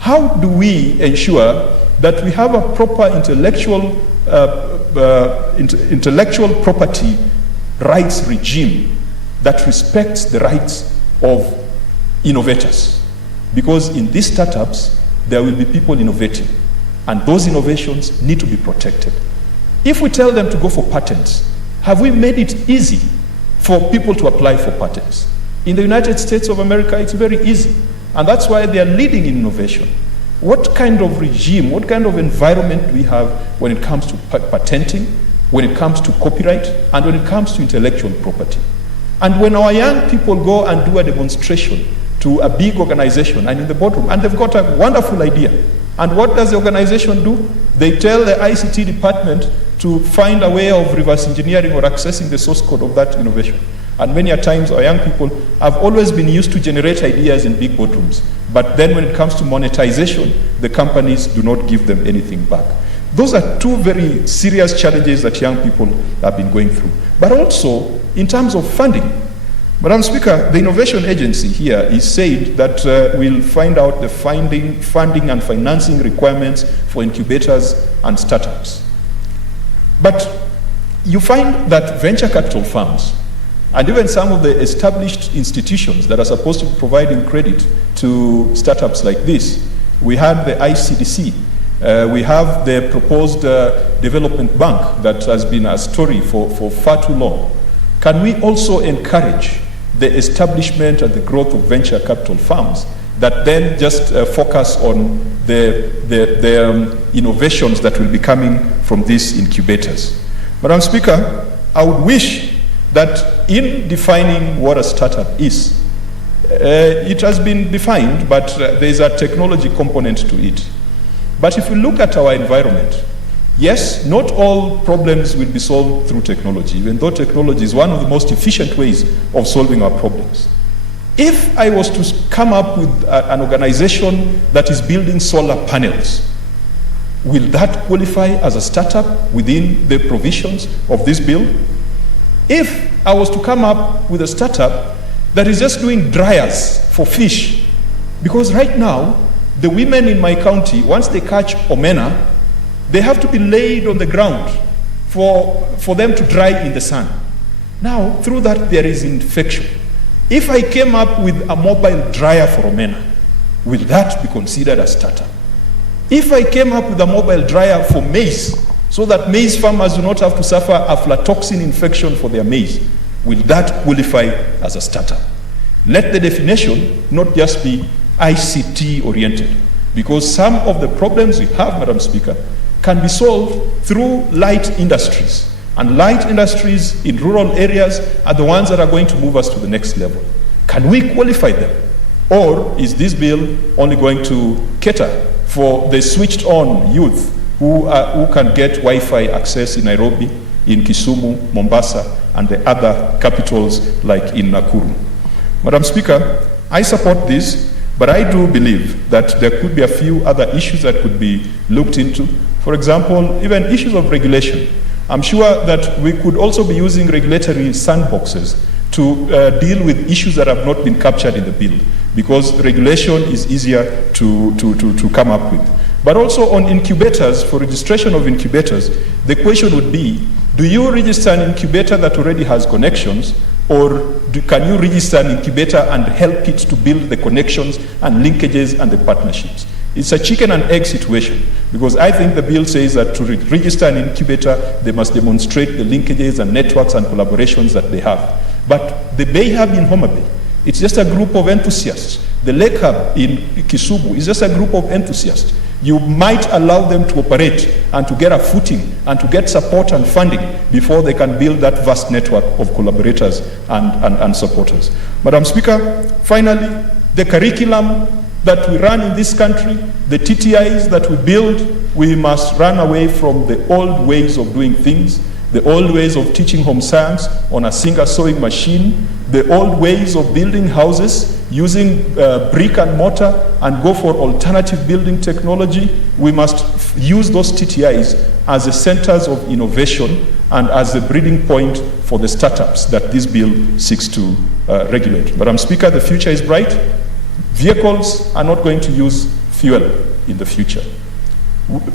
How do we ensure that we have a proper intellectual property rights regime that respects the rights of innovators. Because in these startups, there will be people innovating, and those innovations need to be protected. If we tell them to go for patents, have we made it easy for people to apply for patents? In the United States of America, it's very easy, and that's why they are leading in innovation. What kind of regime, what kind of environment do we have when it comes to patenting, when it comes to copyright, and when it comes to intellectual property? And when our young people go and do a demonstration to a big organization and in the boardroom, and they've got a wonderful idea, and what does the organization do? They tell the ICT department to find a way of reverse engineering or accessing the source code of that innovation. And many a times our young people have always been used to generate ideas in big boardrooms. But then when it comes to monetization, the companies do not give them anything back. Those are two very serious challenges that young people have been going through. But also, in terms of funding, Madam Speaker, the Innovation Agency here is saying that we'll find out the funding and financing requirements for incubators and startups. But you find that venture capital firms and even some of the established institutions that are supposed to be providing credit to startups like this, we had the ICDC, we have the proposed development bank that has been a story for far too long. Can we also encourage the establishment and the growth of venture capital firms that then just focus on the innovations that will be coming from these incubators? Madam Speaker, I would wish that in defining what a startup is, it has been defined, but there is a technology component to it. But if we look at our environment, yes, not all problems will be solved through technology, even though technology is one of the most efficient ways of solving our problems. If I was to come up with an organization that is building solar panels, will that qualify as a startup within the provisions of this bill? If I was to come up with a startup that is just doing dryers for fish, because right now, the women in my county, once they catch omena, they have to be laid on the ground for them to dry in the sun. Now, through that, there is infection. If I came up with a mobile dryer for omena, will that be considered a startup? If I came up with a mobile dryer for maize, so that maize farmers do not have to suffer aflatoxin infection for their maize, will that qualify as a startup? Let the definition not just be ICT oriented, because some of the problems we have, Madam Speaker, can be solved through light industries. And light industries in rural areas are the ones that are going to move us to the next level. Can we qualify them? Or is this bill only going to cater for the switched on youth who can get Wi-Fi access in Nairobi, in Kisumu, Mombasa, and the other capitals like in Nakuru? Madam Speaker, I support this, but I do believe that there could be a few other issues that could be looked into. For example, even issues of regulation. I'm sure that we could also be using regulatory sandboxes to deal with issues that have not been captured in the bill, because regulation is easier to come up with. But also on incubators, for registration of incubators, the question would be, do you register an incubator that already has connections, or can you register an incubator and help it to build the connections and linkages and the partnerships? It's a chicken and egg situation, because I think the bill says that to register an incubator, they must demonstrate the linkages and networks and collaborations that they have. But the Bay Hub in Homa Bay, it's just a group of enthusiasts. The Lake Hub in Kisumu is just a group of enthusiasts. You might allow them to operate and to get a footing and to get support and funding before they can build that vast network of collaborators and supporters. Madam Speaker, finally, the curriculum that we run in this country, the TTIs that we build, we must run away from the old ways of doing things, the old ways of teaching home science on a single sewing machine, the old ways of building houses using brick and mortar, and go for alternative building technology. We must use those TTIs as the centers of innovation and as the breeding point for the startups that this bill seeks to regulate. Madam Speaker, the future is bright. Vehicles are not going to use fuel in the future.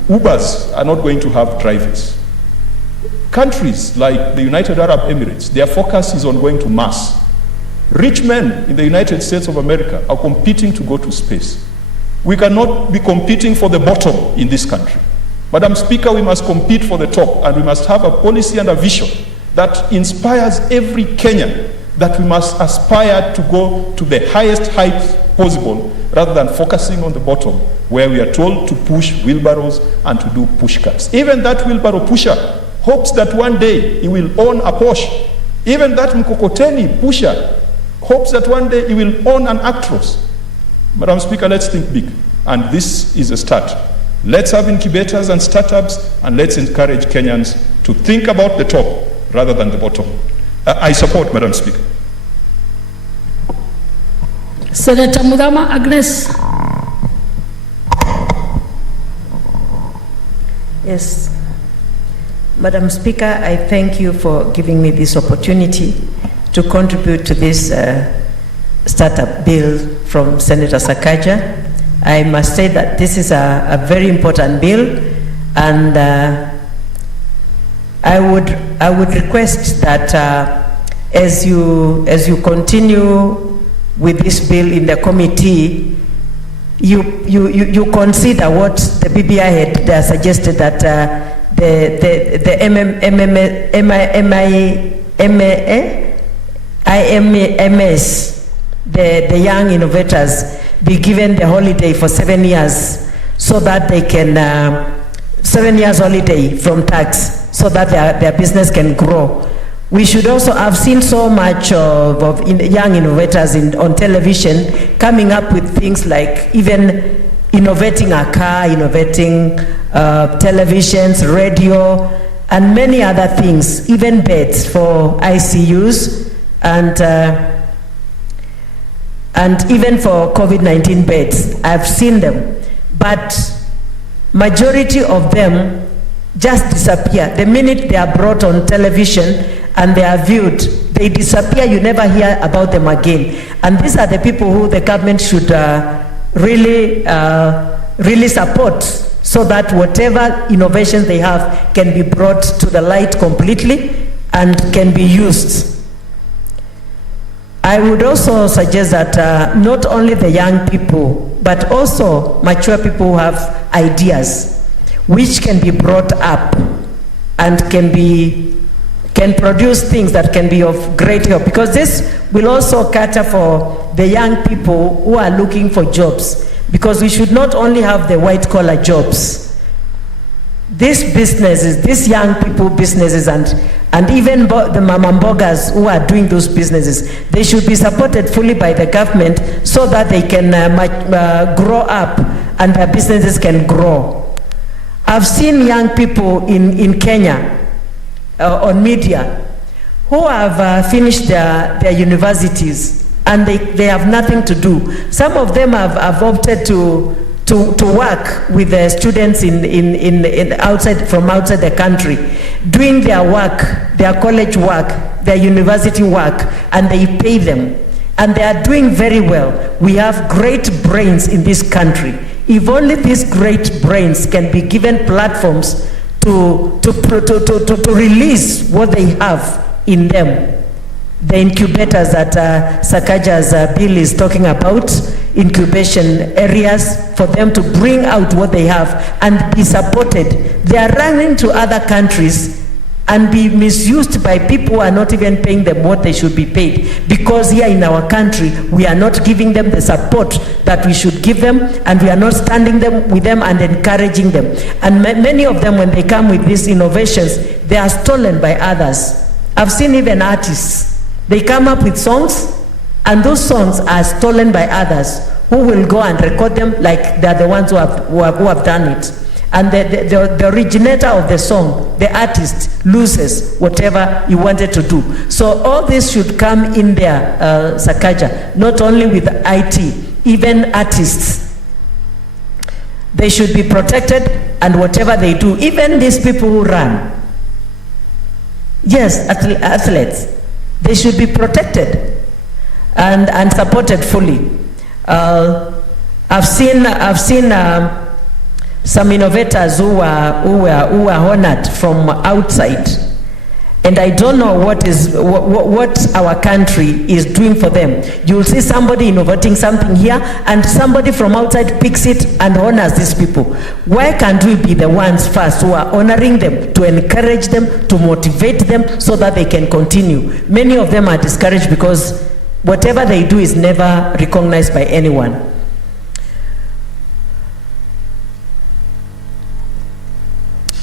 Ubers are not going to have drivers. Countries like the United Arab Emirates, their focus is on going to Mars. Rich men in the United States of America are competing to go to space. We cannot be competing for the bottom in this country. Madam Speaker, we must compete for the top, and we must have a policy and a vision that inspires every Kenyan that we must aspire to go to the highest heights possible rather than focusing on the bottom where we are told to push wheelbarrows and to do push carts. Even that wheelbarrow pusher hopes that one day he will own a Porsche. Even that mkokoteni pusher hopes that one day he will own an Actros. Madam Speaker, let's think big, and this is a start. Let's have incubators and startups, and let's encourage Kenyans to think about the top rather than the bottom. I support, Madam Speaker. Senator Mudama Agnes. Yes. Madam Speaker, I thank you for giving me this opportunity to contribute to this startup bill from Senator Sakaja. I must say that this is a very important bill, and I would request that as you continue with this bill in the committee, you consider what the BBI had suggested, that the IMS, the young innovators, be given the holiday for 7 years, so that they can 7 years holiday from tax, so that their business can grow. We should also have seen so much of young innovators on television coming up with things like even innovating a car, innovating televisions, radio, and many other things, even beds for ICUs, and even for COVID-19 beds. I've seen them, but majority of them just disappear. The minute they are brought on television and they are viewed, they disappear. You never hear about them again. And these are the people who the government should really support, so that whatever innovations they have can be brought to the light completely and can be used. I would also suggest that not only the young people, but also mature people who have ideas, which can be brought up and can produce things that can be of great help, because this will also cater for the young people who are looking for jobs, because we should not only have the white collar jobs. These businesses, these young people businesses, and even the mamambogas who are doing those businesses, they should be supported fully by the government, so that they can grow up and their businesses can grow. I've seen young people in Kenya on media who have finished their universities, and they have nothing to do. Some of them have opted to work with the students from outside the country, doing their work, their college work, their university work, and they pay them. And they are doing very well. We have great brains in this country. If only these great brains can be given platforms to release what they have in them. The incubators that Sakaja's bill is talking about, incubation areas for them to bring out what they have and be supported. They are running to other countries and be misused by people who are not even paying them what they should be paid, because here in our country we are not giving them the support that we should give them, and we are not standing with them and encouraging them. And many of them, when they come with these innovations, they are stolen by others. I've seen even artists, they come up with songs, and those songs are stolen by others who will go and record them like they are the ones who have done it. And the originator of the song, the artist, loses whatever he wanted to do. So all this should come in there, Sakaja, not only with IT, even artists. They should be protected, and whatever they do, even these people who run, yes, athletes, they should be protected and supported fully. I've seen some innovators who were honored from outside. And I don't know what our country is doing for them. You'll see somebody innovating something here, and somebody from outside picks it and honors these people. Why can't we be the ones first who are honoring them, to encourage them, to motivate them so that they can continue? Many of them are discouraged because whatever they do is never recognized by anyone.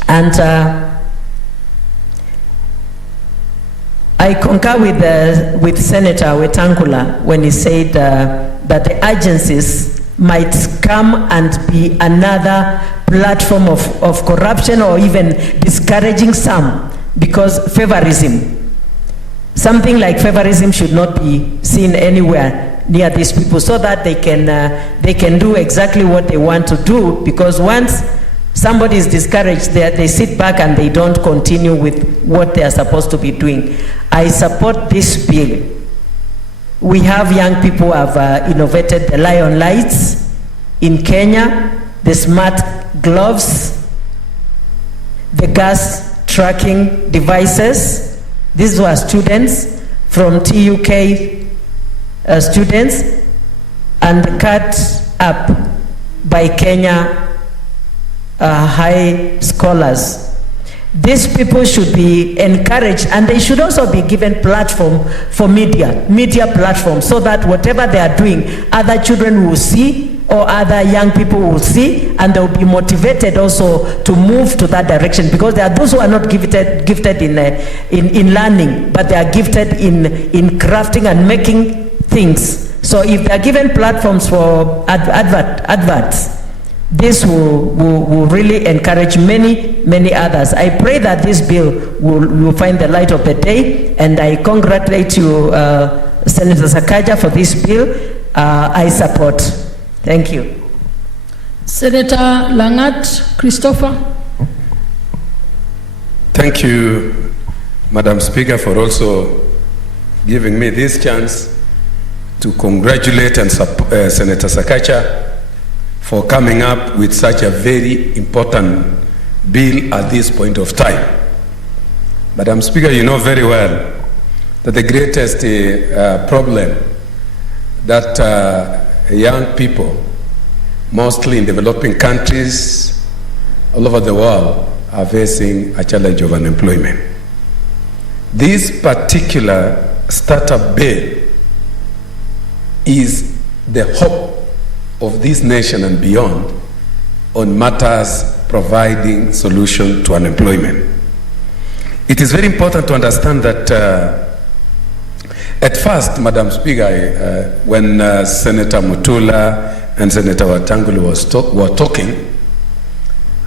And I concur with Senator Wetangula when he said that the agencies might come and be another platform of corruption or even discouraging some, because favorism, something like favorism should not be seen anywhere near these people, so that they can do exactly what they want to do, because once somebody is discouraged, they sit back and they don't continue with what they are supposed to be doing. I support this bill. We have young people who have innovated the Lion Lights in Kenya, the smart gloves, the gas tracking devices. These were students from TUK students, and cut up by Kenya high scholars. These people should be encouraged, and they should also be given platform for media platform, so that whatever they are doing, other children will see or other young people will see, and they'll be motivated also to move to that direction, because there are those who are not gifted in learning, but they are gifted in crafting and making things. So if they are given platforms for adverts, this will really encourage many others. I pray that this bill will find the light of the day, and I congratulate you, Senator Sakaja, for this bill. I support. Thank you. Senator Langat Christopher. Thank you, Madam Speaker, for also giving me this chance to congratulate and Senator Sakaja for coming up with such a very important bill at this point of time. Madam Speaker, you know very well that the greatest problem that young people, mostly in developing countries all over the world, are facing a challenge of unemployment. This particular startup bill is the hope of this nation and beyond on matters providing solution to unemployment. It is very important to understand that at first, Madam Speaker, when Senator Mutula and Senator Wetangula were talking,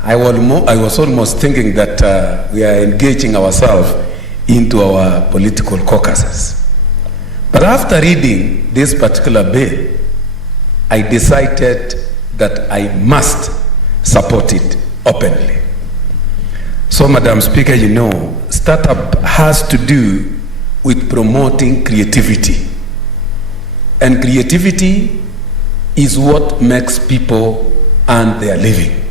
I was almost thinking that we are engaging ourselves into our political caucuses. But after reading this particular bill, I decided that I must support it openly. So, Madam Speaker, you know, startup has to do with promoting creativity. And creativity is what makes people earn their living.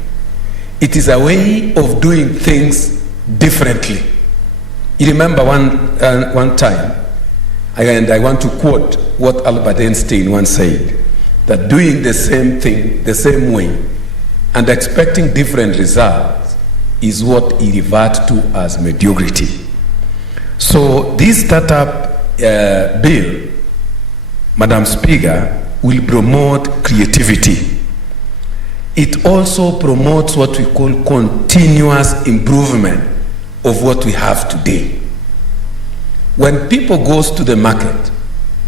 It is a way of doing things differently. You remember one time, and I want to quote what Albert Einstein once said, that doing the same thing the same way and expecting different results is what he referred to as mediocrity. So this startup bill, Madam Speaker, will promote creativity. It also promotes what we call continuous improvement of what we have today. When people go to the market,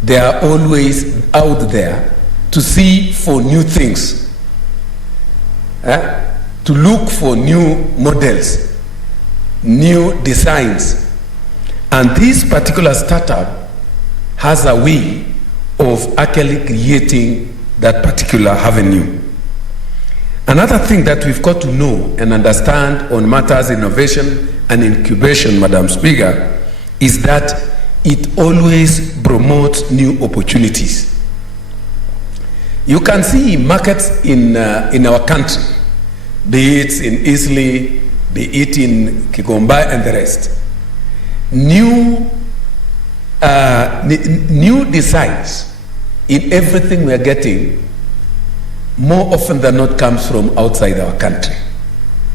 they are always out there to see for new things, to look for new models, new designs. And this particular startup has a way of actually creating that particular avenue. Another thing that we've got to know and understand on matters innovation and incubation, Madam Speaker, is that it always promotes new You can see markets in our country be it in Eastleigh, be it in Kigomba and the rest. New designs in everything we are getting more often than not comes from outside our country,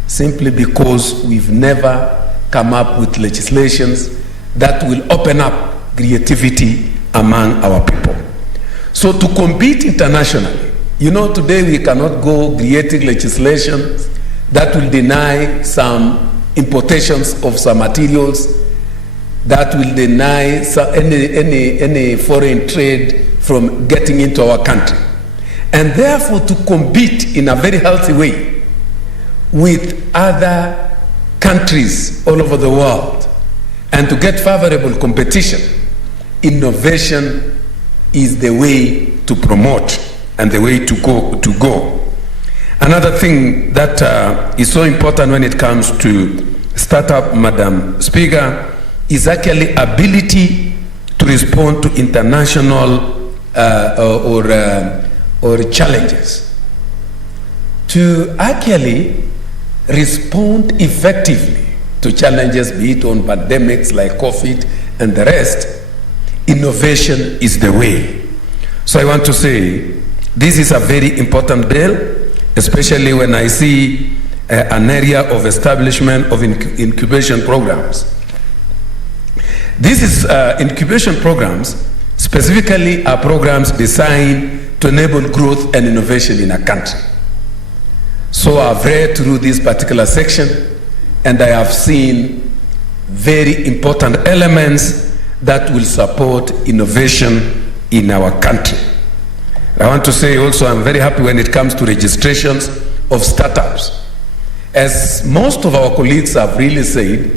simply because we've never come up with legislations that will open up creativity among our people. So to compete internationally, you know, today we cannot go creating legislation that will deny some importations of some materials, that will deny any foreign trade from getting into our country. And therefore, to compete in a very healthy way with other countries all over the world and to get favorable competition, innovation is the way to promote and the way to go. Another thing that is so important when it comes to startup, Madam Speaker, is actually ability to respond to international or challenges. To actually respond effectively to challenges, be it on pandemics like COVID and the rest, innovation is the way. So I want to say this is a very important bill, especially when I see an area of establishment of incubation programs. This is incubation programs specifically are programs designed to enable growth and innovation in a country. So I've read through this particular section and I have seen very important elements that will support innovation in our country. I want to say also I'm very happy when it comes to registrations of startups. As most of our colleagues have really said,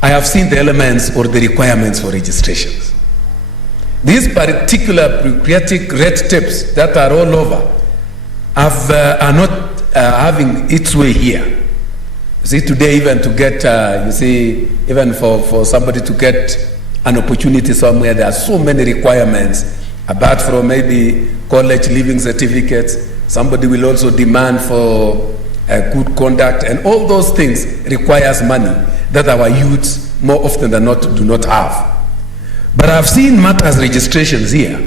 I have seen the elements or the requirements for registrations. These particular bureaucratic red tapes that are all over are not having its way here. You see, today even to get, even for somebody to get an opportunity somewhere, there are so many requirements, apart from maybe college leaving certificates. Somebody will also demand for good conduct, and all those things requires money that our youths more often than not do not have. But I've seen matters registrations here.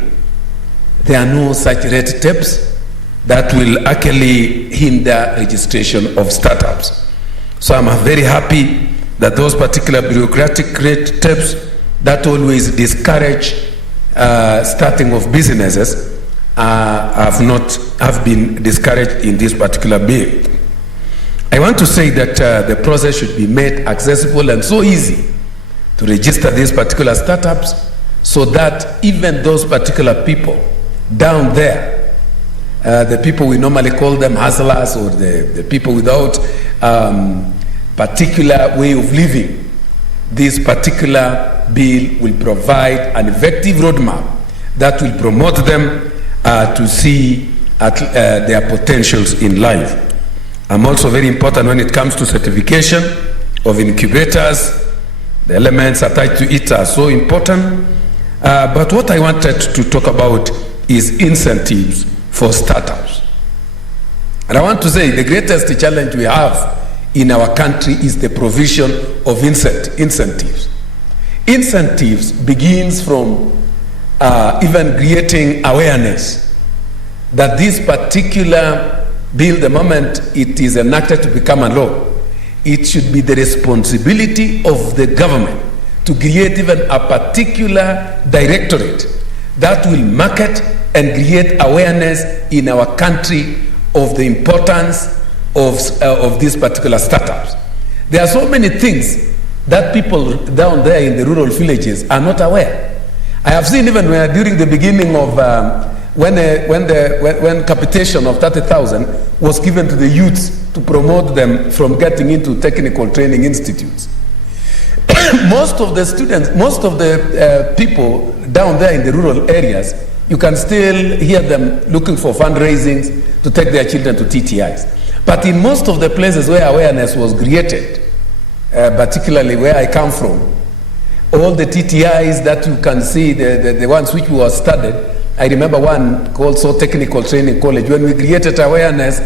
There are no such red tapes that will actually hinder registration of startups. So I'm very happy that those particular bureaucratic red tapes that always discourage starting of businesses have been discouraged in this particular bill. I want to say that the process should be made accessible and so easy to register these particular startups, so that even those particular people down there, the people we normally call them hustlers, or the people without particular way of living, this particular bill will provide an effective roadmap that will promote them to see their potentials in life. I'm also very important when it comes to certification of incubators. The elements attached to it are so important. But what I wanted to talk about is incentives for startups. And I want to say the greatest challenge we have in our country is the provision of incentives. Incentives begins from even creating awareness that this particular bill, the moment it is enacted to become a law, it should be the responsibility of the government to create even a particular directorate that will market and create awareness in our country of the importance of these particular startups. There are so many things that people down there in the rural villages are not aware. I have seen even during the beginning of when capitation of 30,000 was given to the youths to promote them from getting into technical training institutes. Most of the students, most of the people down there in the rural areas, you can still hear them looking for fundraisings to take their children to TTIs. But in most of the places where awareness was created, particularly where I come from, all the TTIs that you can see, the ones which were studied, I remember one called So Technical Training College. When we created awareness,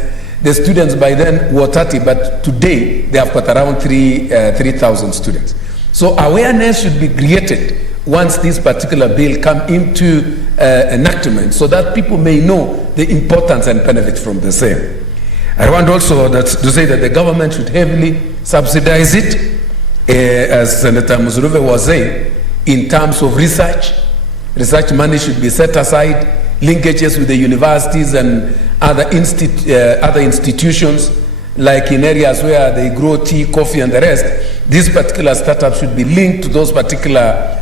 The students by then were 30, but today they have got around 3,000 students. So awareness should be created once this particular bill come into enactment, so that people may know the importance and benefit from the same. I want also to say that the government should heavily subsidize it, as Senator Muzuruve was saying, in terms of research. Research money should be set aside, linkages with the universities and other institutions, like in areas where they grow tea, coffee, and the rest. These particular startups should be linked to those particular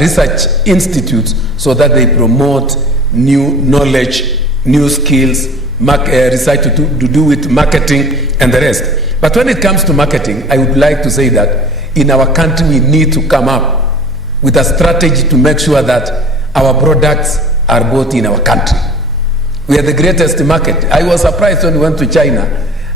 research institutes, so that they promote new knowledge, new skills, research to do with marketing and the rest. But when it comes to marketing, I would like to say that in our country we need to come up with a strategy to make sure that our products are bought in our country. We are the greatest market. I was surprised when we went to China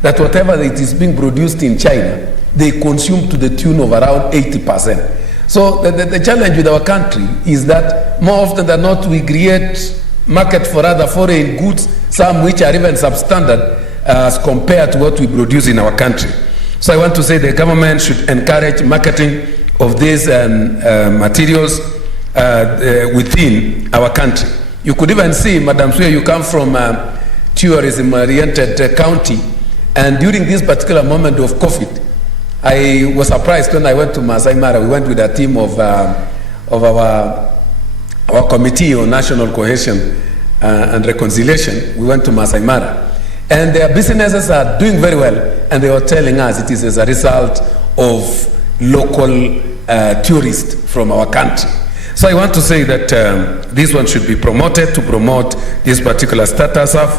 that whatever it is being produced in China, they consume to the tune of around 80%. So the challenge with our country is that more often than not we create market for other foreign goods, some which are even substandard as compared to what we produce in our country. So I want to say the government should encourage marketing of these materials within our country. You could even see, Madam Suya, you come from a tourism-oriented county, and during this particular moment of COVID, I was surprised when I went to Masai Mara. We went with a team of our Committee on National Cohesion and Reconciliation. We went to Masai Mara. And their businesses are doing very well, and they were telling us it is as a result of local tourists from our country. So I want to say that this one should be promoted to promote this particular status of,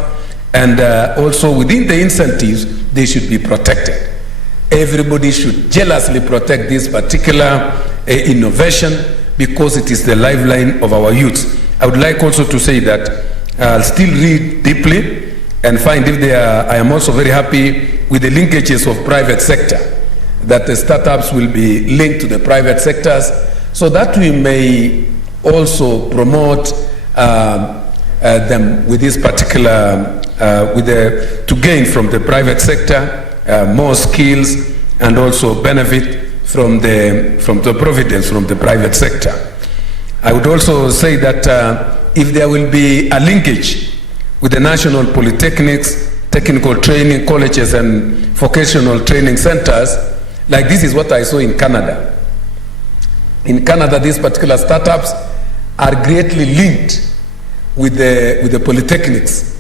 and also within the incentives, they should be protected. Everybody should jealously protect this particular innovation, because it is the lifeline of our youth. I would like also to say that I'll still read deeply and find if they are. I am also very happy with the linkages of private sector, that the startups will be linked to the private sectors, so that we may also promote them with this particular, to gain from the private sector more skills and also benefit from the providence from the private sector. I would also say that if there will be a linkage with the national polytechnics, technical training colleges and vocational training centers, like this is what I saw in Canada. In Canada, these particular startups are greatly linked with the polytechnics,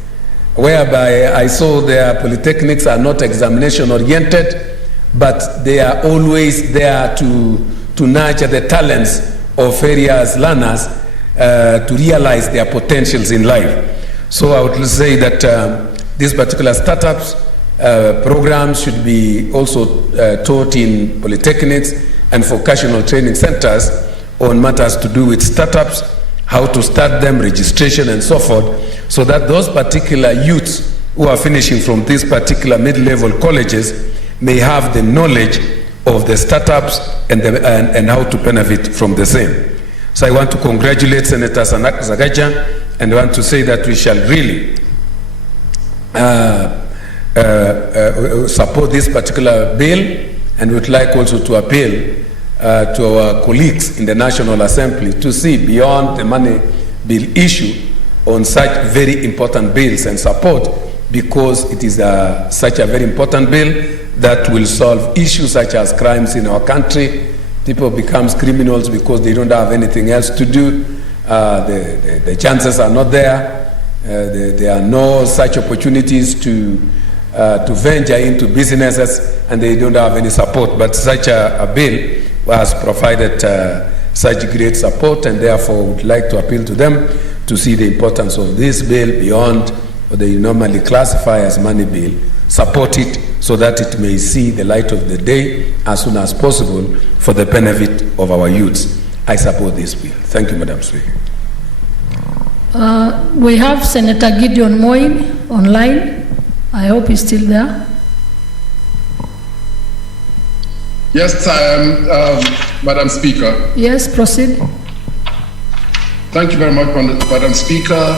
whereby I saw their polytechnics are not examination oriented, but they are always there to nurture the talents of various learners to realize their potentials in life. So I would say that these particular startups programs should be also taught in polytechnics and vocational training centers on matters to do with startups, how to start them, registration and so forth, so that those particular youths who are finishing from these particular mid-level colleges may have the knowledge of the startups and how to benefit from the same. So I want to congratulate Senator Zagaja, and I want to say that we shall really support this particular bill, and would like also to appeal to our colleagues in the National Assembly to see beyond the money bill issue on such very important bills and support, because it is such a very important bill that will solve issues such as crimes in our country. People become criminals because they don't have anything else to do. The chances are not there. There are no such opportunities to venture into businesses, and they don't have any support. But such a bill has provided such great support, and therefore would like to appeal to them to see the importance of this bill beyond what they normally classify as money bill, support it so that it may see the light of the day as soon as possible for the benefit of our youths. I support this bill. Thank you, Madam Speaker. We have Senator Gideon Moin online. I hope he's still there. Yes, I am, Madam Speaker. Yes, proceed. Thank you very much, Madam Speaker.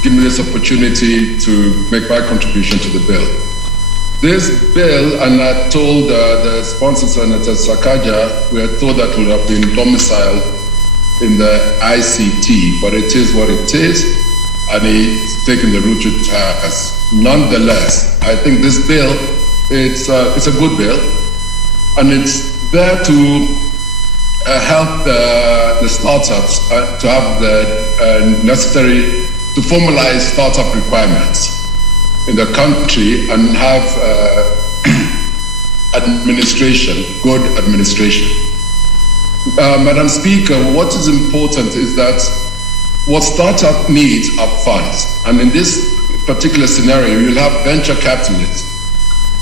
to give me this opportunity to make my contribution to the bill. This bill, and I told the sponsor, Senator Sakaja, we are told that would have been domiciled in the ICT, but it is what it is, and it's taken the route it has. Nonetheless, I think this bill, it's a good bill, and it's there to help the startups to have the necessary, to formalize startup requirements in the country and have administration, good administration. Madam Speaker, what is important is that what startup needs are funds. And in this particular scenario, you'll have venture capitalists,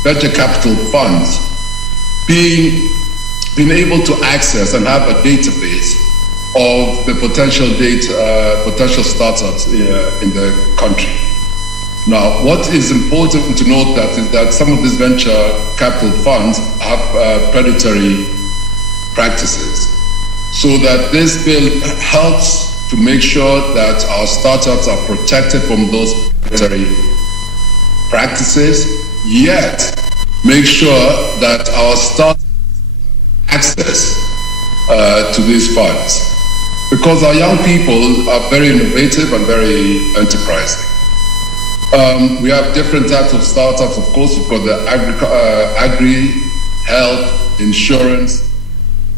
venture capital funds being able to access and have a database of the potential startups in the country. Now, what is important to note that is that some of these venture capital funds have predatory practices, so that this bill helps to make sure that our startups are protected from those predatory practices, yet make sure that our startups access to these funds, because our young people are very innovative and very enterprising. We have different types of startups, of course. We've got the agri, health, insurance,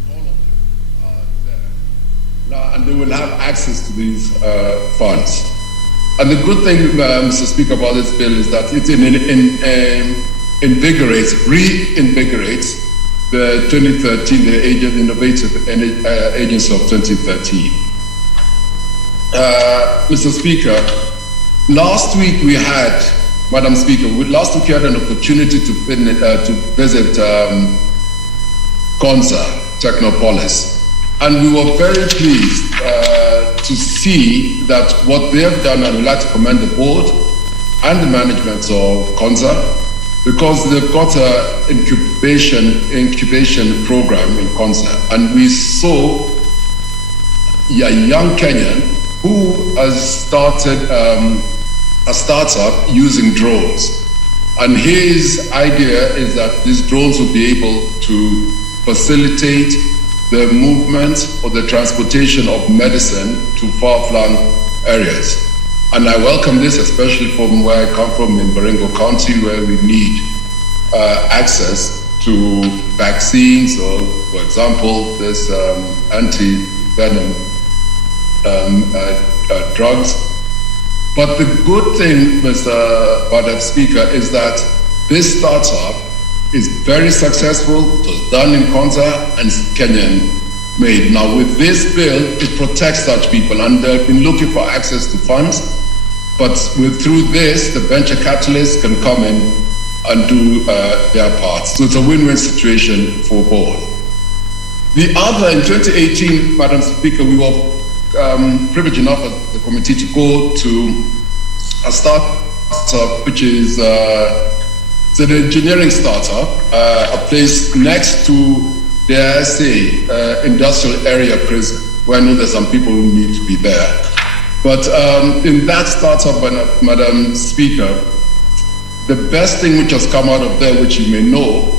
all of them are there. Now, and they will have access to these funds. And the good thing, Mr. Speaker, about this bill is that it reinvigorates the 2013, the Innovative Agency of 2013. Mr. Speaker, last week we had, Madam Speaker, last week we had an opportunity to visit Konza, Technopolis, and we were very pleased to see that what they have done, and we'd like to commend the board and the management of Konza, because they've got an incubation program in Konza, and we saw a young Kenyan who has started a startup using drones. And his idea is that these drones will be able to facilitate the movement or the transportation of medicine to far-flung areas. And I welcome this, especially from where I come from in Baringo County, where we need access to vaccines, or, for example, this anti-venom drugs. But the good thing, Madam Speaker, is that this startup is very successful. It was done in Konza and it's Kenyan made. Now, with this bill, it protects such people, and they've been looking for access to funds. But through this, the venture capitalists can come in and do their part. So it's a win-win situation for both. The other, in 2018, Madam Speaker, we were privileged enough as the committee to go to a startup, which is it's an engineering startup, a place next to the SA industrial area prison, where I know there's some people who need to be there. But in that startup, Madam Speaker, the best thing which has come out of there, which you may know,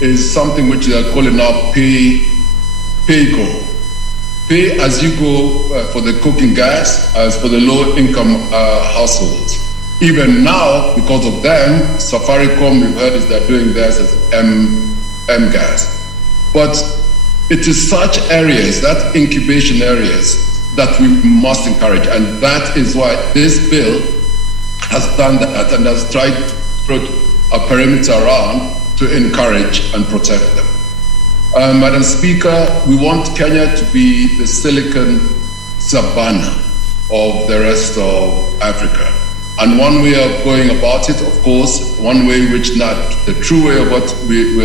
is something which they are calling now pay-go. Pay as you go for the cooking gas, as for the low-income households. Even now, because of them, Safaricom, we've heard, is they're doing theirs as M-gas. But it is such areas, that incubation areas, that we must encourage. And that is why this bill has done that and has tried to put a perimeter around to encourage and protect them. Madam Speaker, we want Kenya to be the Silicon Savannah of the rest of Africa. And one way of going about it, of course, one way which not the true way of what we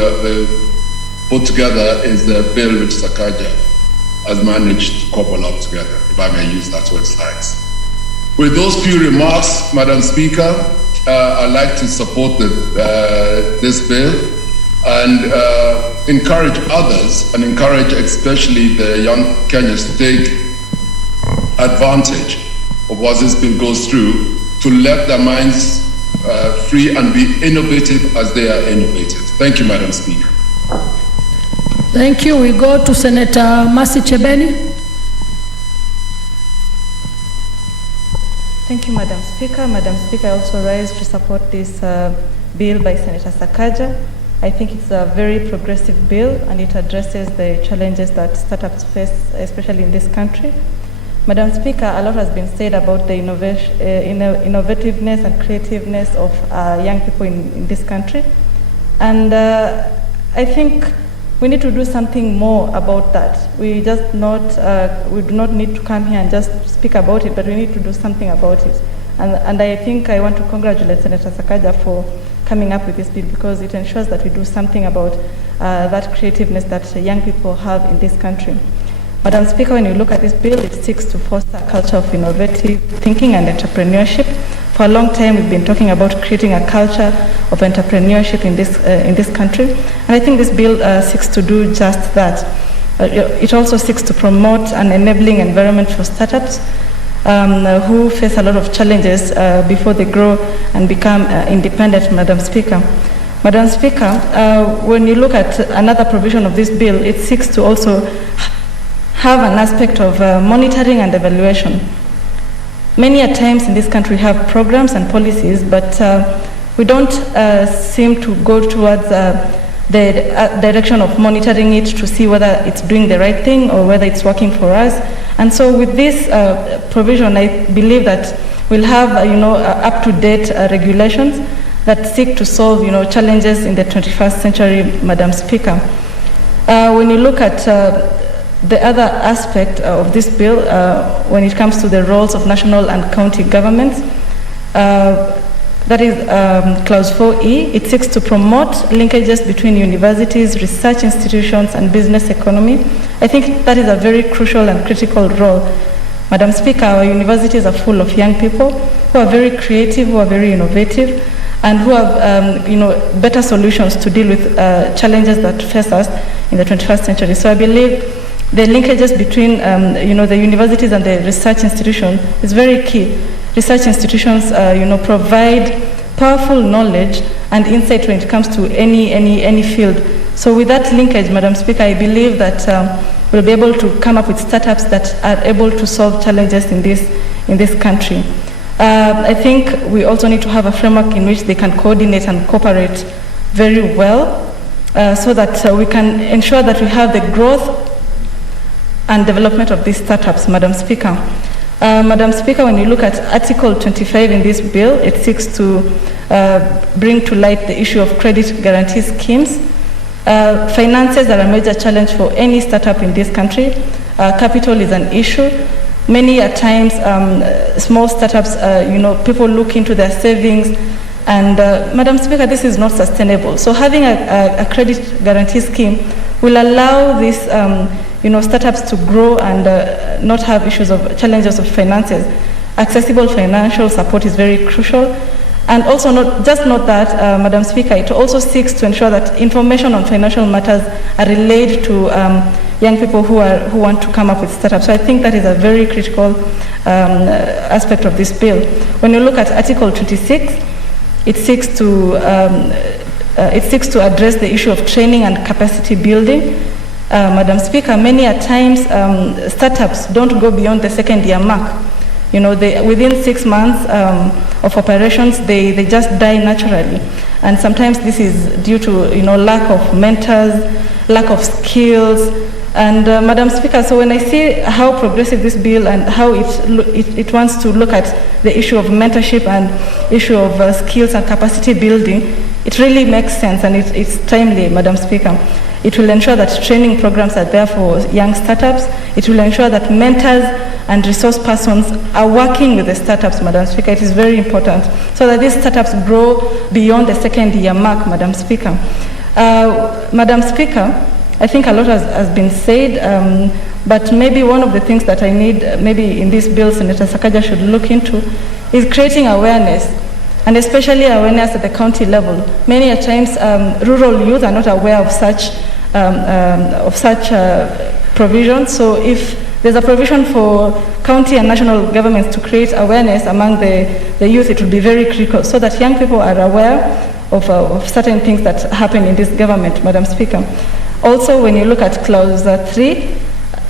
put together is the bill which Sakaja has managed to cobble up together, if I may use that word size. With those few remarks, Madam Speaker, I'd like to support this bill and encourage others, and encourage especially the young Kenyans to take advantage of what this bill goes through to let their minds free and be innovative as they are innovative. Thank you, Madam Speaker. Thank you. We go to Senator Mercy Chebeni. Thank you, Madam Speaker. Madam Speaker, I also rise to support this bill by Senator Sakaja. I think it's a very progressive bill and it addresses the challenges that startups face, especially in this country. Madam Speaker, a lot has been said about the innovativeness and creativeness of young people in this country. And I think we need to do something more about that. We do not need to come here and just speak about it, but we need to do something about it. And I think I want to congratulate Senator Sakaja for coming up with this bill because it ensures that we do something about that creativeness that young people have in this country. Madam Speaker, when you look at this bill, it seeks to foster a culture of innovative thinking and entrepreneurship. For a long time, we've been talking about creating a culture of entrepreneurship in this country, and I think this bill seeks to do just that. It also seeks to promote an enabling environment for startups who face a lot of challenges before they grow and become independent, Madam Speaker. Madam Speaker, when you look at another provision of this bill, it seeks to also have an aspect of monitoring and evaluation. Many a times in this country we have programs and policies, but we don't seem to go towards the direction of monitoring it to see whether it's doing the right thing or whether it's working for us. And so with this provision, I believe that we'll have up-to-date regulations that seek to solve challenges in the 21st century, Madam Speaker. When you look at the other aspect of this bill, when it comes to the roles of national and county governments, that is Clause 4E, it seeks to promote linkages between universities, research institutions, and business economy. I think that is a very crucial and critical role. Madam Speaker, our universities are full of young people who are very creative, who are very innovative, and who have better solutions to deal with challenges that face us in the 21st century. So I believe the linkages between the universities and the research institution is very key. Research institutions provide powerful knowledge and insight when it comes to any field. So with that linkage, Madam Speaker, I believe that we'll be able to come up with startups that are able to solve challenges in this country. I think we also need to have a framework in which they can coordinate and cooperate very well so that we can ensure that we have the growth and development of these startups, Madam Speaker. Madam Speaker, when you look at Article 25 in this bill, it seeks to bring to light the issue of credit guarantee schemes. Finances are a major challenge for any startup in this country. Capital is an issue. Many at times, small startups, people look into their savings, and Madam Speaker, this is not sustainable. So having a credit guarantee scheme will allow these startups to grow and not have challenges of finances. Accessible financial support is very crucial. And also not that, Madam Speaker, it also seeks to ensure that information on financial matters are relayed to young people who want to come up with startups. So I think that is a very critical aspect of this bill. When you look at Article 26, it seeks to address the issue of training and capacity building. Madam Speaker, many a times startups don't go beyond the second year mark. Within 6 months of operations, they just die naturally. And sometimes this is due to lack of mentors, lack of skills. And Madam Speaker, so when I see how progressive this bill and how it wants to look at the issue of mentorship and issue of skills and capacity building, it really makes sense and it's timely, Madam Speaker. It will ensure that training programs are there for young startups. It will ensure that mentors and resource persons are working with the startups, Madam Speaker. It is very important so that these startups grow beyond the second year mark, Madam Speaker. Madam Speaker, I think a lot has been said, but maybe one of the things that I need, maybe in this bill, Senator Sakaja should look into, is creating awareness, and especially awareness at the county level. Many a times, rural youth are not aware of such provisions. So if there's a provision for county and national governments to create awareness among the youth. It will be very critical so that young people are aware of certain things that happen in this government, Madam Speaker. Also, when you look at clause 3,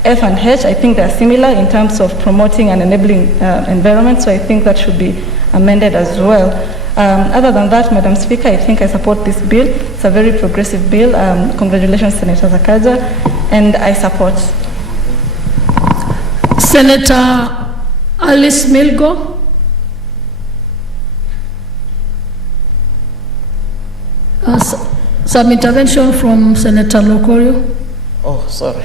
F and H, I think they're similar in terms of promoting and enabling environment, so I think that should be amended as well. Other than that, Madam Speaker, I think I support this bill. It's a very progressive bill. Congratulations, Senator Sakaja, and I support. Senator Alice Milgo. Some intervention from Senator Lokorio. Oh, sorry.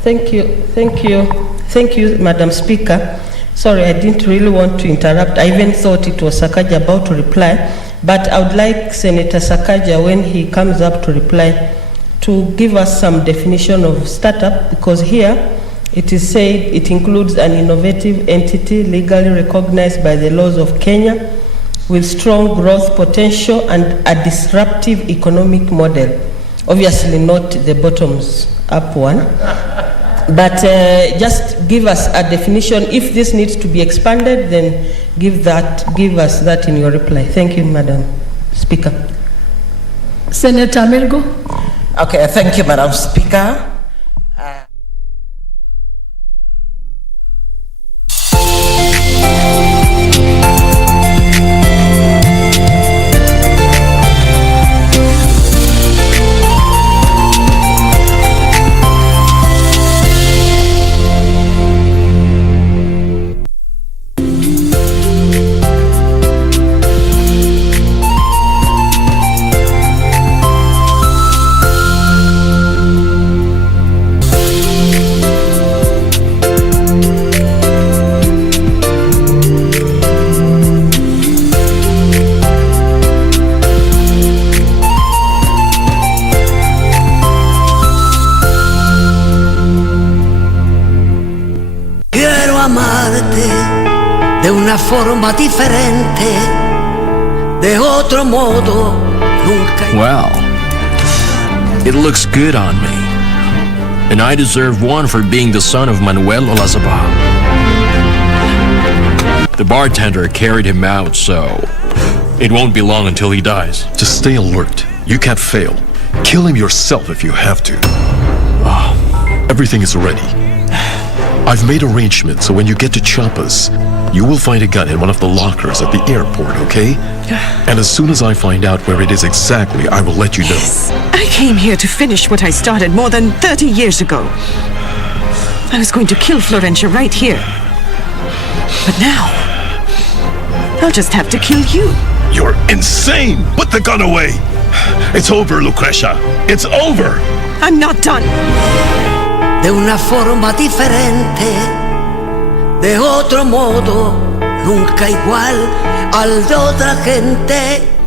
Thank you, Madam Speaker. Sorry, I didn't really want to interrupt. I even thought it was Sakaja about to reply, but I would like Senator Sakaja, when he comes up to reply, to give us some definition of startup, because here it is said it includes an innovative entity legally recognized by the laws of Kenya with strong growth potential and a disruptive economic model. Obviously not the bottoms up one. But just give us a definition. If this needs to be expanded, then give us that in your reply. Thank you, Madam Speaker. Senator Milgo. Okay, thank you, Madam Speaker. De una forma diferente, de otro modo, nunca. Well, it looks good on me. And I deserve one for being the son of Manuel Olazabal. The bartender carried him out, so it won't be long until he dies. Just stay alert. You can't fail. Kill him yourself if you have to. Everything is ready. I've made arrangements so when you get to Chiapas, you will find a gun in one of the lockers at the airport, okay? And as soon as I find out where it is exactly, I will let you know. Yes. I came here to finish what I started more than 30 years ago. I was going to kill Florencia right here. But now, I'll just have to kill you. You're insane! Put the gun away! It's over, Lucrecia. It's over! I'm not done. De una forma diferente, de otro modo, nunca igual al de otra gente.